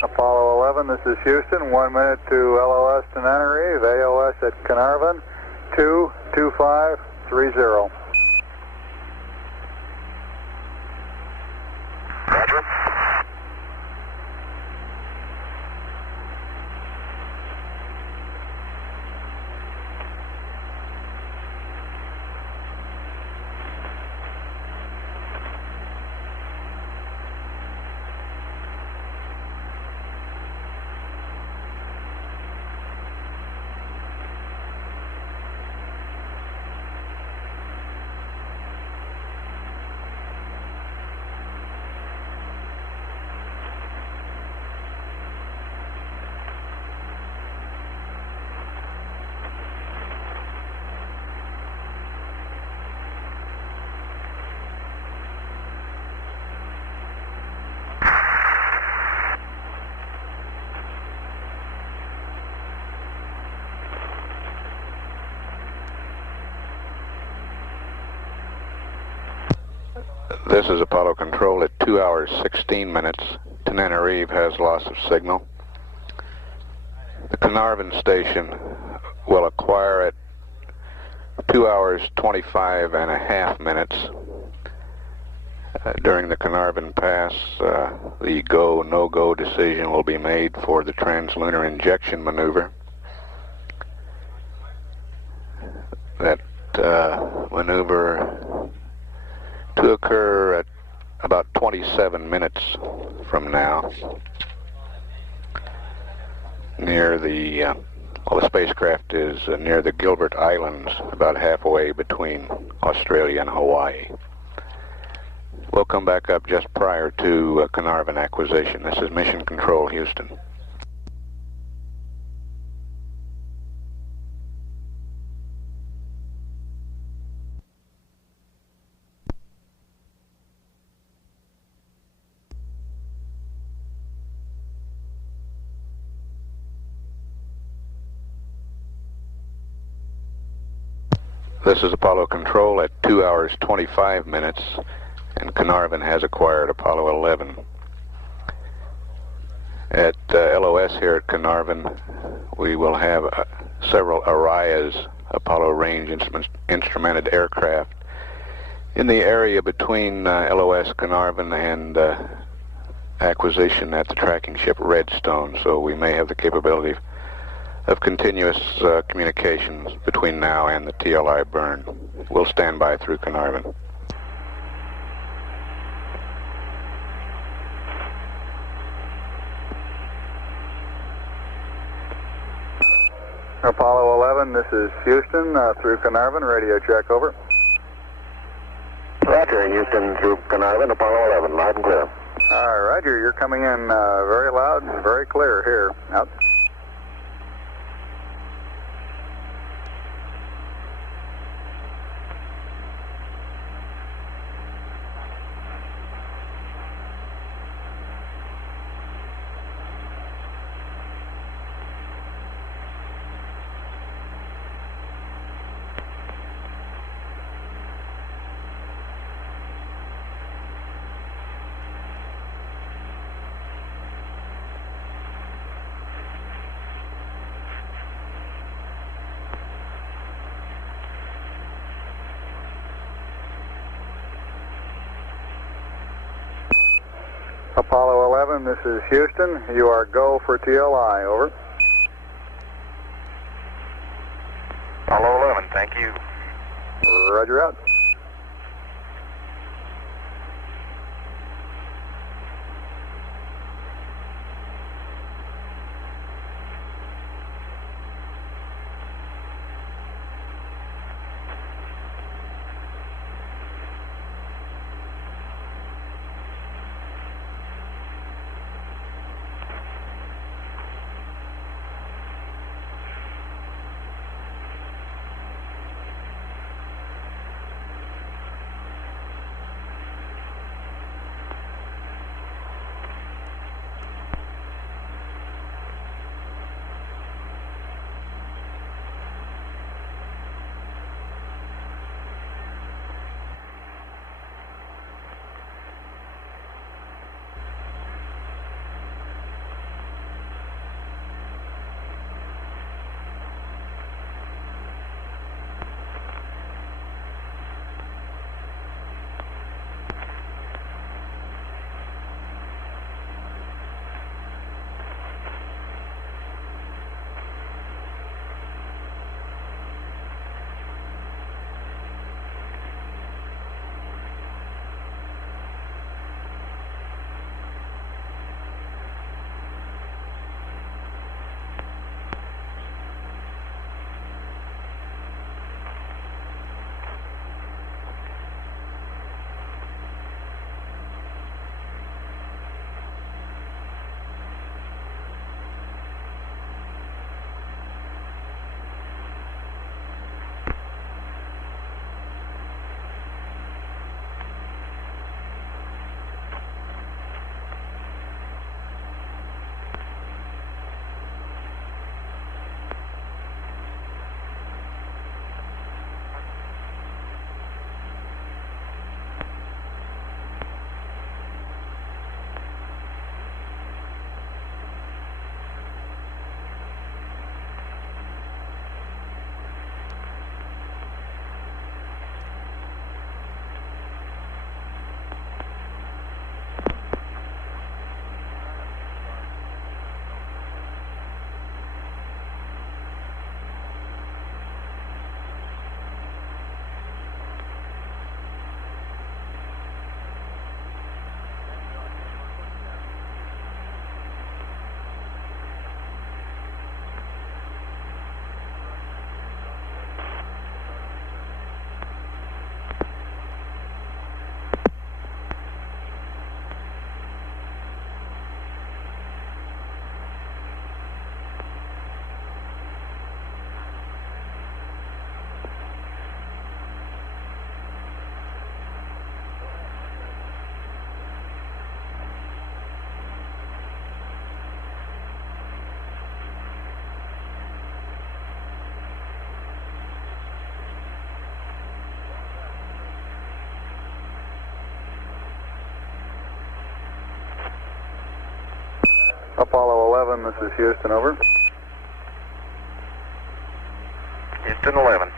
Apollo 11, this is Houston. 1 minute to LOS to Tenerife. AOS at Carnarvon. 22530. Roger. This is Apollo Control at 2 hours 16 minutes. Tenerife has loss of signal. The Carnarvon station will acquire at 2 hours 25 and a half minutes. During the Carnarvon pass, the go, no-go decision will be made for the translunar injection maneuver. That maneuver to occur at about 27 minutes from now, near the the spacecraft is near the Gilbert Islands, about halfway between Australia and Hawaii. We'll come back up just prior to Carnarvon acquisition. This is Mission Control, Houston. This is Apollo Control at 2 hours 25 minutes, and Carnarvon has acquired Apollo 11. At LOS here at Carnarvon, we will have several Arias, Apollo range instrumented aircraft, in the area between LOS Carnarvon and acquisition at the tracking ship Redstone, so we may have the capability of continuous communications between now and the TLI burn. We'll stand by through Carnarvon. Apollo 11, this is Houston, through Carnarvon, radio check, over. Roger, Houston through Carnarvon, Apollo 11, loud and clear. All right, Roger, you're coming in very loud and very clear here. Out. Apollo 11, this is Houston. You are go for TLI, over. Apollo 11, thank you. Roger, out. Apollo 11, this is Houston, over. Houston 11.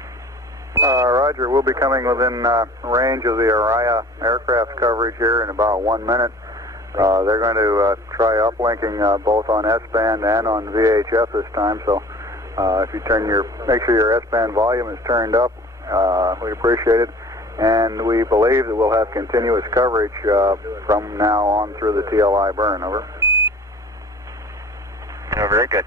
Roger, we'll be coming within range of the Araya aircraft coverage here in about 1 minute. They're going to try uplinking both on S-band and on VHF this time, so if you make sure your S-band volume is turned up, we appreciate it. And we believe that we'll have continuous coverage from now on through the TLI burn, over. Oh, very good.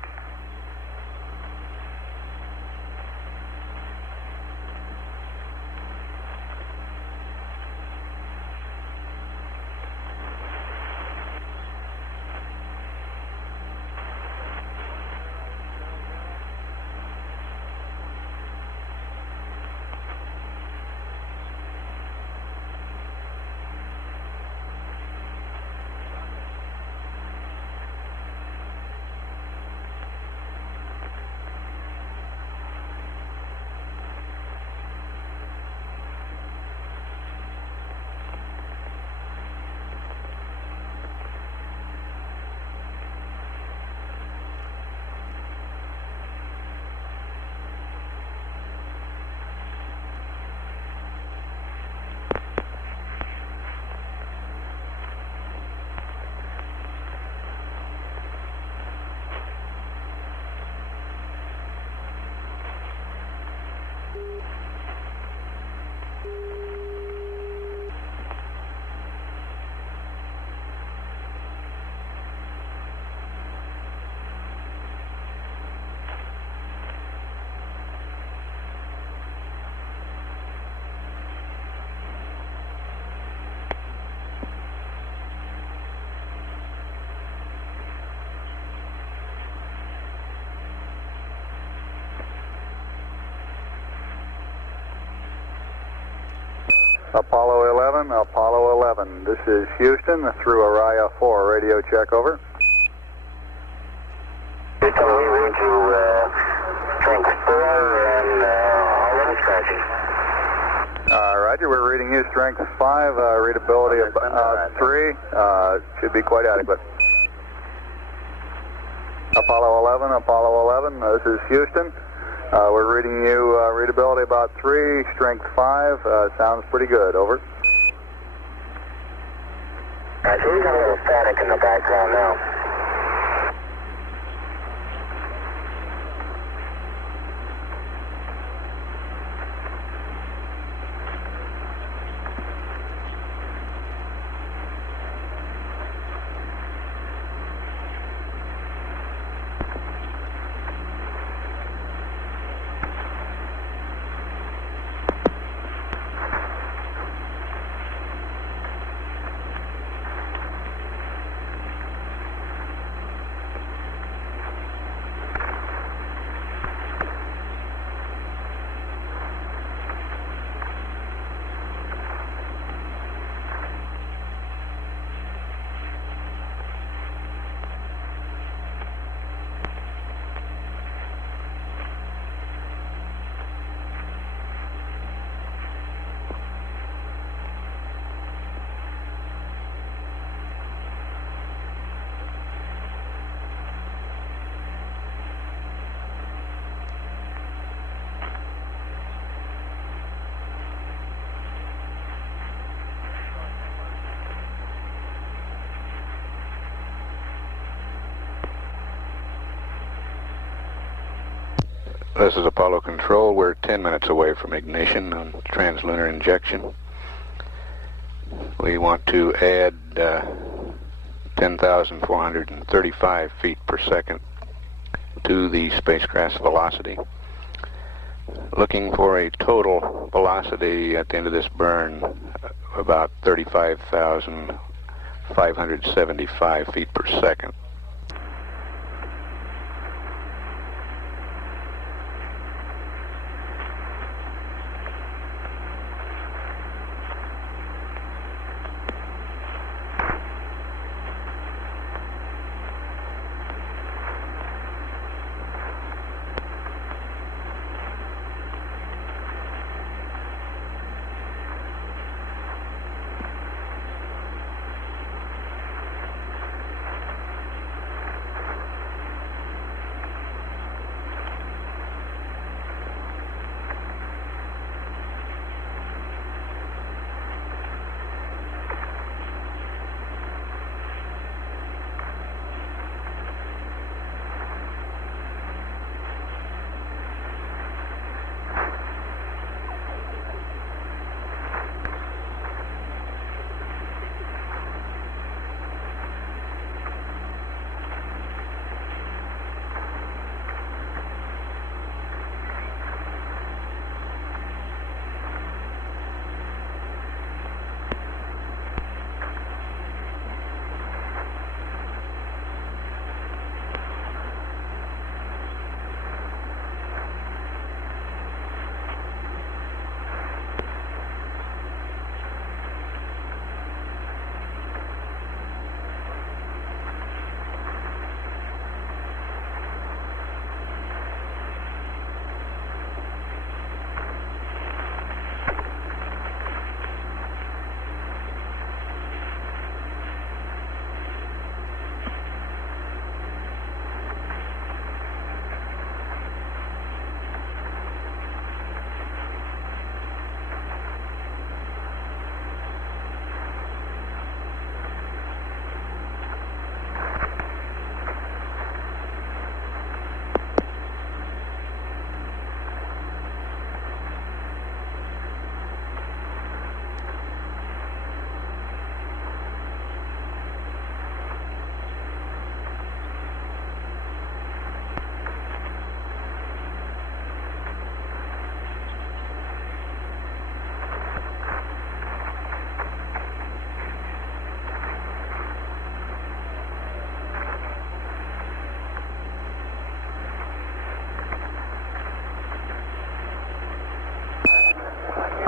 Apollo 11, this is Houston through Araya 4, radio check, over. Houston, we read you strength 4 and already scratching. Roger, we're reading you strength 5, readability of 3, should be quite adequate. Apollo 11, this is Houston. We're reading you readability about 3, strength 5, sounds pretty good, over. Roger, we've got a little static in the background now. This is Apollo Control. We're 10 minutes away from ignition on translunar injection. We want to add 10,435 feet per second to the spacecraft's velocity. Looking for a total velocity at the end of this burn about 35,575 feet per second.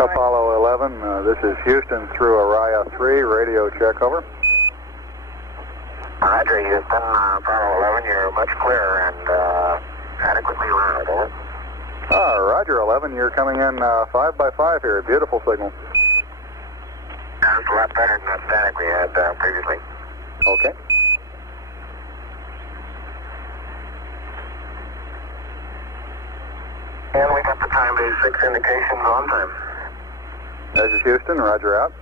Apollo 11, this is Houston through Araya 3, radio check, over. Roger, Houston, Apollo 11, you're much clearer and adequately loud, over. Roger 11, you're coming in 5 by 5 here, beautiful signal. That's a lot better than that static we had previously. Okay. And we got the time base 6 indications on time. This is Houston, roger out.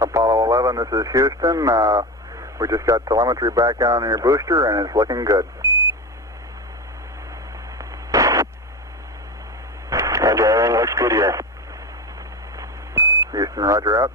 Apollo 11, this is Houston. We just got telemetry back on your booster and it's looking good. Roger, everything looks good here. Houston, roger out.